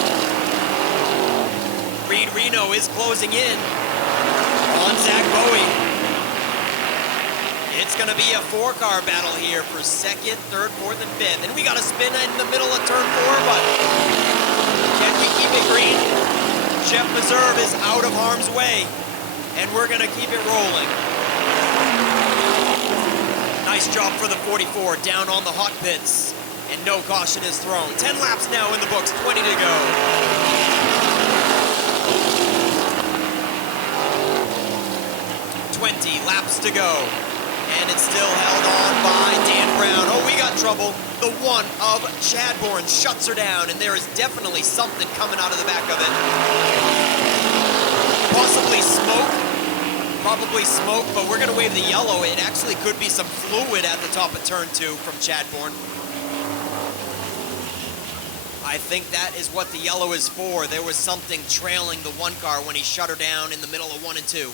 Reed Reno is closing in on Zach Bowie. It's going to be a 4-car battle here for 2nd, 3rd, 4th, and 5th, and we got a spin in the middle of turn 4, but can we keep it green? Jeff Meserve is out of harm's way, and we're going to keep it rolling. Nice job for the 44, down on the hot pits, and no caution is thrown. 10 laps now in the books, 20 to go. 20 laps to go, and it's still held on by Dan Brown. Oh, we got trouble. The one of Chadbourne shuts her down, and there is definitely something coming out of the back of it. Possibly smoke, probably smoke, but we're gonna wave the yellow. It actually could be some fluid at the top of turn 2 from Chadbourne. I think that is what the yellow is for. There was something trailing the 1 car when he shut her down in the middle of 1 and 2.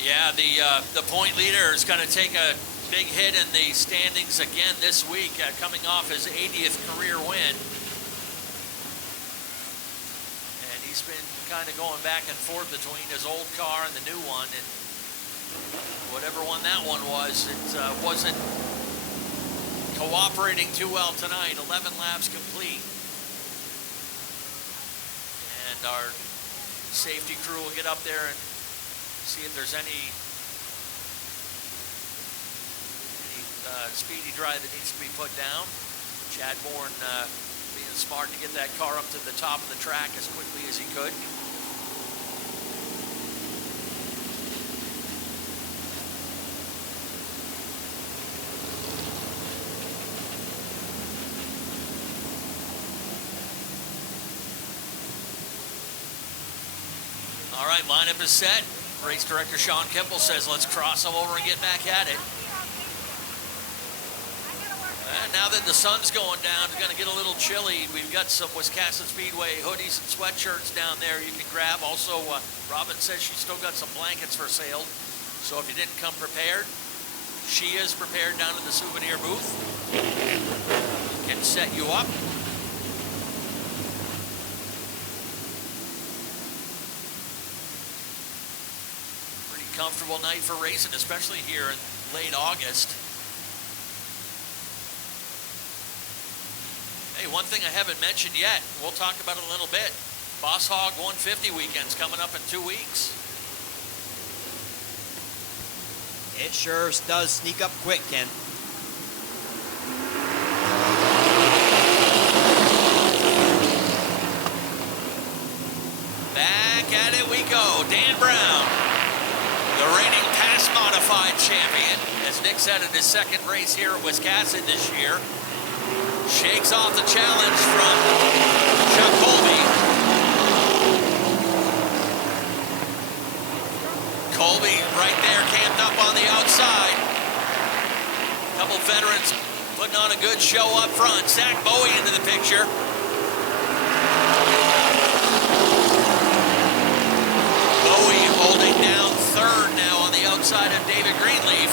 Yeah, the point leader is going to take a big hit in the standings again this week, coming off his 80th career win. And he's been kind of going back and forth between his old car and the new one, and whatever one that one was, it wasn't cooperating too well tonight. 11 laps complete. And our safety crew will get up there and see if there's any speedy dry that needs to be put down. Chadbourne being smart to get that car up to the top of the track as quickly as he could. All right, lineup is set. Race director Sean Kimball says, let's cross them over and get back at it. And now that the sun's going down, it's going to get a little chilly. We've got some Wiscasset Speedway hoodies and sweatshirts down there you can grab. Also, Robin says she's still got some blankets for sale. So if you didn't come prepared, she is prepared down in the souvenir booth. Can set you up. Comfortable night for racing, especially here in late August. Hey, one thing I haven't mentioned yet, we'll talk about it a little bit. Boss Hog 150 weekend's coming up in 2 weeks. It sure does sneak up quick, Ken. Back at it we go. Dan Brown, the reigning pass modified champion, as Nick said in his 2nd race here at Wiscasset this year, shakes off the challenge from Chuck Colby. Colby right there camped up on the outside. A couple veterans putting on a good show up front. Zach Bowie into the picture. Bowie holding down 3rd now on the outside of David Greenleaf.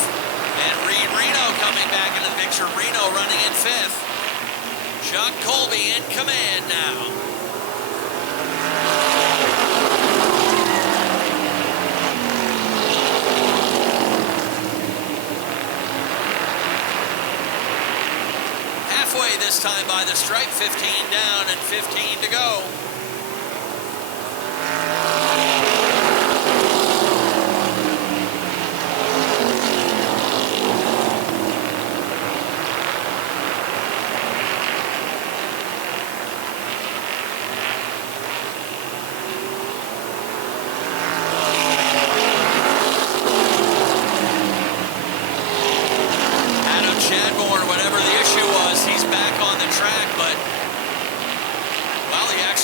And Reed Reno coming back into the picture. Reno running in 5th. Chuck Colby in command now. this time by the stripe, 15 down and 15 to go.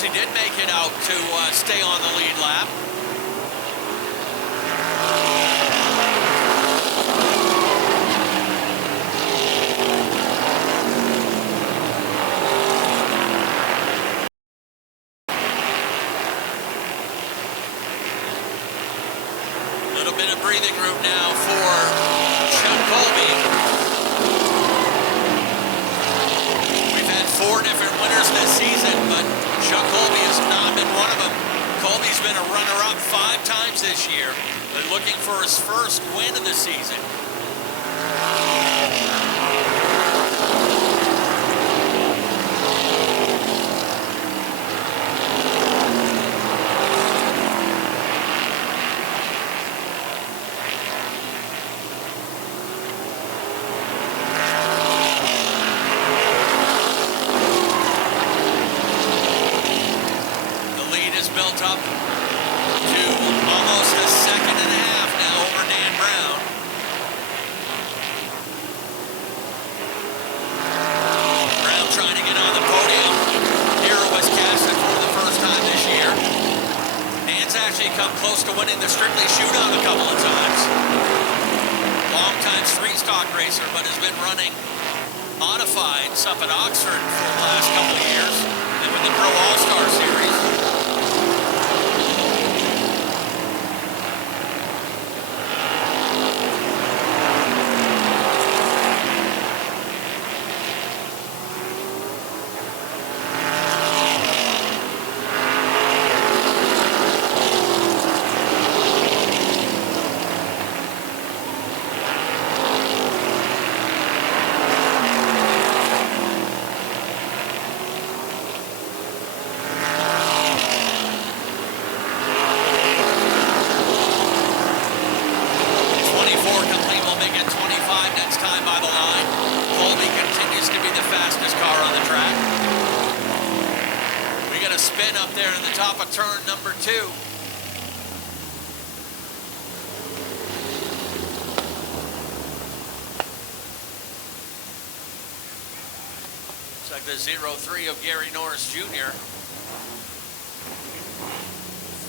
Did make it out to stay on the lead lap. A little bit of breathing room now for Chuck Colby. We've had 4 different winners this season, but Chuck Colby has not been one of them. Colby's been a runner-up 5 times this year, but looking for his first win of the season. Built up to almost a second and a half now over Dan Brown. Brown trying to get on the podium. Hero was casted for the first time this year. Dan's actually come close to winning the Strictly Shootout a couple of times. Long-time street-stock racer, but has been running modifieds up at Oxford for the last couple of years and with the Pro All-Star Series. Spin up there in the top of turn number 2. Looks like the 0-3 of Gary Norris Jr.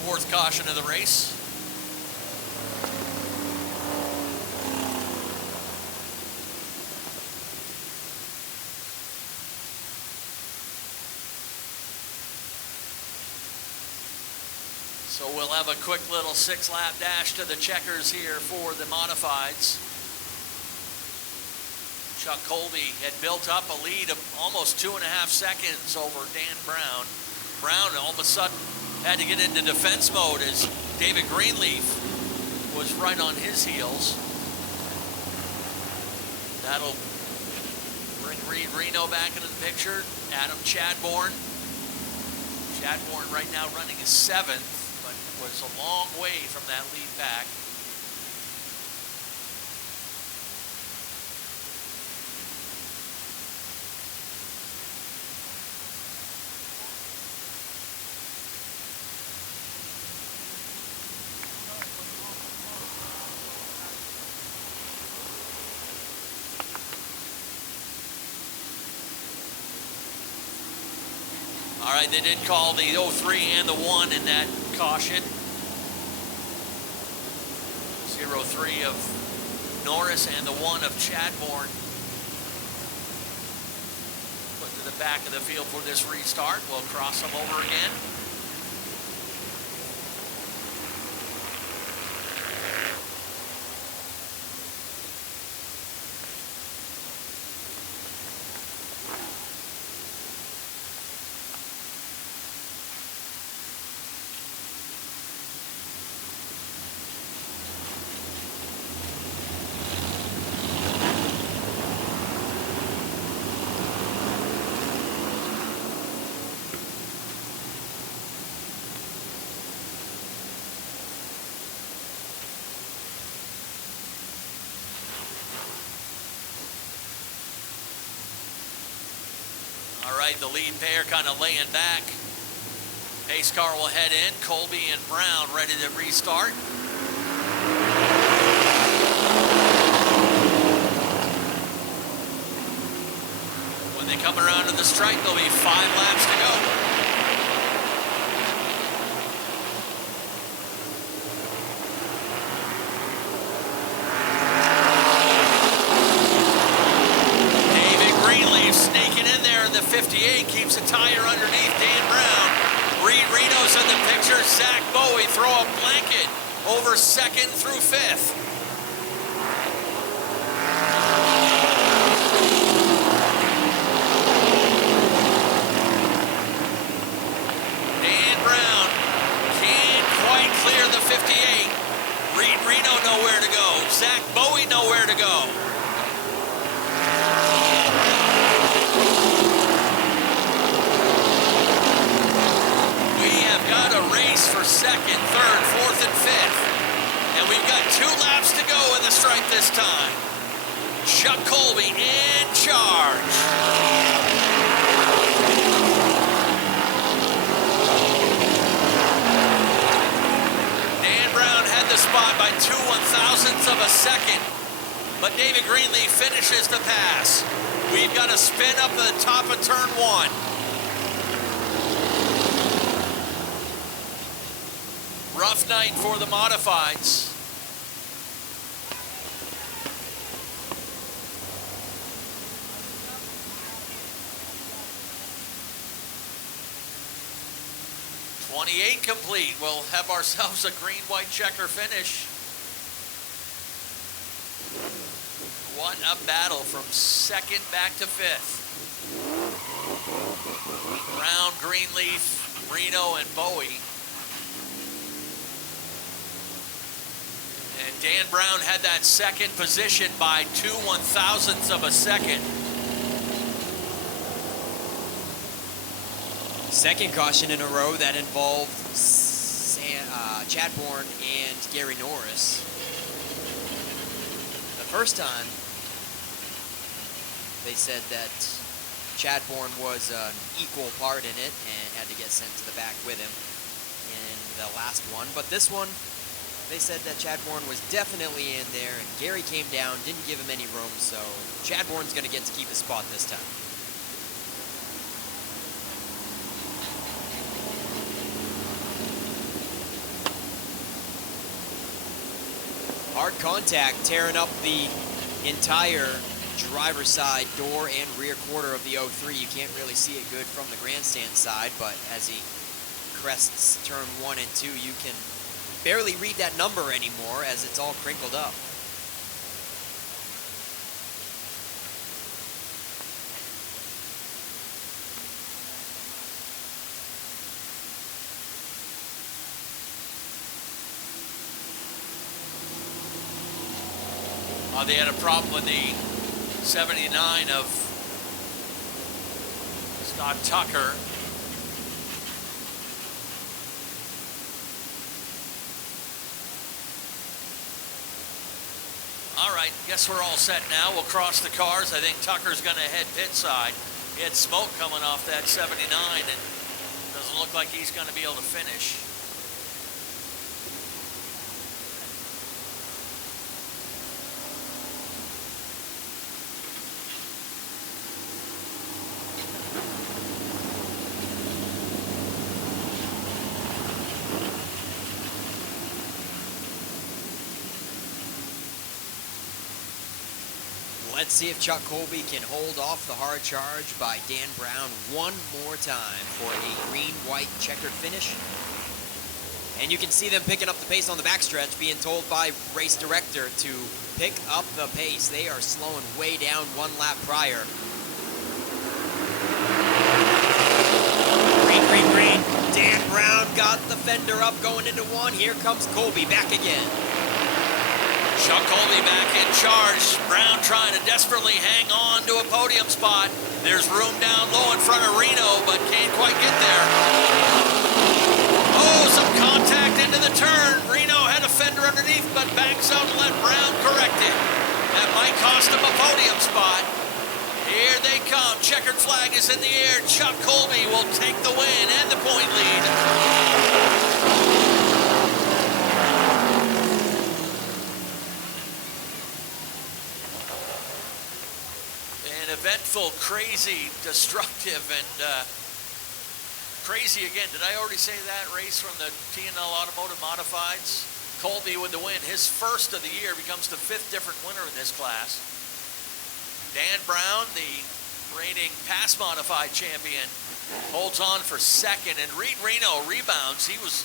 4th caution of the race. So we'll have a quick little 6-lap dash to the checkers here for the modifieds. Chuck Colby had built up a lead of almost 2.5 seconds over Dan Brown. Brown all of a sudden had to get into defense mode as David Greenleaf was right on his heels. That'll bring Reed Reno back into the picture. Adam Chadbourne. Chadbourne right now running his 7th. Was a long way from that lead back. All right, they did call the 0-3 and the 1 in that caution. 0-3 of Norris and the 1 of Chadbourne put to the back of the field for this restart. We'll cross them over again. All right, the lead pair kind of laying back. Pace car will head in. Colby and Brown ready to restart. When they come around to the stripe, there'll be 5 laps to go. Sneaking in there in the 58, keeps a tire underneath Dan Brown. Reed Reno's in the picture. Zach Bowie throw a blanket over 2nd through 5th. Dan Brown can't quite clear the 58. Reed Reno nowhere to go. Zach Bowie nowhere to go. Got a race for 2nd, 3rd, 4th, and 5th. And we've got 2 laps to go in the stripe this time. Chuck Colby in charge. Dan Brown had the spot by 2/1000ths of a second. But David Greenleaf finishes the pass. We've got a spin up the top of turn 1. Rough night for the modifieds. '28 complete. We'll have ourselves a green-white checker finish. What a battle from 2nd back to 5th. Brown, Greenleaf, Reno, and Bowie. And Dan Brown had that 2nd position by 2/1000ths of a second. Second caution in a row that involved Chad Bourne and Gary Norris. The first time, they said that Chad Bourne was an equal part in it and had to get sent to the back with him in the last one. But this one, they said that Chad Bourne was definitely in there, and Gary came down, didn't give him any room, so Chad Bourne's going to get to keep his spot this time. Hard contact, tearing up the entire driver's side door and rear quarter of the 03. You can't really see it good from the grandstand side, but as he crests turn 1 and 2, you can barely read that number anymore as it's all crinkled up. They had a problem with the 79 of Scott Tucker. All right, guess we're all set now. We'll cross the cars. I think Tucker's going to head pit side. He had smoke coming off that 79, and doesn't look like he's going to be able to finish. Let's see if Chuck Colby can hold off the hard charge by Dan Brown one more time for a green-white checkered finish. And you can see them picking up the pace on the backstretch, being told by race director to pick up the pace. They are slowing way down 1 lap prior. Green, green, green. Dan Brown got the fender up going into 1. Here comes Colby back again. Chuck Colby back in charge. Brown trying to desperately hang on to a podium spot. There's room down low in front of Reno, but can't quite get there. Oh, some contact into the turn. Reno had a fender underneath, but backs out and let Brown correct it. That might cost him a podium spot. Here they come. Checkered flag is in the air. Chuck Colby will take the win and the point lead. An eventful, crazy, destructive, and crazy again. Did I already say that race from the T&L Automotive Modifieds? Colby with the win. His first of the year, becomes the 5th different winner in this class. Dan Brown, the reigning pass modified champion, holds on for 2nd, and Reed Reno rebounds. He was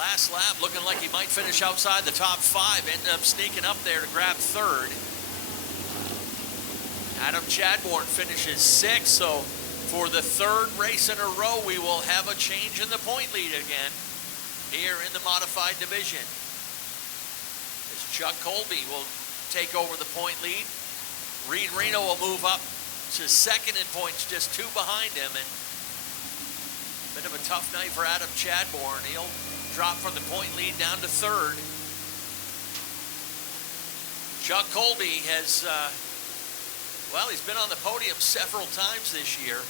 last lap looking like he might finish outside the top 5, ended up sneaking up there to grab 3rd. Adam Chadbourne finishes 6th, so for the 3rd race in a row, we will have a change in the point lead again here in the modified division. As Chuck Colby will take over the point lead. Reed Reno will move up to 2nd in points, just 2 behind him, and a bit of a tough night for Adam Chadbourne. He'll drop from the point lead down to 3rd. Chuck Colby has well, he's been on the podium several times this year.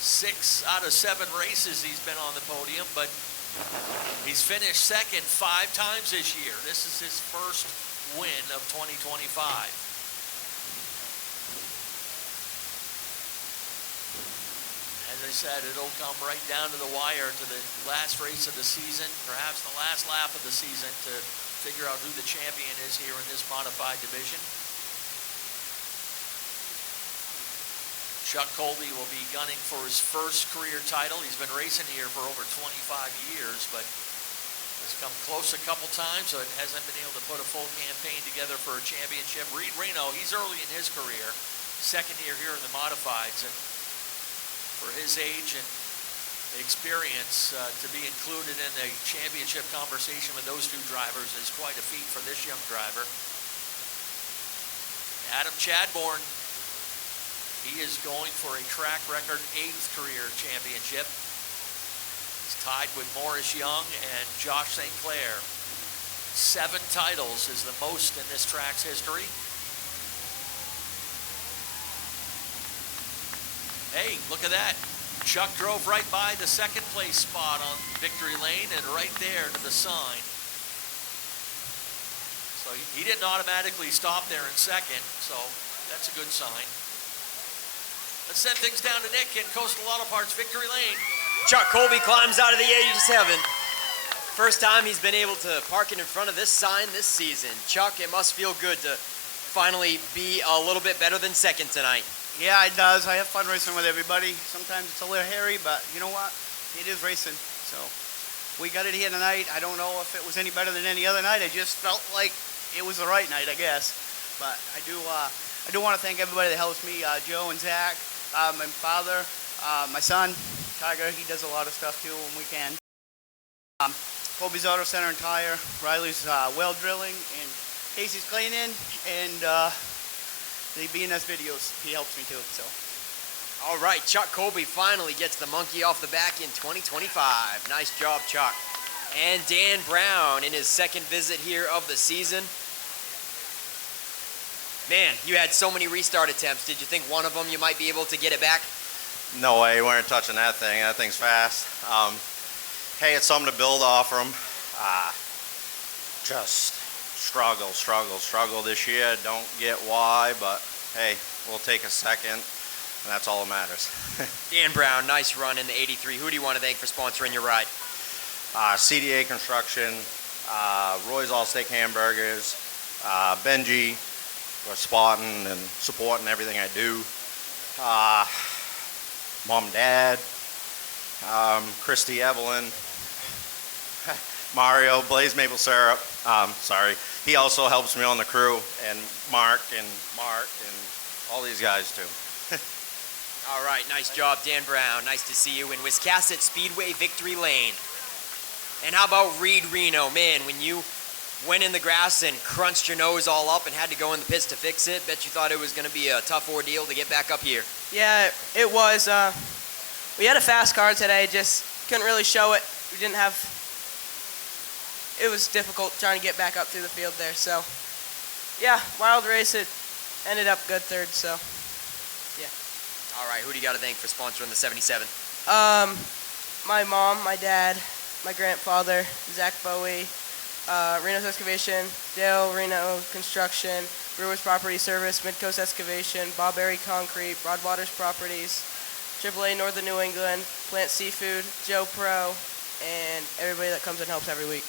6 out of 7 races he's been on the podium, but he's finished 2nd 5 times this year. This is his first win of 2025. As I said, it'll come right down to the wire, to the last race of the season, perhaps the last lap of the season, to figure out who the champion is here in this modified division. Chuck Colby will be gunning for his first career title. He's been racing here for over 25 years, but has come close a couple times, so it hasn't been able to put a full campaign together for a championship. Reed Reno, he's early in his career, 2nd year here in the modifieds, and for his age and experience, to be included in the championship conversation with those 2 drivers is quite a feat for this young driver. Adam Chadbourne, he is going for a track record 8th career championship. He's tied with Morris Young and Josh St. Clair. 7 titles is the most in this track's history. Hey, look at that. Chuck drove right by the 2nd place spot on Victory Lane and right there to the sign. So he didn't automatically stop there in 2nd, so that's a good sign. Let's send things down to Nick in Coastal Auto Parts Victory Lane. Chuck Colby climbs out of the 87. First time he's been able to park it in front of this sign this season. Chuck, it must feel good to finally be a little bit better than 2nd tonight. Yeah, it does. I have fun racing with everybody. Sometimes it's a little hairy, but you know what? It is racing. So we got it here tonight. I don't know if it was any better than any other night. I just felt like it was the right night, I guess. But I do want to thank everybody that helps me, Joe and Zach. My father, my son, Tiger, he does a lot of stuff too when we can. Colby's Auto Center and Tire, Riley's well drilling, and Casey's cleaning, and the B&S videos, he helps me too, so. All right, Chuck Colby finally gets the monkey off the back in 2025. Nice job, Chuck. And Dan Brown in his 2nd visit here of the season. Man, you had so many restart attempts. Did you think one of them you might be able to get it back? No way, we weren't touching that thing. That thing's fast. Hey, it's something to build off from. Just struggle this year. Don't get why, but hey, we'll take a 2nd, and that's all that matters. Dan Brown, nice run in the 83. Who do you want to thank for sponsoring your ride? CDA Construction, Roy's All Steak Hamburgers, Benji, for spotting and supporting everything I do. Mom and Dad, Christy Evelyn, Mario, Blaze Maple Syrup. Sorry. He also helps me on the crew, and Mark and all these guys too. All right, nice job, Dan Brown. Nice to see you in Wiscasset Speedway Victory Lane. And how about Reed Reno? Man, when you went in the grass and crunched your nose all up and had to go in the pits to fix it, bet you thought it was going to be a tough ordeal to get back up here. Yeah, it was. We had a fast car today, just couldn't really show it. We didn't have, it was difficult trying to get back up through the field there. So, yeah, wild race. It ended up good 3rd, so. All right, who do you got to thank for sponsoring the 77? My mom, my dad, my grandfather, Zach Bowie, Reno's Excavation, Dale Reno Construction, Brewers Property Service, Midcoast Excavation, Bob Berry Concrete, Broadwaters Properties, AAA Northern New England, Plant Seafood, Joe Pro, and everybody that comes and helps every week.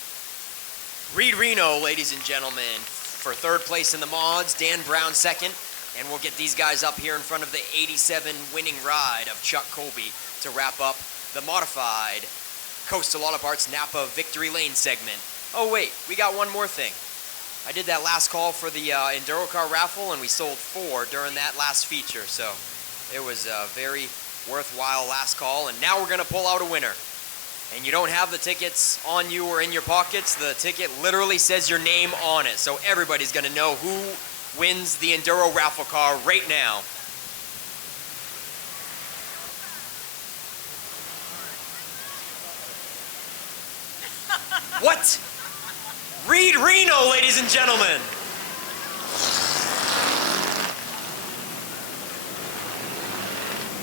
Reed Reno, ladies and gentlemen, for third place in the mods, Dan Brown second, and we'll get these guys up here in front of the 87 winning ride of Chuck Colby to wrap up the modified Coastal Auto Parts Napa Victory Lane segment. Oh wait, we got one more thing. I did that last call for the Enduro car raffle, and we sold 4 during that last feature, so it was a very worthwhile last call, and now we're going to pull out a winner. And you don't have the tickets on you or in your pockets. The ticket literally says your name on it, so everybody's going to know who wins the Enduro raffle car right now. What? Reed Reno, ladies and gentlemen.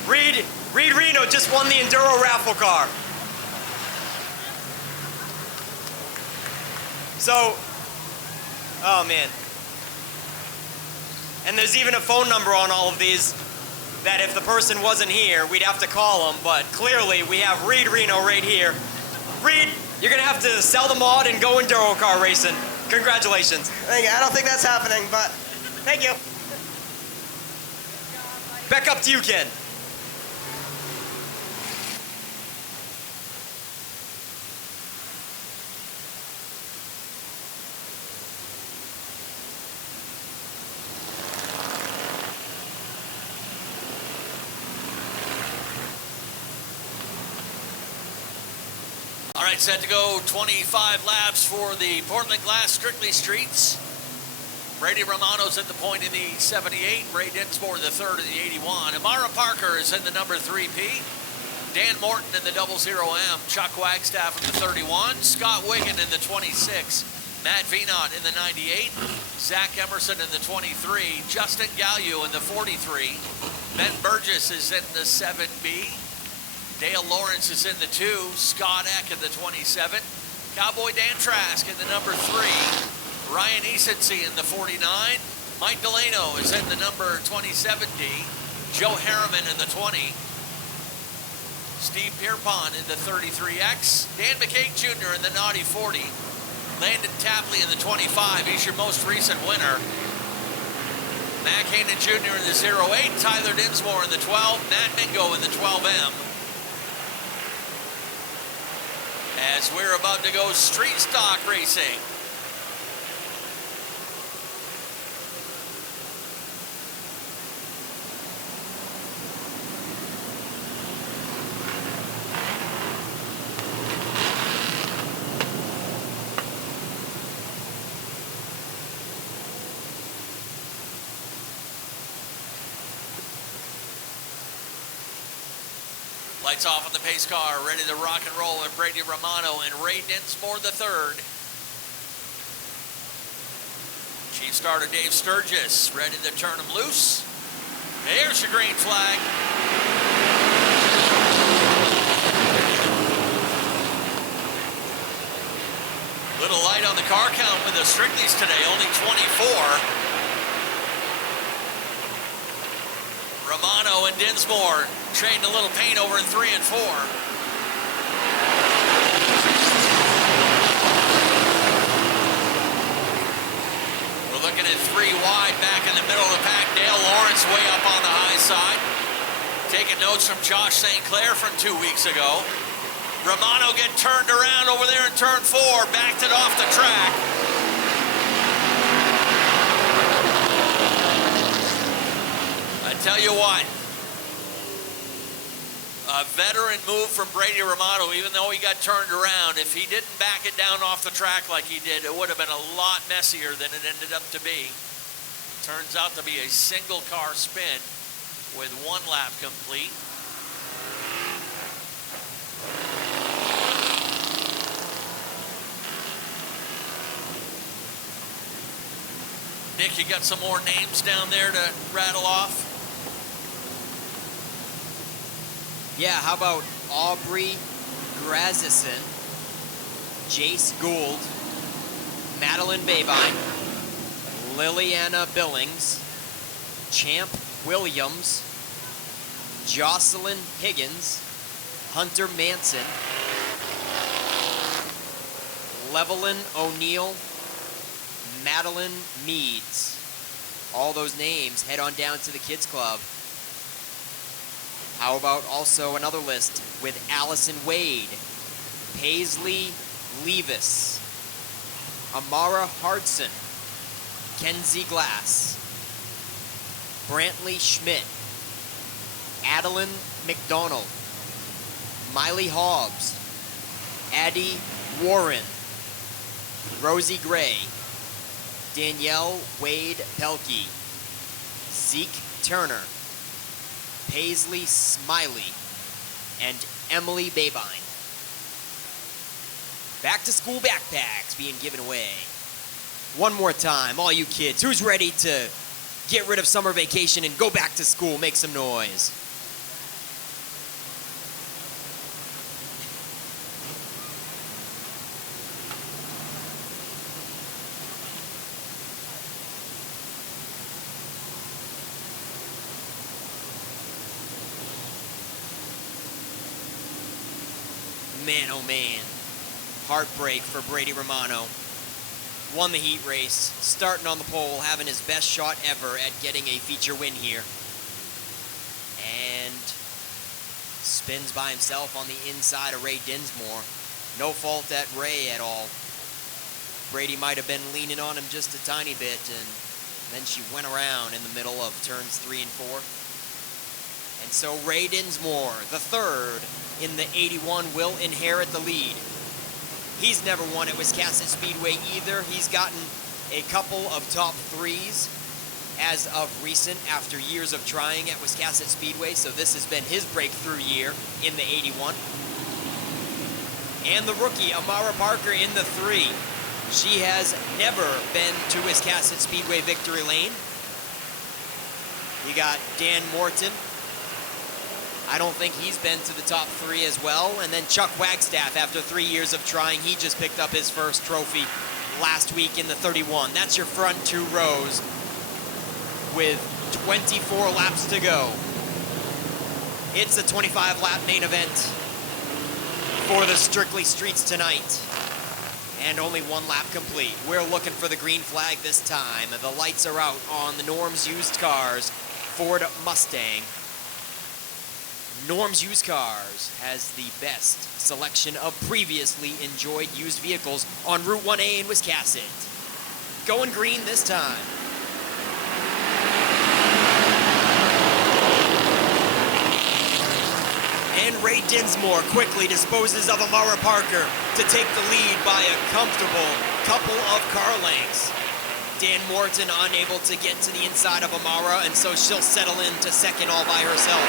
Reed Reno just won the Enduro raffle car. So, oh man. And there's even a phone number on all of these that if the person wasn't here, we'd have to call them, but clearly we have Reed Reno right here. Reed, you're gonna have to sell the mod and go Enduro car racing. Congratulations. Thank you. I don't think that's happening, but thank you. Back up to you, Ken. All right, set to go 25 laps for the Portland Glass Strictly Streets. Brady Romano's at the point in the 78. Ray Dinsmore the third in the 81. Amara Parker is in the number 3P. Dan Morton in the 00M. Chuck Wagstaff in the 31. Scott Wiggin in the 26. Matt Vienot in the 98. Zach Emerson in the 23. Justin Galliou in the 43. Ben Burgess is in the 7B. Dale Lawrence is in the 2. Scott Eck in the 27. Cowboy Dan Trask in the number 3. Ryan Easonsey in the 49. Mike Delano is in the number 27D. Joe Harriman in the 20. Steve Pierpont in the 33X. Dan McCaig Jr. in the Naughty 40. Landon Tapley in the 25. He's your most recent winner. Mac Hainan Jr. in the 08. Tyler Dinsmore in the 12. Nat Mingo in the 12M. As we're about to go street stock racing. Lights off on the pace car, ready to rock and roll with Brady Romano and Ray Dinsmore III. Chief starter Dave Sturgis, ready to turn him loose. There's your green flag. Little light on the car count with the Strictly's today, only 24. Romano and Dinsmore trading a little paint over in 3 and 4. We're looking at 3 wide back in the middle of the pack. Dale Lawrence way up on the high side. Taking notes from Josh St. Clair from 2 weeks ago. Romano getting turned around over there in turn 4. Backed it off the track. Tell you what, a veteran move from Brady Romano, even though he got turned around. If he didn't back it down off the track like he did, it would have been a lot messier than it ended up to be. Turns out to be a single car spin with 1 lap complete. Nick, you got some more names down there to rattle off? Yeah, how about Aubrey Grazison, Jace Gould, Madeline Babine, Liliana Billings, Champ Williams, Jocelyn Higgins, Hunter Manson, Levelyn O'Neill, Madeline Meads. All those names head on down to the Kids Club. How about also another list with Allison Wade, Paisley Levis, Amara Hardson, Kenzie Glass, Brantley Schmidt, Adeline McDonald, Miley Hobbs, Addie Warren, Rosie Gray, Danielle Wade Pelkey, Zeke Turner, Paisley Smiley, and Emily Babine. Back to school backpacks being given away. One more time, all you kids, who's ready to get rid of summer vacation and go back to school? Make some noise. Man, oh man. Heartbreak for Brady Romano. Won the heat race, starting on the pole, having his best shot ever at getting a feature win here. And spins by himself on the inside of Ray Dinsmore. No fault at Ray at all. Brady might have been leaning on him just a tiny bit, and then she went around in the middle of turns 3 and 4. And so Ray Dinsmore, the third in the 81, will inherit the lead. He's never won at Wiscasset Speedway either. He's gotten a couple of top threes as of recent after years of trying at Wiscasset Speedway, so this has been his breakthrough year in the 81. And the rookie, Amara Parker, in the 3. She has never been to Wiscasset Speedway Victory Lane. You got Dan Morton. I don't think he's been to the top 3 as well. And then Chuck Wagstaff, after 3 years of trying, he just picked up his first trophy last week in the 31. That's your front 2 rows with 24 laps to go. It's a 25-lap main event for the Strictly Streets tonight. And only 1 lap complete. We're looking for the green flag this time. The lights are out on the Norm's Used Cars Ford Mustang. Norm's Used Cars has the best selection of previously enjoyed used vehicles on Route 1A in Wiscasset. Going green this time. And Ray Dinsmore quickly disposes of Amara Parker to take the lead by a comfortable couple of car lengths. Dan Morton unable to get to the inside of Amara, and so she'll settle into second all by herself.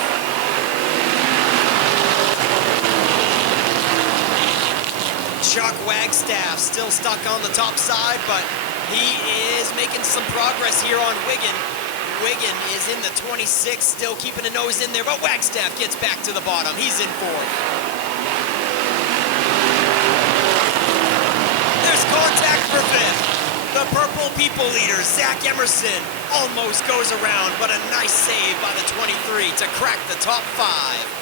Chuck Wagstaff still stuck on the top side, but he is making some progress here on Wiggin. Wiggin is in the 26, still keeping a nose in there, but Wagstaff gets back to the bottom. He's in 4th. There's contact for 5th. The Purple People leader, Zach Emerson, almost goes around, but a nice save by the 23 to crack the top 5.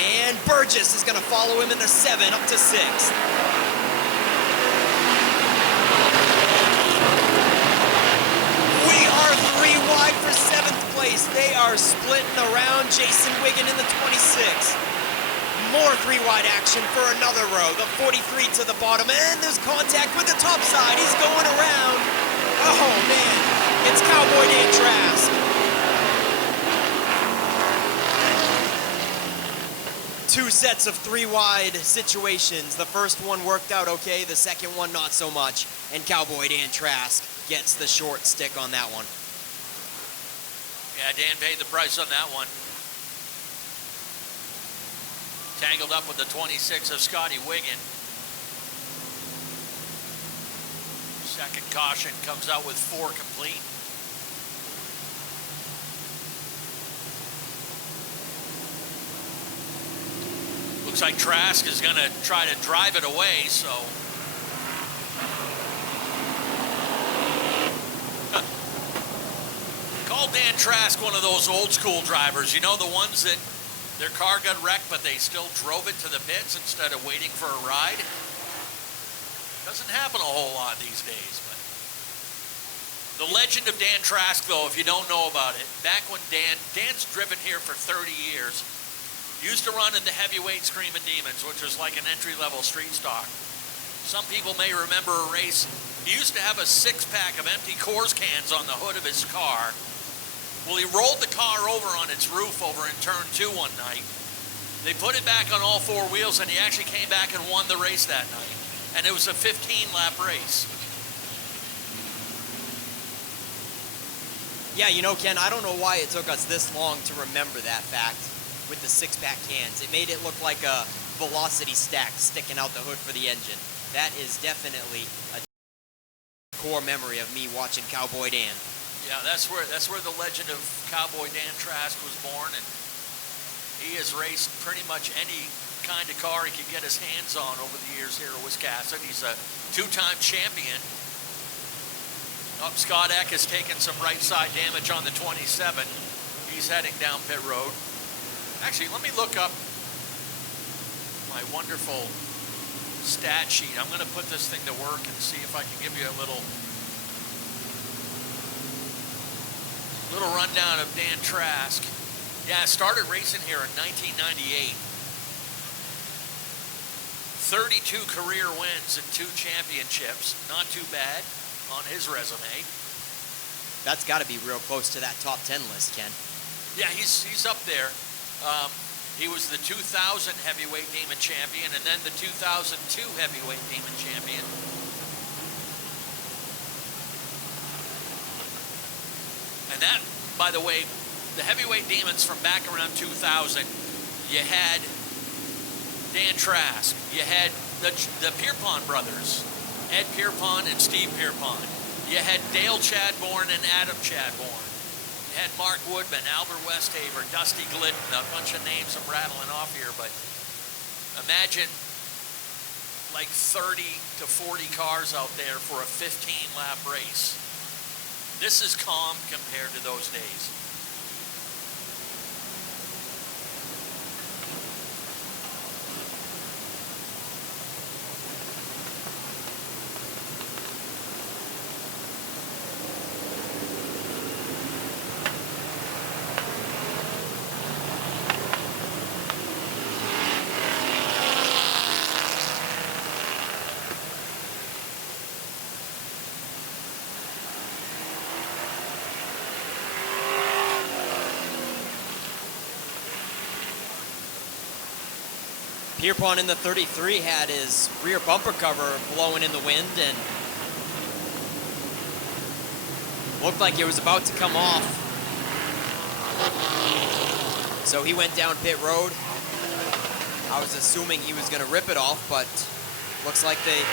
And Burgess is going to follow him in the 7 up to 6th. We are 3 wide for 7th place. They are splitting around Jason Wiggin in the 26. More 3-wide action for another row. The 43 to the bottom, and there's contact with the top side. He's going around. Oh, man. It's Cowboy Dan Trask. 2 sets of 3-wide situations. The first one worked out okay, the second one not so much. And Cowboy Dan Trask gets the short stick on that one. Yeah, Dan paid the price on that one. Tangled up with the 26 of Scotty Wiggin. Second caution comes out with 4 complete. Looks like Trask is going to try to drive it away, so. Call Dan Trask one of those old school drivers. You know, the ones that their car got wrecked, but they still drove it to the pits instead of waiting for a ride. Doesn't happen a whole lot these days, but. The legend of Dan Trask, though, if you don't know about it, back when Dan's driven here for 30 years, used to run in the heavyweight Screaming Demons, which was like an entry-level street stock. Some people may remember a race. He used to have a six-pack of empty Coors cans on the hood of his car. Well, he rolled the car over on its roof over in turn 2 one night. They put it back on all four wheels, and he actually came back and won the race that night. And it was a 15-lap race. Yeah, you know, Ken, I don't know why it took us this long to remember that fact with the six-pack cans. It made it look like a velocity stack sticking out the hood for the engine. That is definitely a core memory of me watching Cowboy Dan. Yeah, that's where the legend of Cowboy Dan Trask was born, and he has raced pretty much any kind of car he could get his hands on over the years here at Wiscasset. He's a two-time champion. Scott Eck has taken some right side damage on the 27. He's heading down pit road. Actually, let me look up my wonderful stat sheet. I'm going to put this thing to work and see if I can give you a little rundown of Dan Trask. Yeah, started racing here in 1998. 32 career wins and 2 championships. Not too bad on his resume. That's got to be real close to that top 10 list, Ken. Yeah, he's up there. He was the 2000 heavyweight Demon champion and then the 2002 heavyweight Demon champion. And that, by the way, the heavyweight Demons from back around 2000, you had Dan Trask, you had the Pierpont brothers, Ed Pierpont and Steve Pierpont. You had Dale Chadbourne and Adam Chadbourne. You had Mark Woodman, Albert Westhaver, Dusty Glidden, a bunch of names I'm rattling off here, but imagine like 30 to 40 cars out there for a 15-lap race. This is calm compared to those days. Pierpont in the 33 had his rear bumper cover blowing in the wind and looked like it was about to come off. So he went down pit road. I was assuming he was going to rip it off, but looks like they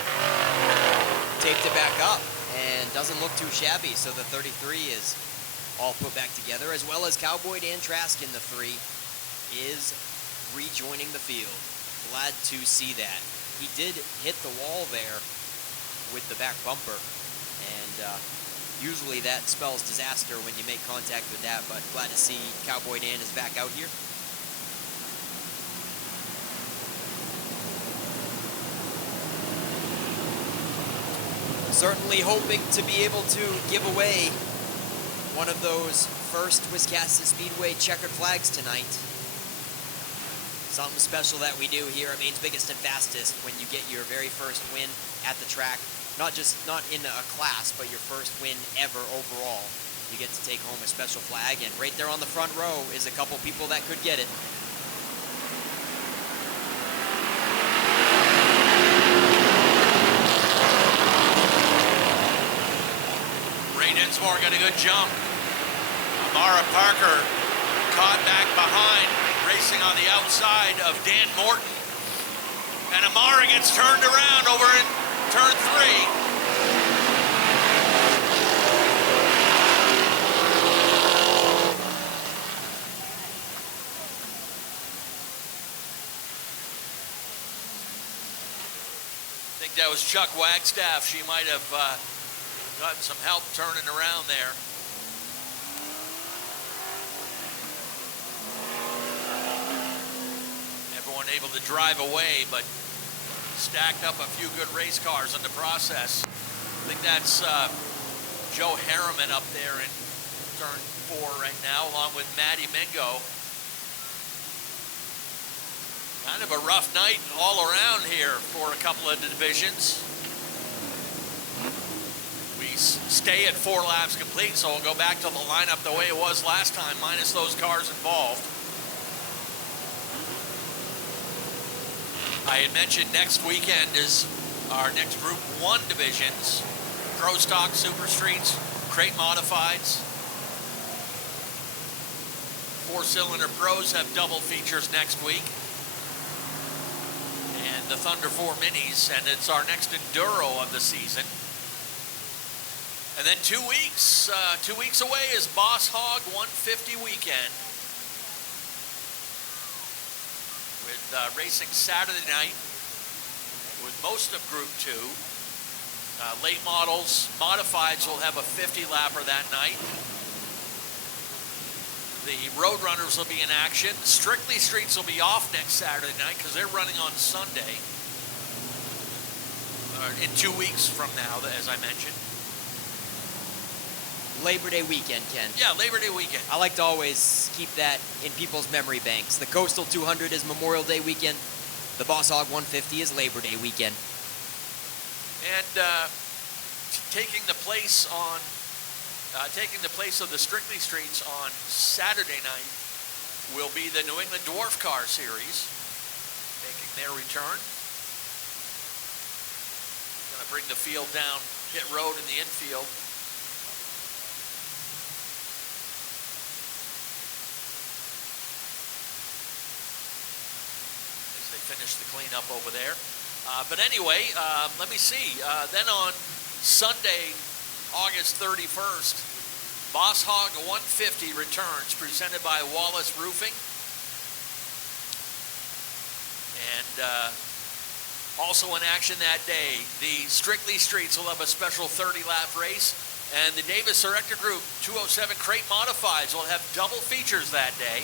taped it back up and doesn't look too shabby. So the 33 is all put back together, as well as Cowboy Dan Trask in the 3 is rejoining the field. Glad to see that. He did hit the wall there with the back bumper, and usually that spells disaster when you make contact with that, but glad to see Cowboy Dan is back out here. Certainly hoping to be able to give away one of those first Wiscasset Speedway checkered flags tonight. Something special that we do here at Maine's Biggest and Fastest when you get your very first win at the track. Not in a class, but your first win ever overall. You get to take home a special flag, and right there on the front row is a couple people that could get it. Ray Dinsmore got a good jump. Amara Parker caught back behind, racing on the outside of Dan Morton. And Amara gets turned around over in turn 3. that was Chuck Wagstaff. She might have gotten some help turning around there. Everyone able to drive away, but stacked up a few good race cars in the process. I think that's Joe Harriman up there in turn 4 right now, along with Maddie Mingo. Kind of a rough night all around here for a couple of divisions. We stay at 4 laps complete, so we'll go back to the lineup the way it was last time, minus those cars involved. I had mentioned next weekend is our next Group 1 divisions. Pro Stock, Super Streets, Crate Modifieds. 4-cylinder pros have double features next week. And the Thunder 4 Minis, and it's our next Enduro of the season. And then 2 weeks away is Boss Hog 150 weekend. With racing Saturday night with most of Group 2. Late models, modifieds will have a 50-lapper that night. The Roadrunners will be in action. Strictly Streets will be off next Saturday night because they're running on Sunday. In 2 weeks from now, as I mentioned. Labor Day weekend, Ken. Yeah, Labor Day weekend. I like to always keep that in people's memory banks. The Coastal 200 is Memorial Day weekend. The Boss Hog 150 is Labor Day weekend. And taking the place of the Strictly Streets on Saturday night will be the New England Dwarf Car Series, making their return. Going to bring the field down pit road in the infield. As they finish the cleanup over there. But anyway, let me see. Then on Sunday, August 31st, Boss Hog 150 returns, presented by Wallace Roofing. And also in action that day, the Strictly Streets will have a special 30-lap race, and the Davis Erector Group 207 Crate Modifieds will have double features that day.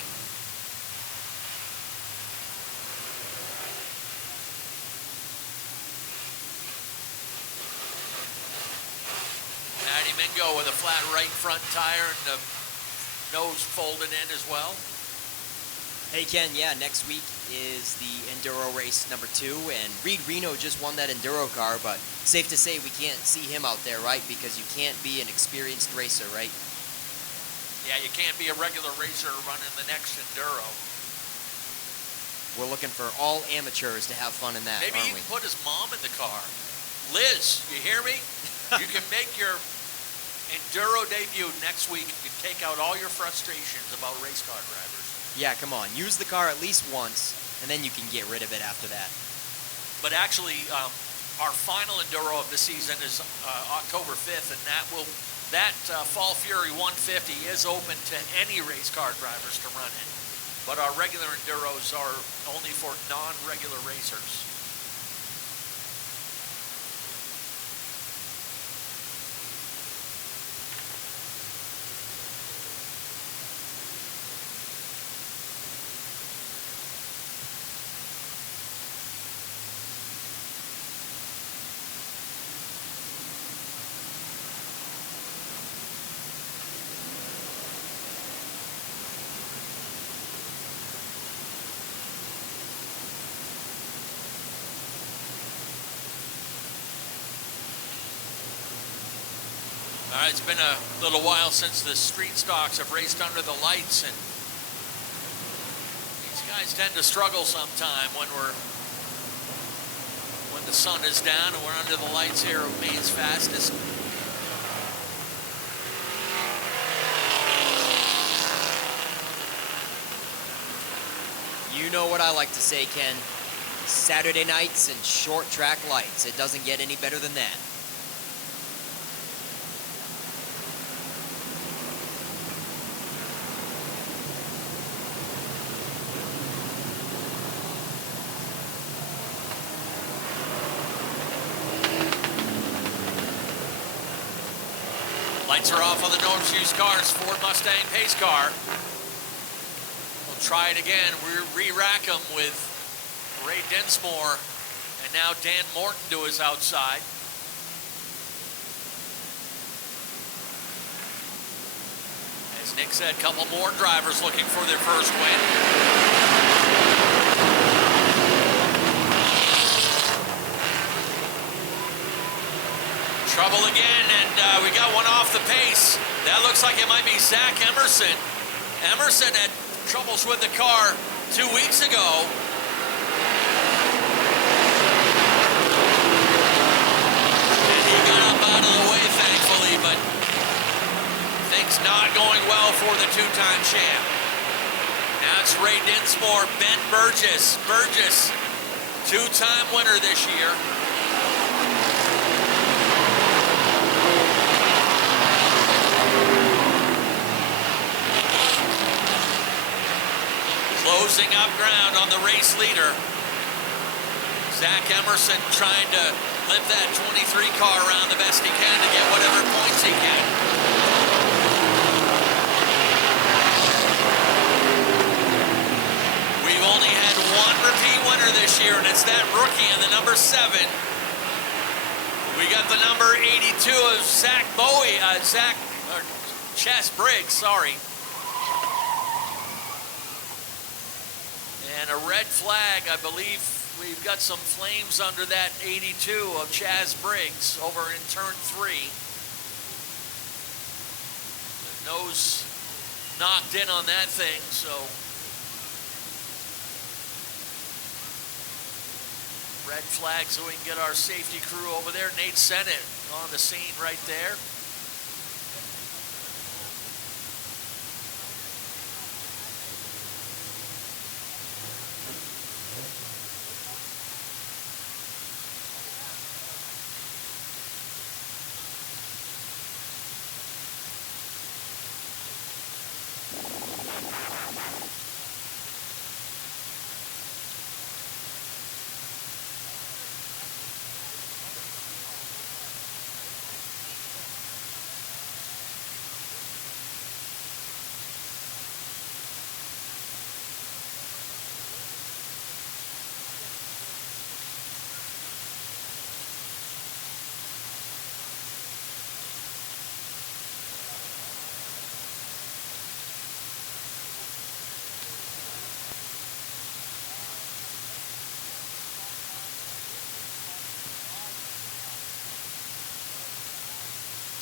Maddie Mingo with a flat right front tire and the nose folded in as well. Hey Ken, yeah, next week is the Enduro race number 2, and Reed Reno just won that Enduro car, but safe to say we can't see him out there, right? Because you can't be an experienced racer, right? Yeah, you can't be a regular racer running the next Enduro. We're looking for all amateurs to have fun in that, Maybe aren't he we? can put his mom in the car. Liz, you hear me? You can make your Enduro debut next week. You can take out all your frustrations about race car drivers. Yeah, come on. Use the car at least once, and then you can get rid of it after that. But actually, our final Enduro of the season is October 5th, and that Fall Fury 150 is open to any race car drivers to run in. But our regular Enduros are only for non-regular racers. All right, it's been a little while since the street stocks have raced under the lights, and these guys tend to struggle sometime when the sun is down and we're under the lights here of Maine's fastest. You know what I like to say, Ken. Saturday nights and short track lights. It doesn't get any better than that. Lights are off on the Norms Used Cars Ford Mustang pace car. We'll try it again. We re-rack them with Ray Densmore and now Dan Morton to his outside. As Nick said, a couple more drivers looking for their first win. Trouble again, and we got one off the pace. That looks like it might be Zach Emerson. Emerson had troubles with the car 2 weeks ago. And he got up out of the way, thankfully, but things not going well for the two-time champ. Now it's Ray Dinsmore, Ben Burgess. Burgess, two-time winner this year. Closing up ground on the race leader. Zach Emerson trying to limp that 23 car around the best he can to get whatever points he can. We've only had one repeat winner this year, and it's that rookie in the number 7. We got the number 82 of Chas Briggs, sorry. And a red flag, I believe we've got some flames under that 82 of Chas Briggs over in turn 3. The nose knocked in on that thing, so. Red flag so we can get our safety crew over there. Nate Sennett on the scene right there.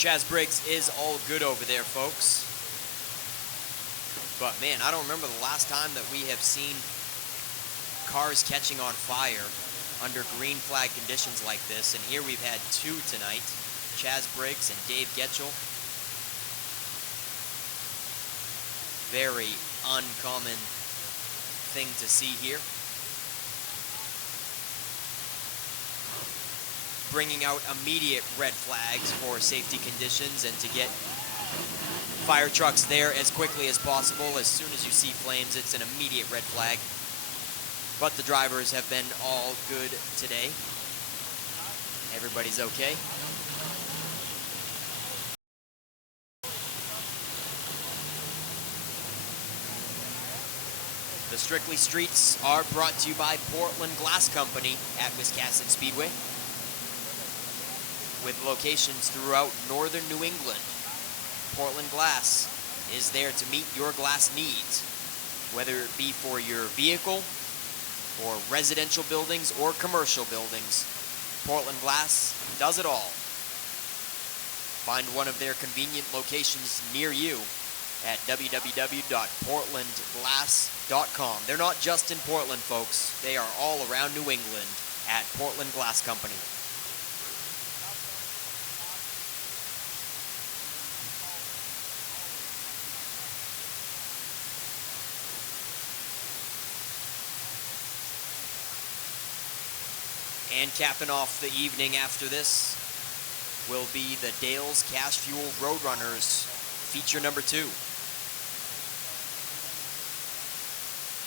Chas Briggs is all good over there, folks. But man, I don't remember the last time that we have seen cars catching on fire under green flag conditions like this. And here we've had 2 tonight, Chas Briggs and Dave Getchell. Very uncommon thing to see here. Bringing out immediate red flags for safety conditions and to get fire trucks there as quickly as possible. As soon as you see flames, it's an immediate red flag. But the drivers have been all good today. Everybody's okay. The Strictly Streets are brought to you by Portland Glass Company at Wiscasset Speedway, with locations throughout northern New England. Portland Glass is there to meet your glass needs, whether it be for your vehicle, or residential buildings, or commercial buildings. Portland Glass does it all. Find one of their convenient locations near you at www.portlandglass.com. They're not just in Portland, folks. They are all around New England at Portland Glass Company. And capping off the evening after this will be the Dale's Cash Fuel Roadrunners feature number 2.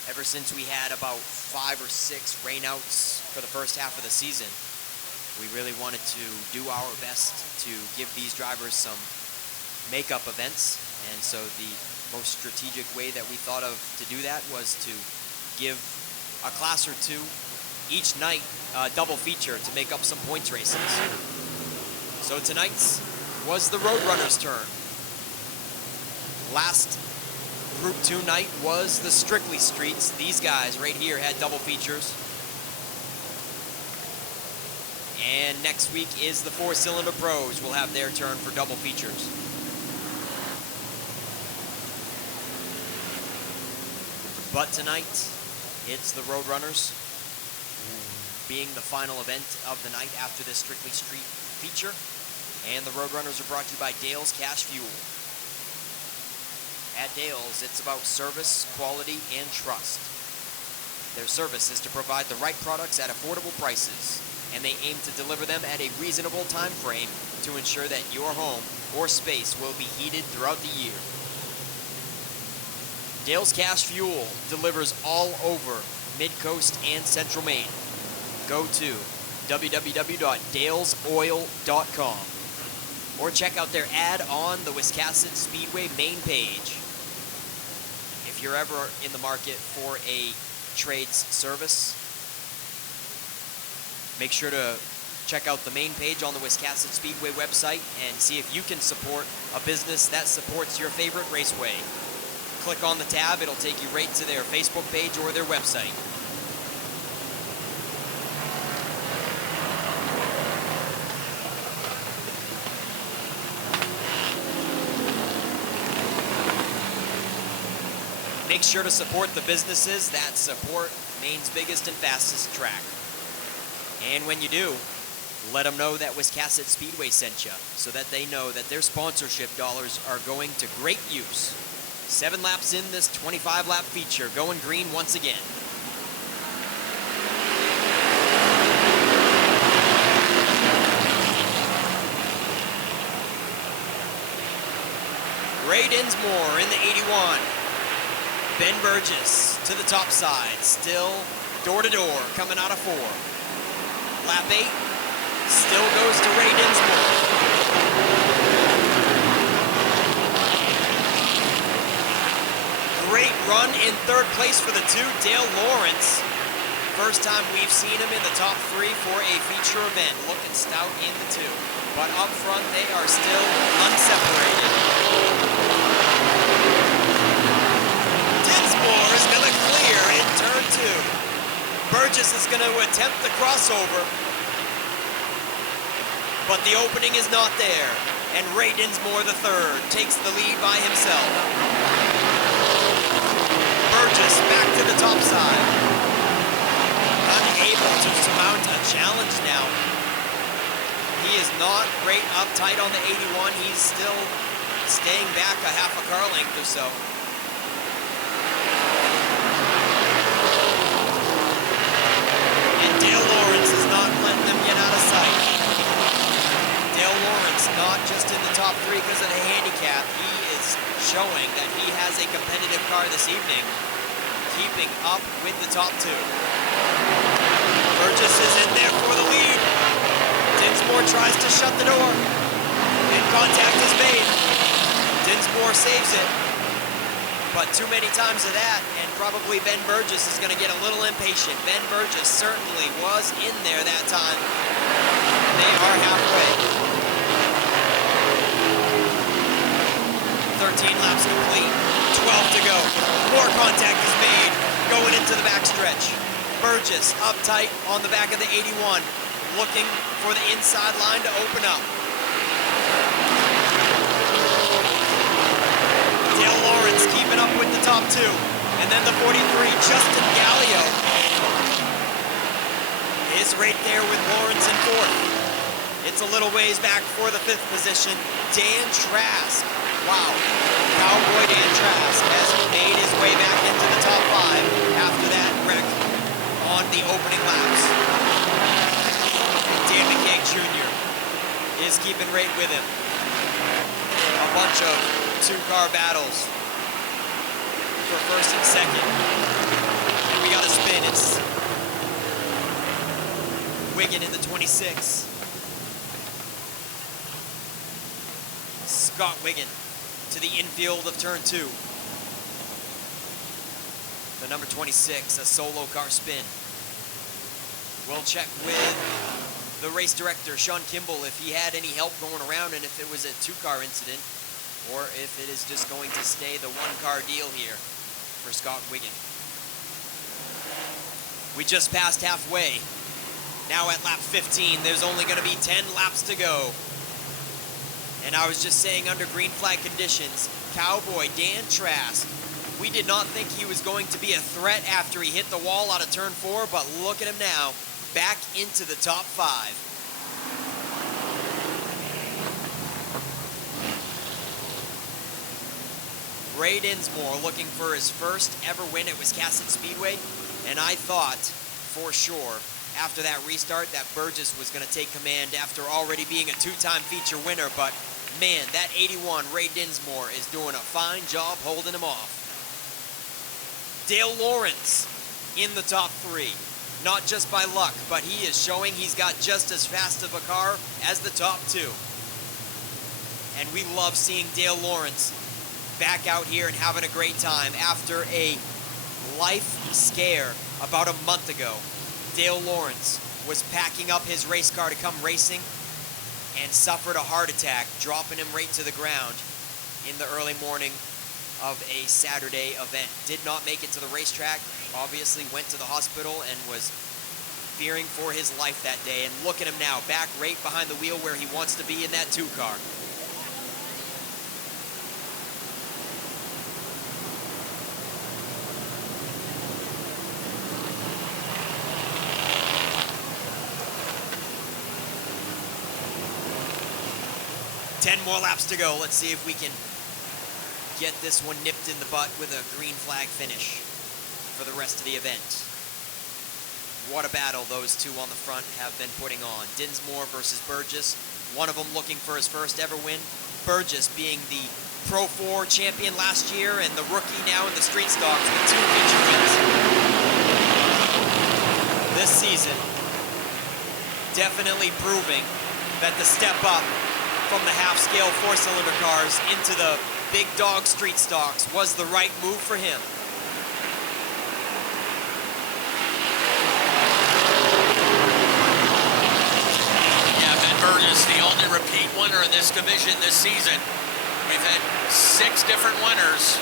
Ever since we had about 5 or 6 rainouts for the first half of the season, we really wanted to do our best to give these drivers some makeup events. And so the most strategic way that we thought of to do that was to give a class or two each night double feature to make up some points races. So tonight's was the Roadrunners' turn. Last Group 2 night was the Strictly Streets. These guys right here had double features. And next week is the Four-Cylinder Pros will have their turn for double features. But tonight, it's the Roadrunners being the final event of the night after this Strictly Street feature. And the Roadrunners are brought to you by Dale's Cash Fuel. At Dale's, it's about service, quality, and trust. Their service is to provide the right products at affordable prices, and they aim to deliver them at a reasonable time frame to ensure that your home or space will be heated throughout the year. Dale's Cash Fuel delivers all over Mid-Coast and Central Maine. Go to www.dalesoil.com or check out their ad on the Wiscasset Speedway main page. If you're ever in the market for a trades service, make sure to check out the main page on the Wiscasset Speedway website and see if you can support a business that supports your favorite raceway. Click on the tab, it'll take you right to their Facebook page or their website. Make sure to support the businesses that support Maine's biggest and fastest track. And when you do, let them know that Wiscasset Speedway sent you so that they know that their sponsorship dollars are going to great use. 7 laps in this 25-lap feature, going green once again. Ray Dinsmore in the 81. Ben Burgess to the top side, still door-to-door, coming out of 4. Lap 8, still goes to Ray Dinsmore. Great run in 3rd place for the 2, Dale Lawrence. First time we've seen him in the top 3 for a feature event, looking stout in the 2. But up front, they are still unseparated. Dinsmore is going to clear in turn 2. Burgess is going to attempt the crossover, but the opening is not there. And Ray Dinsmore III takes the lead by himself. Burgess back to the top side. Unable to surmount a challenge now. He is not great uptight on the 81. He's still staying back a half a car length or so. And Dale Lawrence is not letting them get out of sight. Dale Lawrence not just in the top 3 because of the handicap. He is showing that he has a competitive car this evening, keeping up with the top 2. Burgess is in there for the lead. Dinsmore tries to shut the door, and contact is made. Dinsmore saves it, but too many times of that, and probably Ben Burgess is going to get a little impatient. Ben Burgess certainly was in there that time. They are halfway. 13 laps complete, 12 to go. More contact is made, going into the backstretch. Burgess uptight on the back of the 81, looking for the inside line to open up. Dale Lawrence keeping up with the top 2. And then the 43, Justin Gallio, is right there with Lawrence in 4th. It's a little ways back for the 5th position, Dan Trask. Wow, Cowboy Dan Trask has made his way back into the top 5 after that wreck on the opening laps. Dan McCaig Jr. is keeping right with him. A bunch of 2-car battles for 1st and 2nd. And we got a spin. It's Wigan in the 26. Scott Wiggin to the infield of turn 2. The number 26, a solo car spin. We'll check with the race director, Sean Kimball, if he had any help going around and if it was a 2-car incident or if it is just going to stay the 1-car deal here for Scott Wiggin. We just passed halfway. Now at lap 15, there's only going to be 10 laps to go. And I was just saying, under green flag conditions, Cowboy Dan Trask, we did not think he was going to be a threat after he hit the wall out of turn 4, but look at him now, back into the top 5. Ray Dinsmore looking for his first ever win at Wiscasset Speedway, and I thought for sure after that restart that Burgess was going to take command after already being a 2-time feature winner, but man, that 81 Ray Dinsmore is doing a fine job holding him off. Dale Lawrence in the top 3, not just by luck, but he is showing he's got just as fast of a car as the top 2. And we love seeing Dale Lawrence back out here and having a great time after a life scare about a month ago. Dale Lawrence was packing up his race car to come racing and suffered a heart attack, dropping him right to the ground in the early morning of a Saturday event. Did not make it to the racetrack, obviously went to the hospital and was fearing for his life that day. And look at him now, back right behind the wheel where he wants to be in that 2-car. Ten more laps to go. Let's see if we can get this one nipped in the butt with a green flag finish for the rest of the event. What a battle those two on the front have been putting on. Dinsmore versus Burgess. One of them looking for his first ever win. Burgess being the Pro 4 champion last year and the rookie now in the street stocks with 2 feature wins this season. Definitely proving that the step up from the half-scale 4-cylinder cars into the big dog street stocks was the right move for him. Yeah, Ben Burgess, the only repeat winner in this division this season. We've had 6 different winners.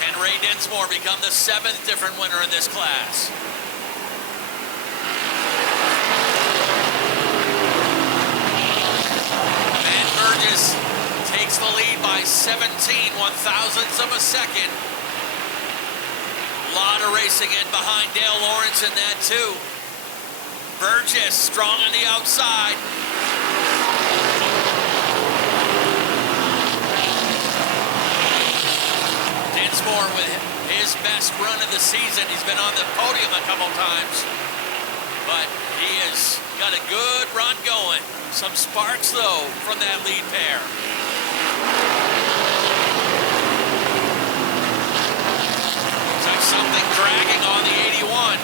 Can Ray Dinsmore become the 7th different winner in this class? Burgess takes the lead by 17 one-thousandths of a second. A lot of racing in behind Dale Lawrence in that too. Burgess strong on the outside. Dinsmore with his best run of the season. He's been on the podium a couple times, but he has got a good run going. Some sparks, though, from that lead pair. Looks like something dragging on the 81.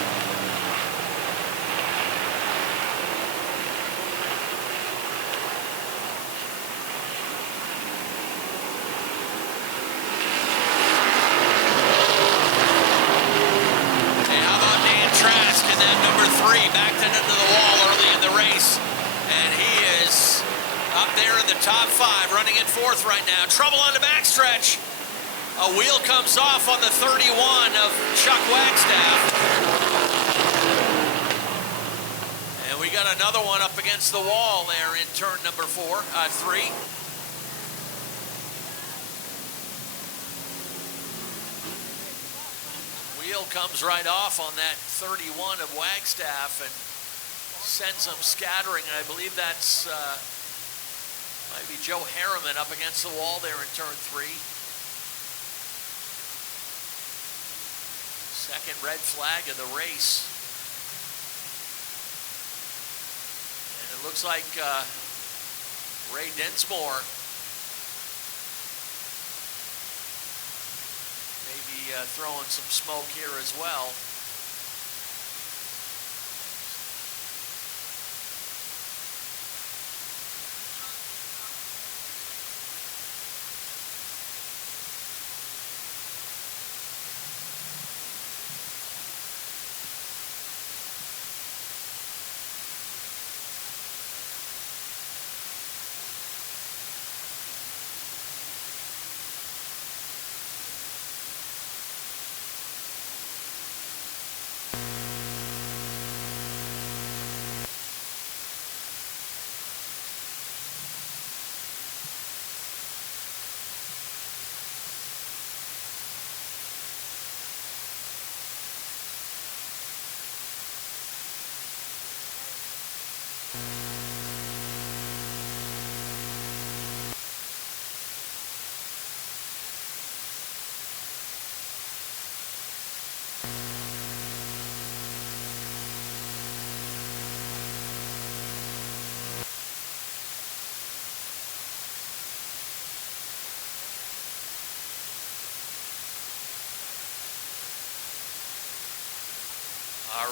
Hey, how about Dan Trask in that number 3, backed into the wall early in the race. And he is up there in the top 5, running in 4th right now. Trouble on the backstretch. A wheel comes off on the 31 of Chuck Wagstaff. And we got another one up against the wall there in turn number 3. Wheel comes right off on that 31 of Wagstaff and sends them scattering, and I believe that's might be Joe Harriman up against the wall there in turn 3. Second red flag of the race. And it looks like Ray Dinsmore may be throwing some smoke here as well.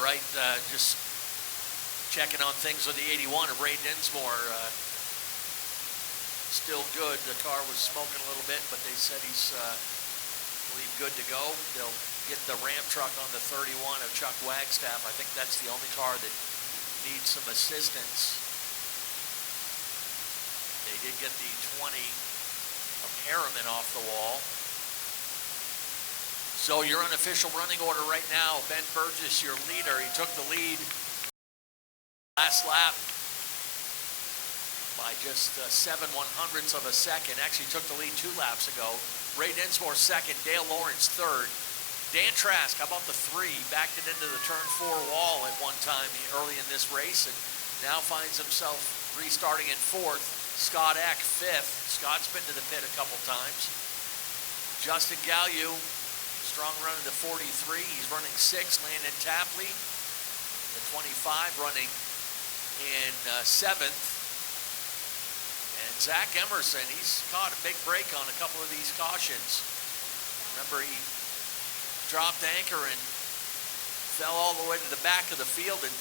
right. Just checking on things with the 81 of Ray Dinsmore. Still good. The car was smoking a little bit, but they said he's, I believe, good to go. They'll get the ramp truck on the 31 of Chuck Wagstaff. I think that's the only car that needs some assistance. They did get the 20 of Harriman off the wall. So your unofficial running order right now, Ben Burgess, your leader. He took the lead last lap by just 7/100ths of a second. Actually took the lead 2 laps ago. Ray Dinsmore second, Dale Lawrence third. Dan Trask, how about the 3? Backed it into the turn 4 wall at one time early in this race and now finds himself restarting in 4th. Scott Eck 5th. Scott's been to the pit a couple times. Justin Gallieu, strong run to the 43. He's running 6th. Landon Tapley, the 25, running in 7th. And Zach Emerson, he's caught a big break on a couple of these cautions. Remember, he dropped anchor and fell all the way to the back of the field and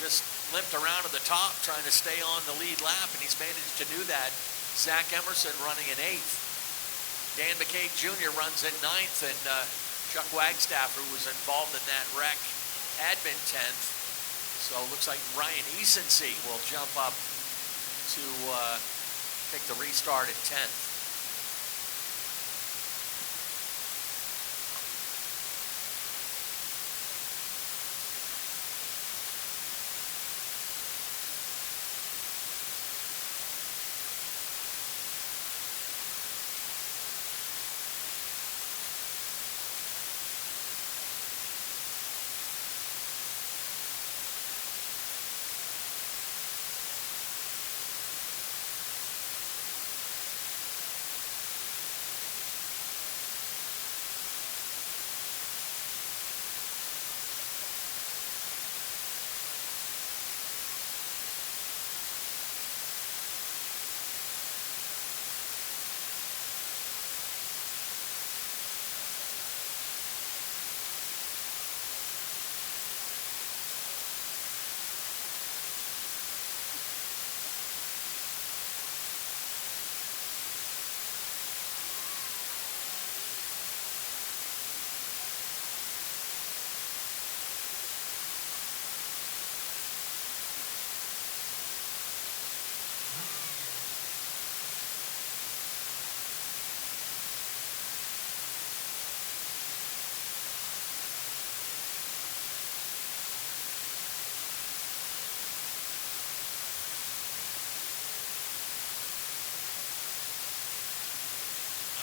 just limped around to the top trying to stay on the lead lap, and he's managed to do that. Zach Emerson running in 8th. Dan McCabe Jr. runs in 9th, and Chuck Wagstaff, who was involved in that wreck, had been 10th. So it looks like Ryan Easonsee will jump up to take the restart at 10th.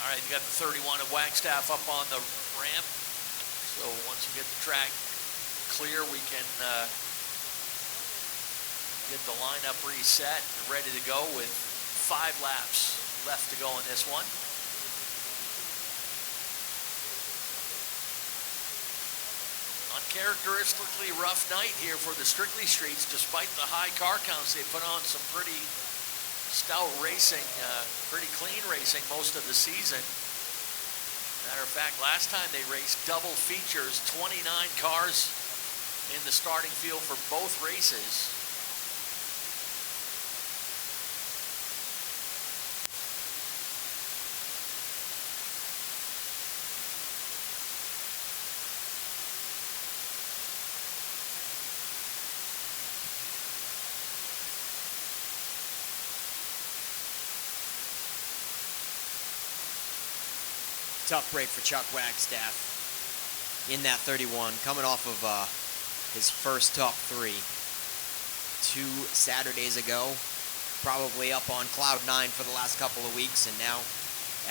All right, you got the 31 of Wagstaff up on the ramp. So once you get the track clear, we can get the lineup reset and ready to go with 5 laps left to go in this one. Uncharacteristically rough night here for the Strictly Streets. Despite the high car counts, they put on some pretty stout racing, pretty clean racing most of the season. Matter of fact, last time they raced double features, 29 cars in the starting field for both races. Tough break for Chuck Wagstaff in that 31, coming off of his first top 3 2 Saturdays ago. Probably up on cloud 9 for the last couple of weeks, and now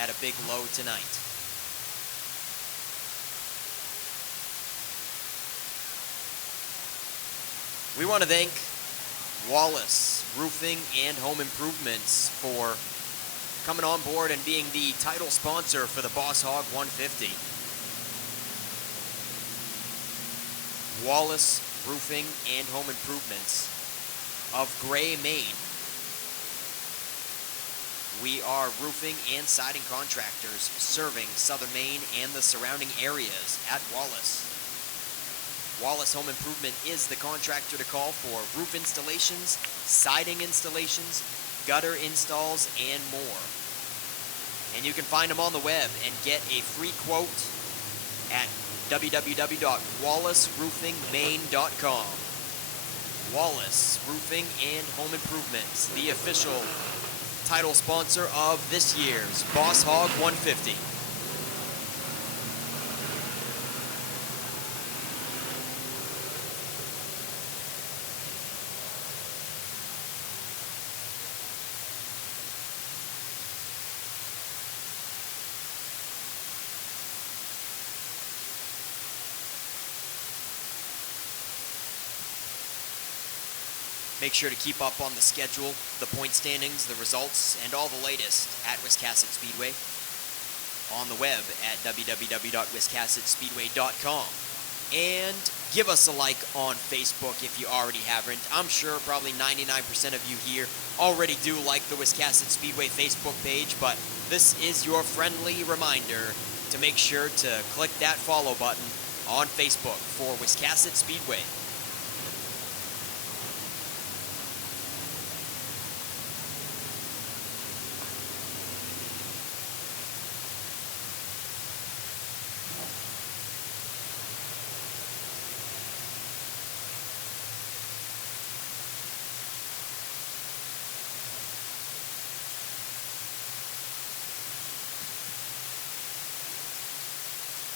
at a big low tonight. We want to thank Wallace Roofing and Home Improvements for coming on board and being the title sponsor for the Boss Hog 150. Wallace Roofing and Home Improvements of Gray, Maine. We are roofing and siding contractors serving southern Maine and the surrounding areas at Wallace. Wallace Home Improvement is the contractor to call for roof installations, siding installations, gutter installs, and more. And you can find them on the web and get a free quote at www.wallaceroofingmaine.com. Wallace Roofing and Home Improvements, the official title sponsor of this year's Boss Hog 150. Make sure to keep up on the schedule, the point standings, the results, and all the latest at Wiscasset Speedway on the web at www.wiscassetspeedway.com. And give us a like on Facebook if you already haven't. I'm sure probably 99% of you here already do like the Wiscasset Speedway Facebook page, but this is your friendly reminder to make sure to click that follow button on Facebook for Wiscasset Speedway.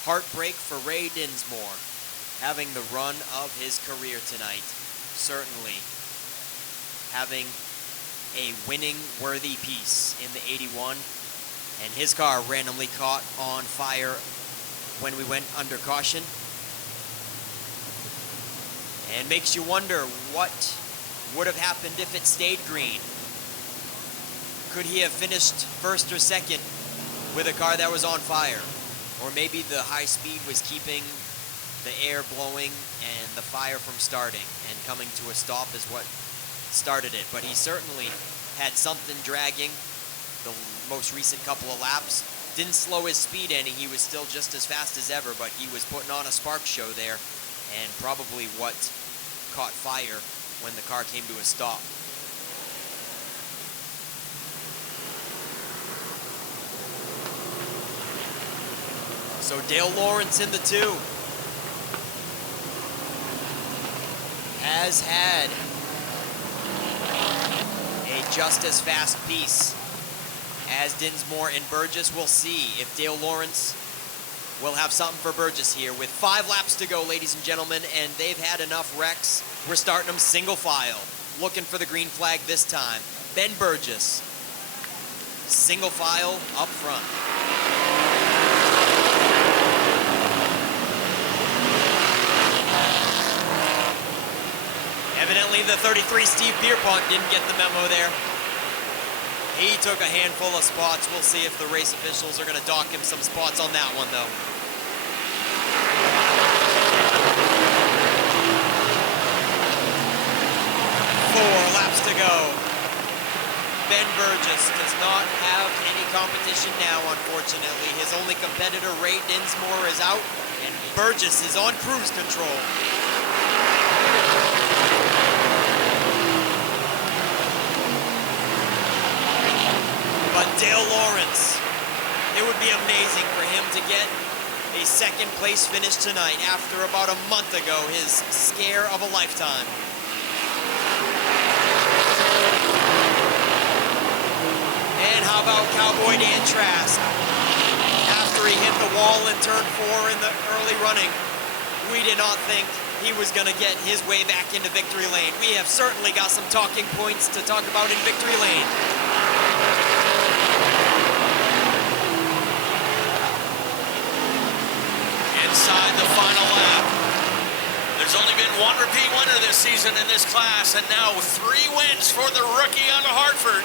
Heartbreak for Ray Dinsmore, having the run of his career tonight. Certainly having a winning worthy piece in the 81, and his car randomly caught on fire when we went under caution. And makes you wonder what would have happened if it stayed green. Could he have finished first or second with a car that was on fire? Or maybe the high speed was keeping the air blowing and the fire from starting, and coming to a stop is what started it. But he certainly had something dragging the most recent couple of laps. Didn't slow his speed any. He was still just as fast as ever, but he was putting on a spark show there, and probably what caught fire when the car came to a stop. So Dale Lawrence in the 2 has had a just as fast piece as Dinsmore and Burgess. We'll see if Dale Lawrence will have something for Burgess here with 5 laps to go, ladies and gentlemen, and they've had enough wrecks. We're starting them single file, looking for the green flag this time. Ben Burgess, single file up front. Evidently the 33 Steve Pierpont didn't get the memo there. He took a handful of spots. We'll see if the race officials are going to dock him some spots on that one, though. Four laps to go. Ben Burgess does not have any competition now, unfortunately. His only competitor, Ray Dinsmore, is out, and Burgess is on cruise control. But Dale Lawrence, it would be amazing for him to get a second place finish tonight after about a month ago, his scare of a lifetime. And how about Cowboy Dan Trask? After he hit the wall in turn 4 in the early running, we did not think he was going to get his way back into victory lane. We have certainly got some talking points to talk about in victory lane. Inside the final lap. There's only been one repeat winner this season in this class, and now 3 wins for the rookie out of Hartford,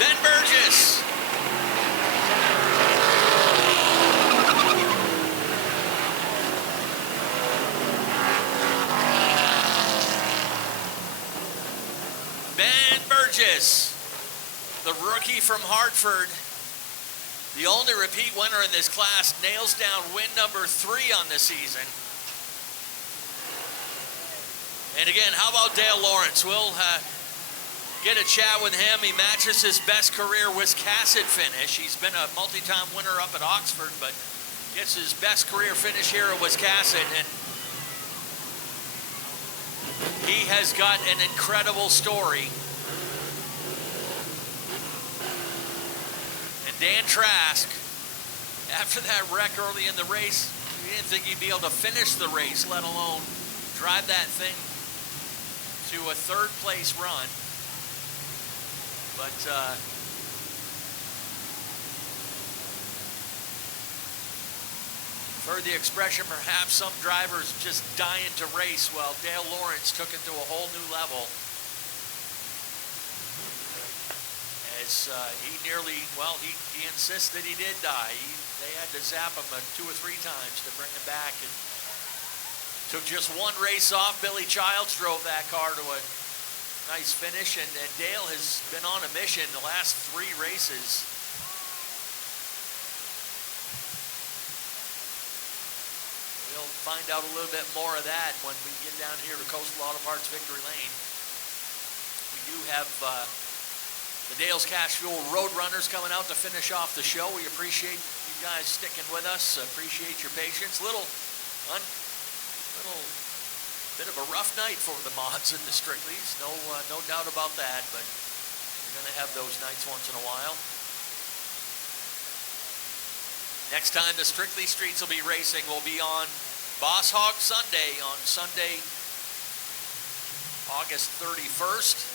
Ben Burgess. Ben Burgess, the rookie from Hartford, the only repeat winner in this class, nails down win number 3 on the season. And again, how about Dale Lawrence? We'll get a chat with him. He matches his best career Wiscasset finish. He's been a multi-time winner up at Oxford, but gets his best career finish here at Wiscasset. And he has got an incredible story. And Dan Trask, after that wreck early in the race, he didn't think he'd be able to finish the race, let alone drive that thing to a third place run. But I've heard the expression, perhaps some drivers just dying to race. Well, Dale Lawrence took it to a whole new level. As he nearly, well, he insists that he did die. They had to zap him 2 or 3 times to bring him back. And took just one race off. Billy Childs drove that car to a nice finish. And Dale has been on a mission the last 3 races. We'll find out a little bit more of that when we get down here to Coastal Auto Parts Victory Lane. We do have the Dale's Cash Fuel Roadrunners coming out to finish off the show. We appreciate you guys sticking with us. Appreciate your patience. Little bit of a rough night for the mods and the Strickleys. No doubt about that, but we're going to have those nights once in a while. Next time the Strictly Streets will be racing will be on Boss Hog Sunday, on Sunday, August 31st.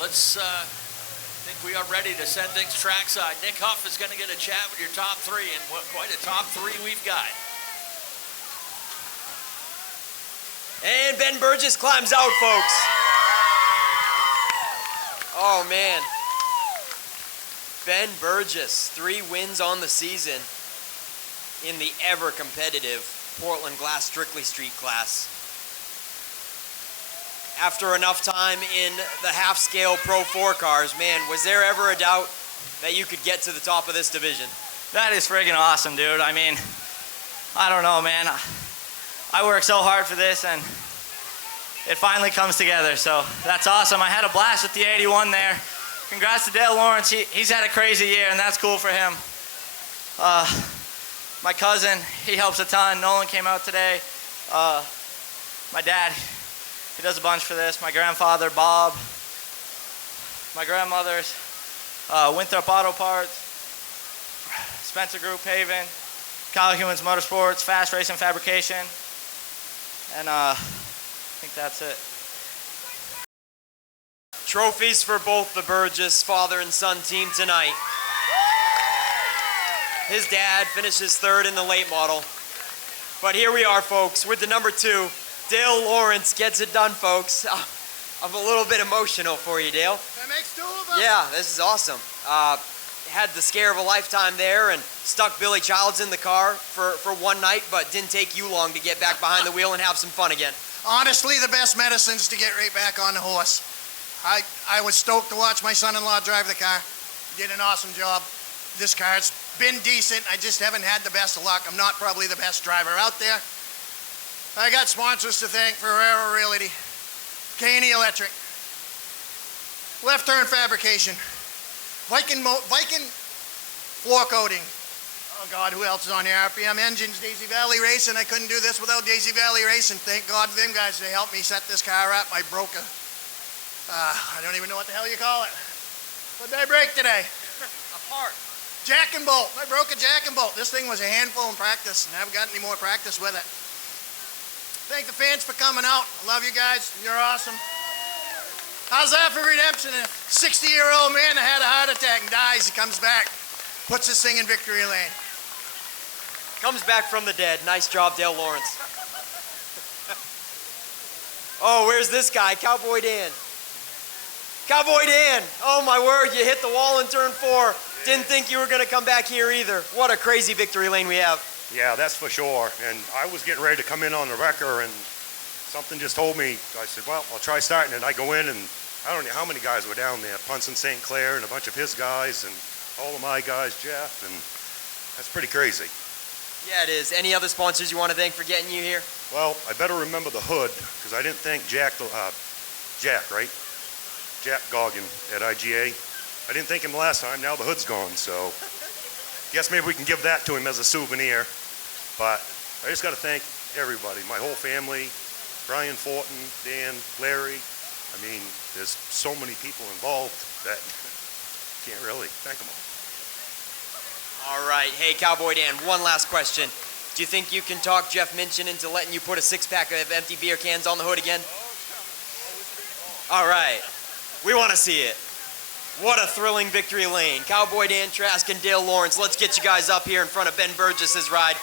Let's, I think we are ready to send things trackside. Nick Huff is going to get a chat with your top 3, and what quite a top 3 we've got. And Ben Burgess climbs out, folks. Oh, man. Ben Burgess, 3 wins on the season in the ever-competitive Portland Glass Strictly Street class. After enough time in the half-scale Pro 4 cars, man, was there ever a doubt that you could get to the top of this division? That is friggin' awesome, dude. I mean, I don't know, man. I worked so hard for this, and it finally comes together, so that's awesome. I had a blast with the 81 there. Congrats to Dale Lawrence. He's had a crazy year, and that's cool for him. My cousin, he helps a ton. Nolan came out today. My dad, he does a bunch for this. My grandfather, Bob. My grandmother's, Winthrop Auto Parts. Spencer Group Paving. Kyle Humans Motorsports. Fast Racing Fabrication. And I think that's it. Trophies for both the Burgess father and son team tonight. His dad finishes 3rd in the late model. But here we are, folks, with the number 2. Dale Lawrence gets it done, folks. I'm a little bit emotional for you, Dale. That makes 2 of us. Yeah, this is awesome. Had the scare of a lifetime there and stuck Billy Childs in the car for one night, but didn't take you long to get back behind the wheel and have some fun again. Honestly, the best medicine's to get right back on the horse. I was stoked to watch my son-in-law drive the car. He did an awesome job. This car's been decent. I just haven't had the best of luck. I'm not probably the best driver out there. I got sponsors to thank: Ferrero Realty, Caney Electric, Left Turn Fabrication, Viking Floor Coating. Oh God, who else is on here? RPM Engines, Daisy Valley Racing. I couldn't do this without Daisy Valley Racing. Thank God for them guys. They helped me set this car up. I broke I don't even know what the hell you call it. What did I break today? A part. Jack and bolt. I broke a jack and bolt. This thing was a handful in practice, and I haven't got any more practice with it. Thank the fans for coming out. I love you guys. You're awesome. How's that for redemption? A 60-year-old man that had a heart attack and dies, he comes back, puts this thing in victory lane. Comes back from the dead. Nice job, Dale Lawrence. Oh, where's this guy? Cowboy Dan. Cowboy Dan. Oh, my word, you hit the wall in turn 4. Didn't think you were going to come back here either. What a crazy victory lane we have. Yeah, that's for sure. And I was getting ready to come in on the wrecker, and something just told me, I said, well, I'll try starting it. I go in, and I don't know how many guys were down there. Punson St. Clair and a bunch of his guys, and all of my guys, Jeff, and that's pretty crazy. Yeah, it is. Any other sponsors you want to thank for getting you here? Well, I better remember the hood, because I didn't thank Jack, right? Jack Goggin at IGA. I didn't thank him the last time. Now the hood's gone, so guess maybe we can give that to him as a souvenir. But I just got to thank everybody, my whole family, Brian Fortin, Dan, Larry. I mean, there's so many people involved that can't really thank them all. All right. Hey, Cowboy Dan, one last question. Do you think you can talk Jeff Minchin into letting you put a six-pack of empty beer cans on the hood again? All right. We want to see it. What a thrilling victory lane. Cowboy Dan Trask and Dale Lawrence, let's get you guys up here in front of Ben Burgess's ride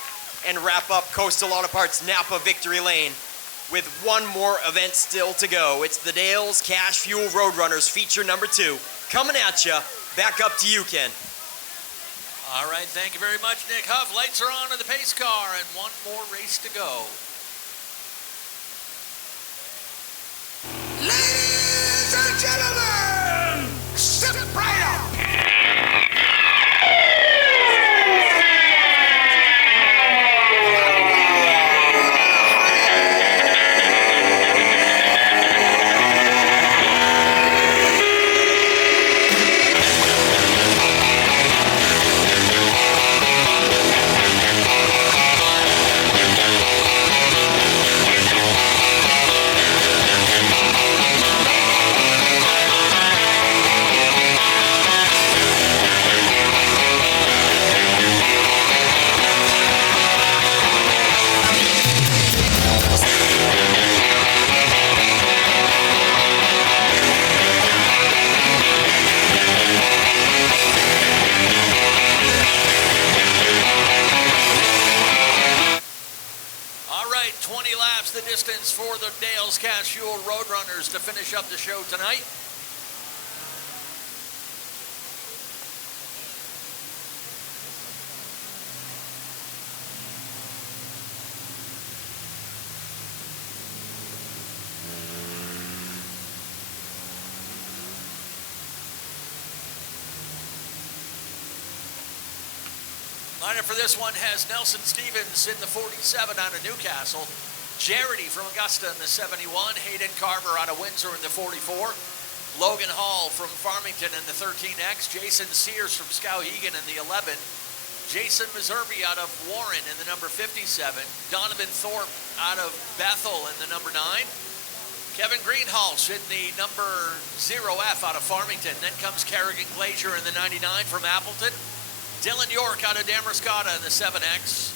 and wrap up Coastal Auto Parts Napa Victory Lane with one more event still to go. It's the Dale's Cash Fuel Roadrunners feature number 2. Coming at you. Back up to you, Ken. All right, thank you very much, Nick Huff. Lights are on in the pace car, and one more race to go. Ladies and gentlemen, step right up. The distance for the Dale's Cash Fuel Roadrunners to finish up the show tonight. Lineup for this one has Nelson Stevens in the 47 out of Newcastle. Charity from Augusta in the 71, Hayden Carver out of Windsor in the 44, Logan Hall from Farmington in the 13X, Jason Sears from Skowhegan in the 11, Jason Meservey out of Warren in the number 57, Donovan Thorpe out of Bethel in the number 9, Kevin Greenhalgh in the number 0F out of Farmington. Then comes Kerrigan Glazier in the 99 from Appleton, Dylan York out of Damariscotta in the 7X,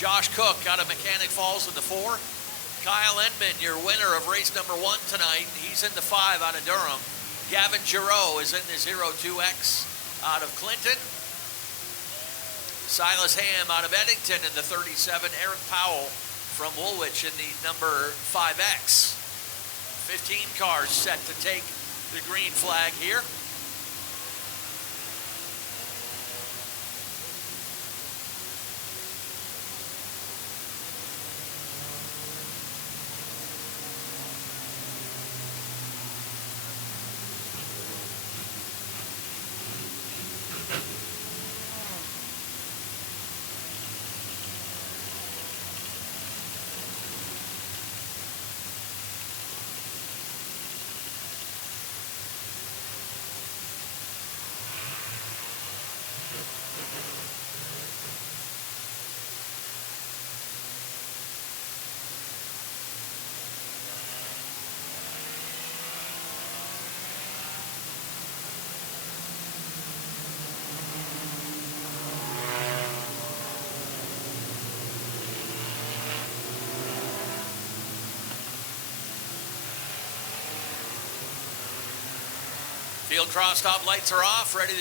Josh Cook out of Mechanic Falls in the 4. Kyle Enman, your winner of race number 1 tonight. He's in the 5 out of Durham. Gavin Giroux is in the 02X out of Clinton. Silas Ham out of Eddington in the 37. Eric Powell from Woolwich in the number 5X. 15 cars set to take the green flag here. Field cross stop lights are off, ready to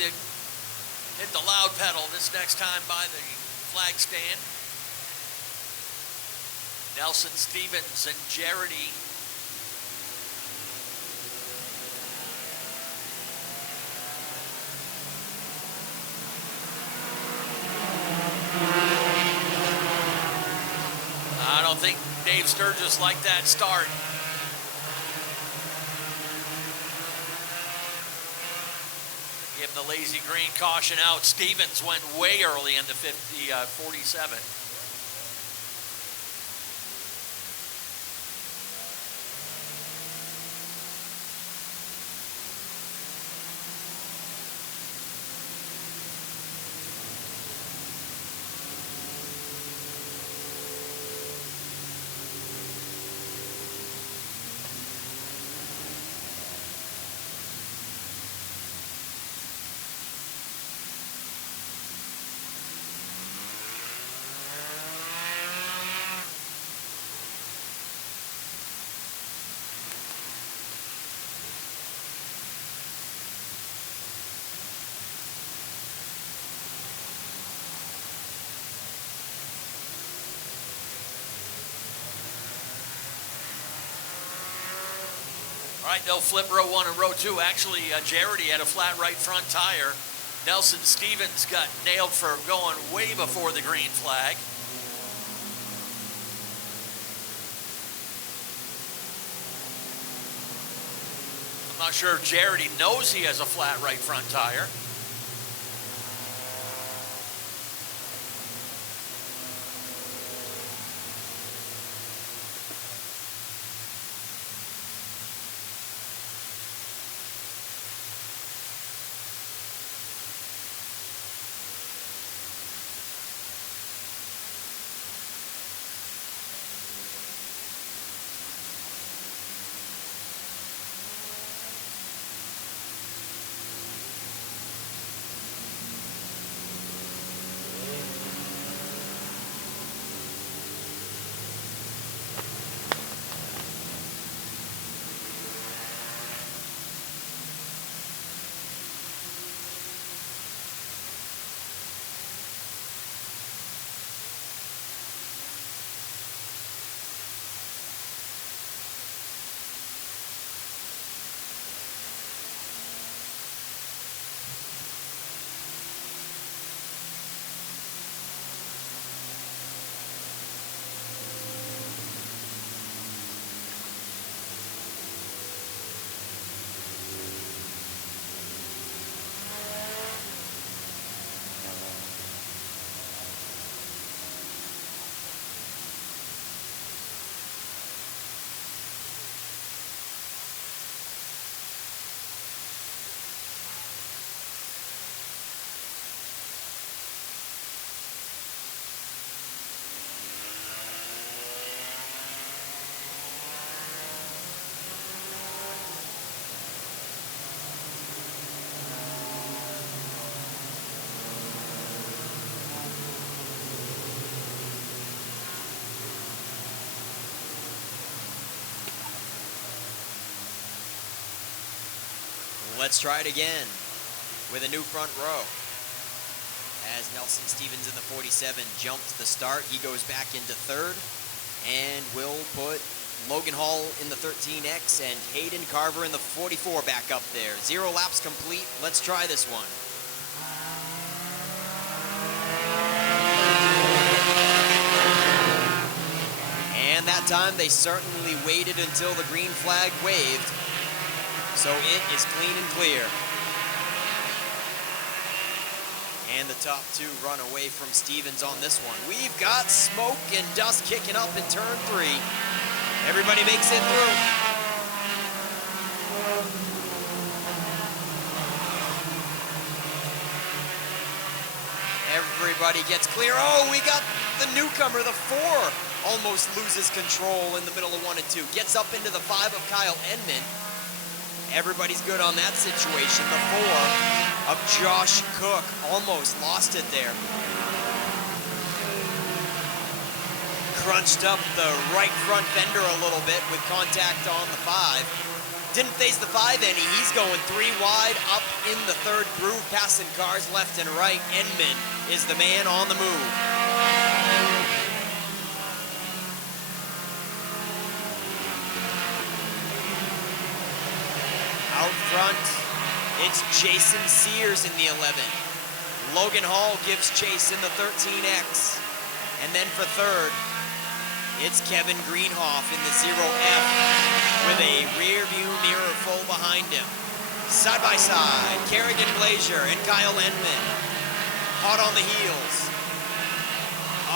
hit the loud pedal this next time by the flag stand. Nelson Stevens and Jarity. don't think Dave Sturgis liked that start. Give him the lazy green caution out. Stevens went way early in the 47. All right, they'll flip row 1 and row 2. Actually, Jarity had a flat right front tire. Nelson Stevens got nailed for going way before the green flag. I'm not sure if Jarity knows he has a flat right front tire. Let's try it again with a new front row. As Nelson Stevens in the 47 jumped the start, he goes back into third, and we'll put Logan Hall in the 13X and Hayden Carver in the 44 back up there. 0 laps complete. Let's try this one. And that time they certainly waited until the green flag waved. So it is clean and clear. And the top 2 run away from Stevens on this one. We've got smoke and dust kicking up in turn 3. Everybody makes it through. Everybody gets clear. Oh, we got the newcomer, the 4. Almost loses control in the middle of 1 and 2. Gets up into the 5 of Kyle Enman. Everybody's good on that situation. The 4 of Josh Cook almost lost it there. Crunched up the right front fender a little bit with contact on the 5. Didn't face the 5 any. He's going 3 wide up in the 3rd groove, passing cars left and right. Enman is the man on the move. Out front, it's Jason Sears in the 11. Logan Hall gives chase in the 13X. And then for third, It's Kevin Greenhoff in the 0F with a rear view mirror full behind him. Side by side, Kerrigan Glazier and Kyle Enman. Hot on the heels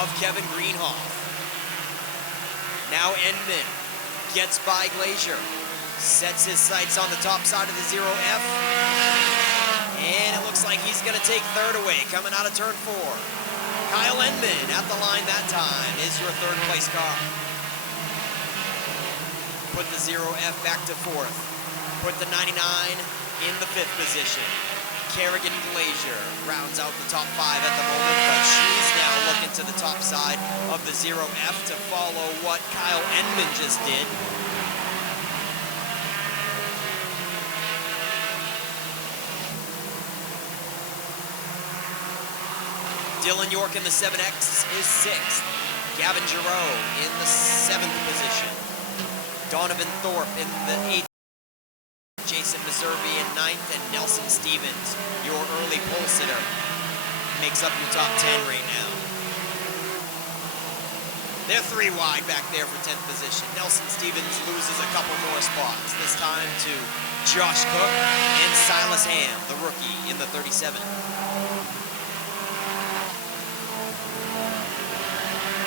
of Kevin Greenhoff. Now Enman gets by Glazier. Sets his sights on the top side of the 0F. And it looks like he's going to take third away coming out of turn 4. Kyle Enman at the line that time is your third place car. Put the 0F back to 4th. Put the 99 in the 5th position. Kerrigan Glazier rounds out the top 5 at the moment, but she's now looking to the top side of the 0F to follow what Kyle Enman just did. Dylan York in the 7X is 6th. Gavin Giroux in the 7th position. Donovan Thorpe in the 8th. Jason Meserve in 9th, and Nelson Stevens, your early pole sitter, makes up your top 10 right now. They're 3 wide back there for 10th position. Nelson Stevens loses a couple more spots, this time to Josh Cook and Silas Ham, the rookie, in the 37.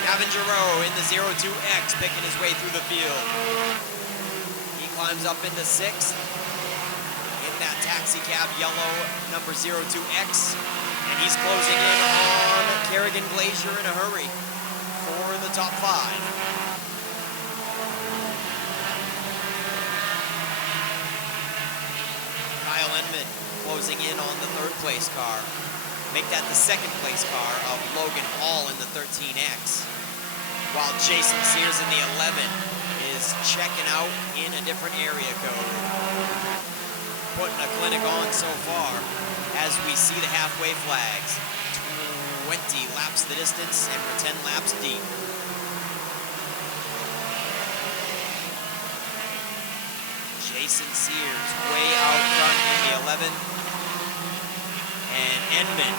Gavin Giroux in the 02X picking his way through the field. He climbs up into 6th in that taxi cab yellow number 02X, and he's closing in on Kerrigan Glazier in a hurry for the top 5. Kyle Enman closing in on the 3rd place car. Make that the 2nd place car of Logan Hall in the 13X. While Jason Sears in the 11 is checking out in a different area code. Putting a clinic on so far as we see the halfway flags. 20 laps the distance and we're 10 laps deep. Jason Sears way out front in the 11. And Enman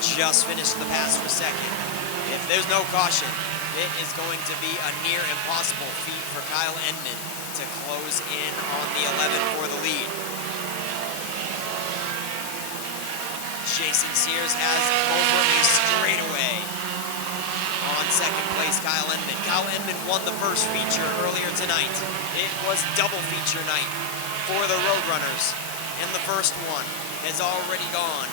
just finished the pass for 2nd. If there's no caution, it is going to be a near impossible feat for Kyle Enman to close in on the 11 for the lead. Jason Sears has over a straightaway on 2nd place Kyle Enman. Kyle Enman won the first feature earlier tonight. It was double feature night for the Roadrunners, and the first one has already gone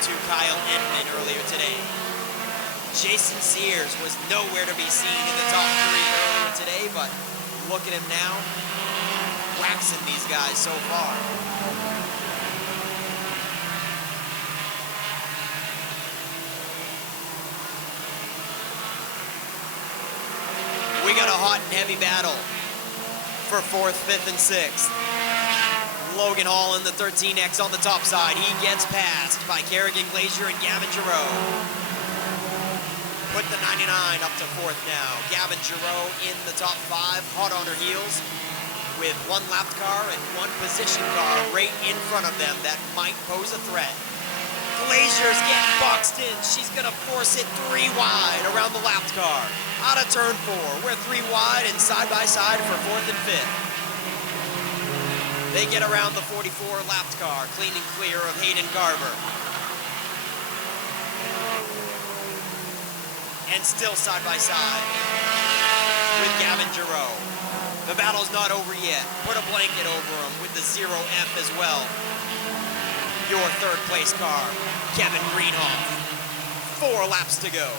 to Kyle Enman earlier today. Jason Sears was nowhere to be seen in the top 3 earlier today, but look at him now, waxing these guys so far. We got a hot and heavy battle for 4th, 5th, and 6th. Logan Hall in the 13X on the top side. He gets passed by Kerrigan Glazier and Gavin Giroux. Put the 99 up to 4th now. Gavin Giroux in the top 5, hot on her heels, with 1 lapped car and 1 position car right in front of them that might pose a threat. Glazier's getting boxed in. She's gonna force it 3 wide around the lapped car. Out of turn 4. We're 3 wide and side by side for 4th and 5th. They get around the 44 lapped car, clean and clear of Hayden Garver. And still side by side with Gavin Giroux. The battle's not over yet. Put a blanket over him with the 0F as well. Your 3rd place car, Kevin Greenhoff. 4 laps to go.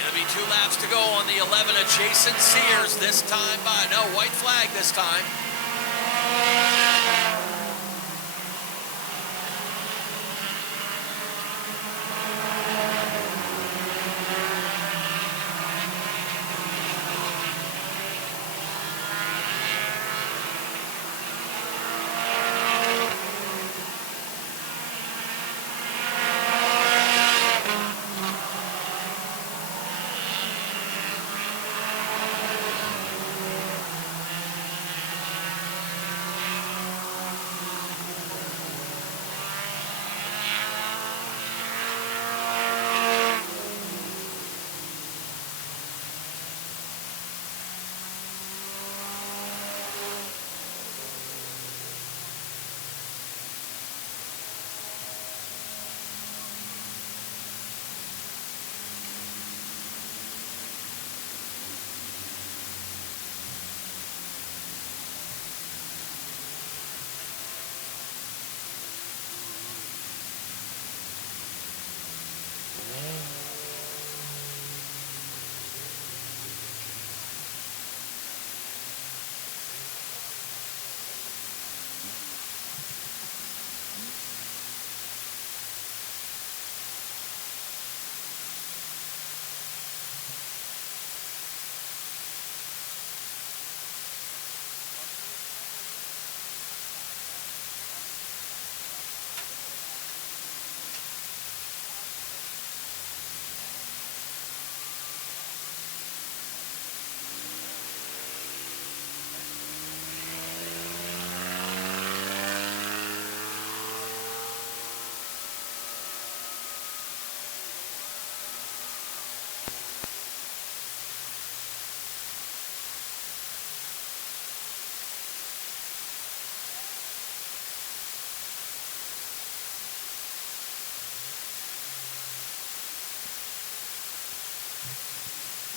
It'll be 2 laps to go on the 11 of Jason Sears this time by, no, white flag this time.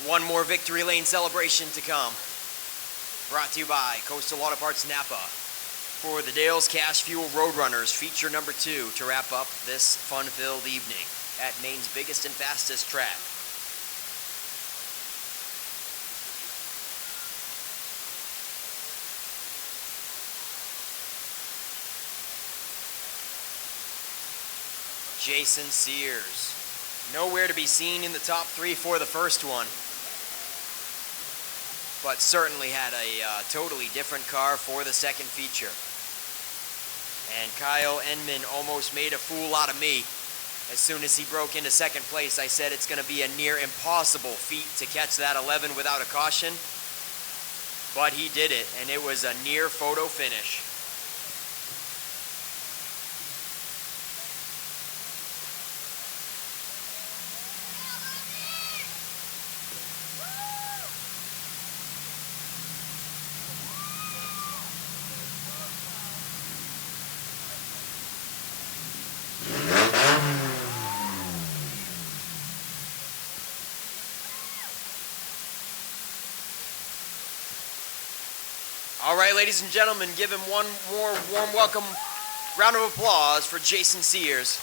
One more Victory Lane celebration to come. Brought to you by Coastal Auto Parts Napa. For the Dale's Cash Fuel Roadrunners, feature number 2 to wrap up this fun-filled evening at Maine's biggest and fastest track. Jason Sears. Nowhere to be seen in the top 3 for the first one, but certainly had a totally different car for the second feature. And Kyle Enman almost made a fool out of me. As soon as he broke into second place, I said it's going to be a near impossible feat to catch that 11 without a caution, but he did it, and it was a near photo finish. All right, ladies and gentlemen, give him one more warm welcome round of applause for Jason Sears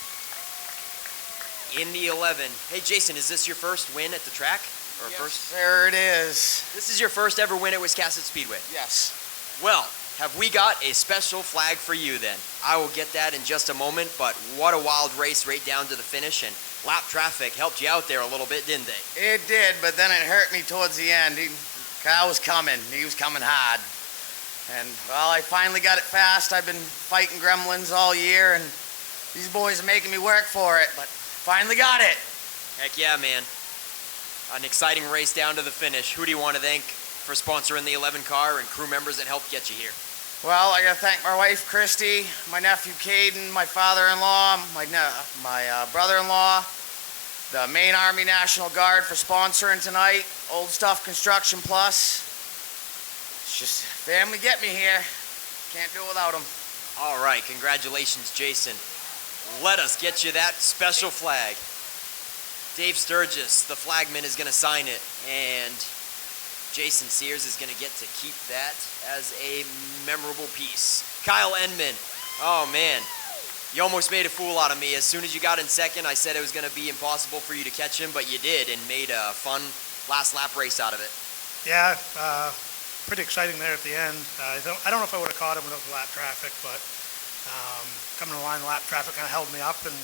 in the 11. Hey, Jason, is this your first win at the track? Or Yes, sir, it is. This is your first ever win at Wiscasset Speedway? Yes. Well, have we got a special flag for you then? I will get that in just a moment, but what a wild race right down to the finish, and lap traffic helped you out there a little bit, didn't they? It did, but then it hurt me towards the end. Kyle was coming. He was coming hard. And, well, I finally got it fast. I've been fighting gremlins all year, and these boys are making me work for it, but finally got it. Heck yeah, man. An exciting race down to the finish. Who do you want to thank for sponsoring the 11 car and crew members that helped get you here? Well, I got to thank my wife, Christy, my nephew, Caden, my father-in-law, my brother-in-law, the Maine Army National Guard for sponsoring tonight, Old Stuff Construction Plus. It's just family get me here. Can't do it without them. All right, congratulations, Jason. Let us get you that special flag. Dave Sturgis, the flagman, is going to sign it, and Jason Sears is going to get to keep that as a memorable piece. Kyle Enman, oh man, you almost made a fool out of me. As soon as you got in second, I said it was going to be impossible for you to catch him, but you did, and made a fun last lap race out of it. Yeah, pretty exciting there at the end. I don't know if I would have caught him without the lap traffic, but coming to the line, the lap traffic kind of held me up and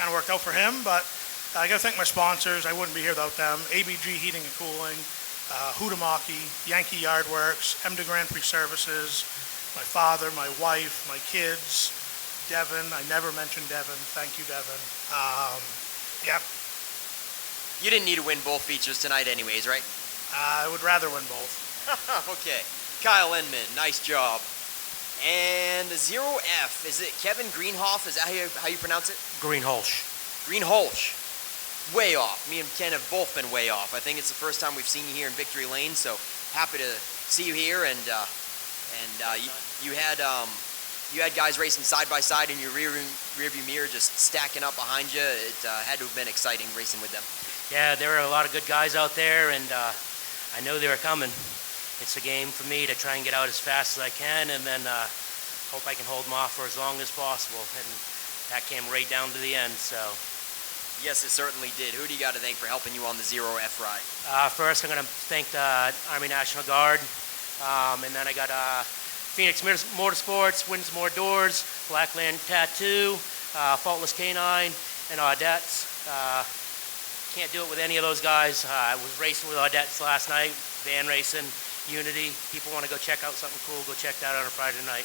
kind of worked out for him. But I got to thank my sponsors. I wouldn't be here without them. ABG Heating and Cooling, Hudamaki, Yankee Yard Works, MD Grand Prix Services, my father, my wife, my kids, Devin. I never mentioned Devin. Thank you, Devin. Yeah. You didn't need to win both features tonight anyways, right? I would rather win both. Okay. Kyle Enman, nice job. And the 0F, is it Kevin Greenhoff? Is that how you pronounce it? Greenholsch. Greenholsch. Way off. Me and Ken have both been way off. I think it's the first time we've seen you here in Victory Lane, so happy to see you here. And you had guys racing side by side in your rearview mirror, just stacking up behind you. It had to have been exciting racing with them. Yeah, there were a lot of good guys out there, and I know they were coming. It's a game for me to try and get out as fast as I can, and then hope I can hold them off for as long as possible. And that came right down to the end, so. Yes, it certainly did. Who do you got to thank for helping you on the 0F ride? First, I'm going to thank the Army National Guard, and then I got Phoenix Motorsports, Winsmore Doors, Blackland Tattoo, Faultless Canine, and Audettes. Can't do it with any of those guys. I was racing with Audettes last night, van racing, Unity. People want to go check out something cool, go check that out on a Friday night.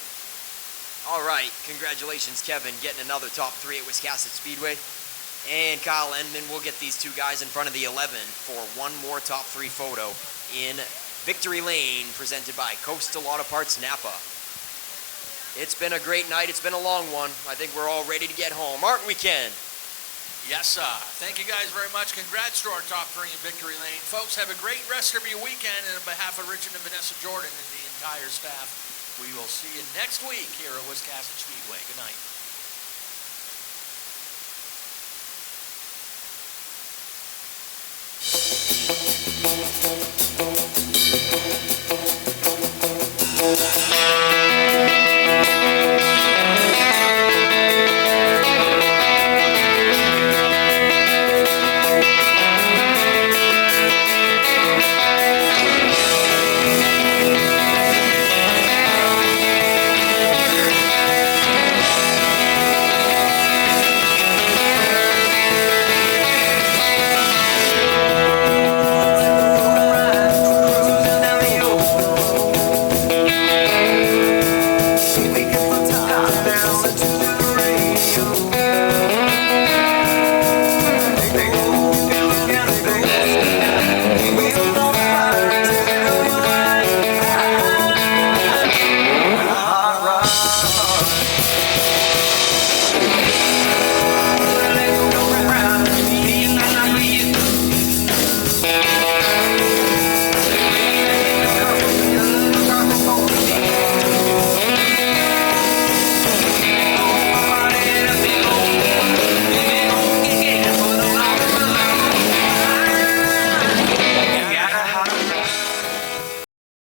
All right, congratulations, Kevin, getting another top 3 at Wiscasset Speedway. And Kyle Enman will get these two guys in front of the 11 for one more top 3 photo in Victory Lane, presented by Coastal Auto Parts Napa. It's been a great night. It's been a long one. I think we're all ready to get home, aren't we, Ken? Yes, sir. Thank you guys very much. Congrats to our top 3 in Victory Lane. Folks, have a great rest of your weekend. And on behalf of Richard and Vanessa Jordan and the entire staff, we will see you next week here at Wiscasset Speedway. Good night.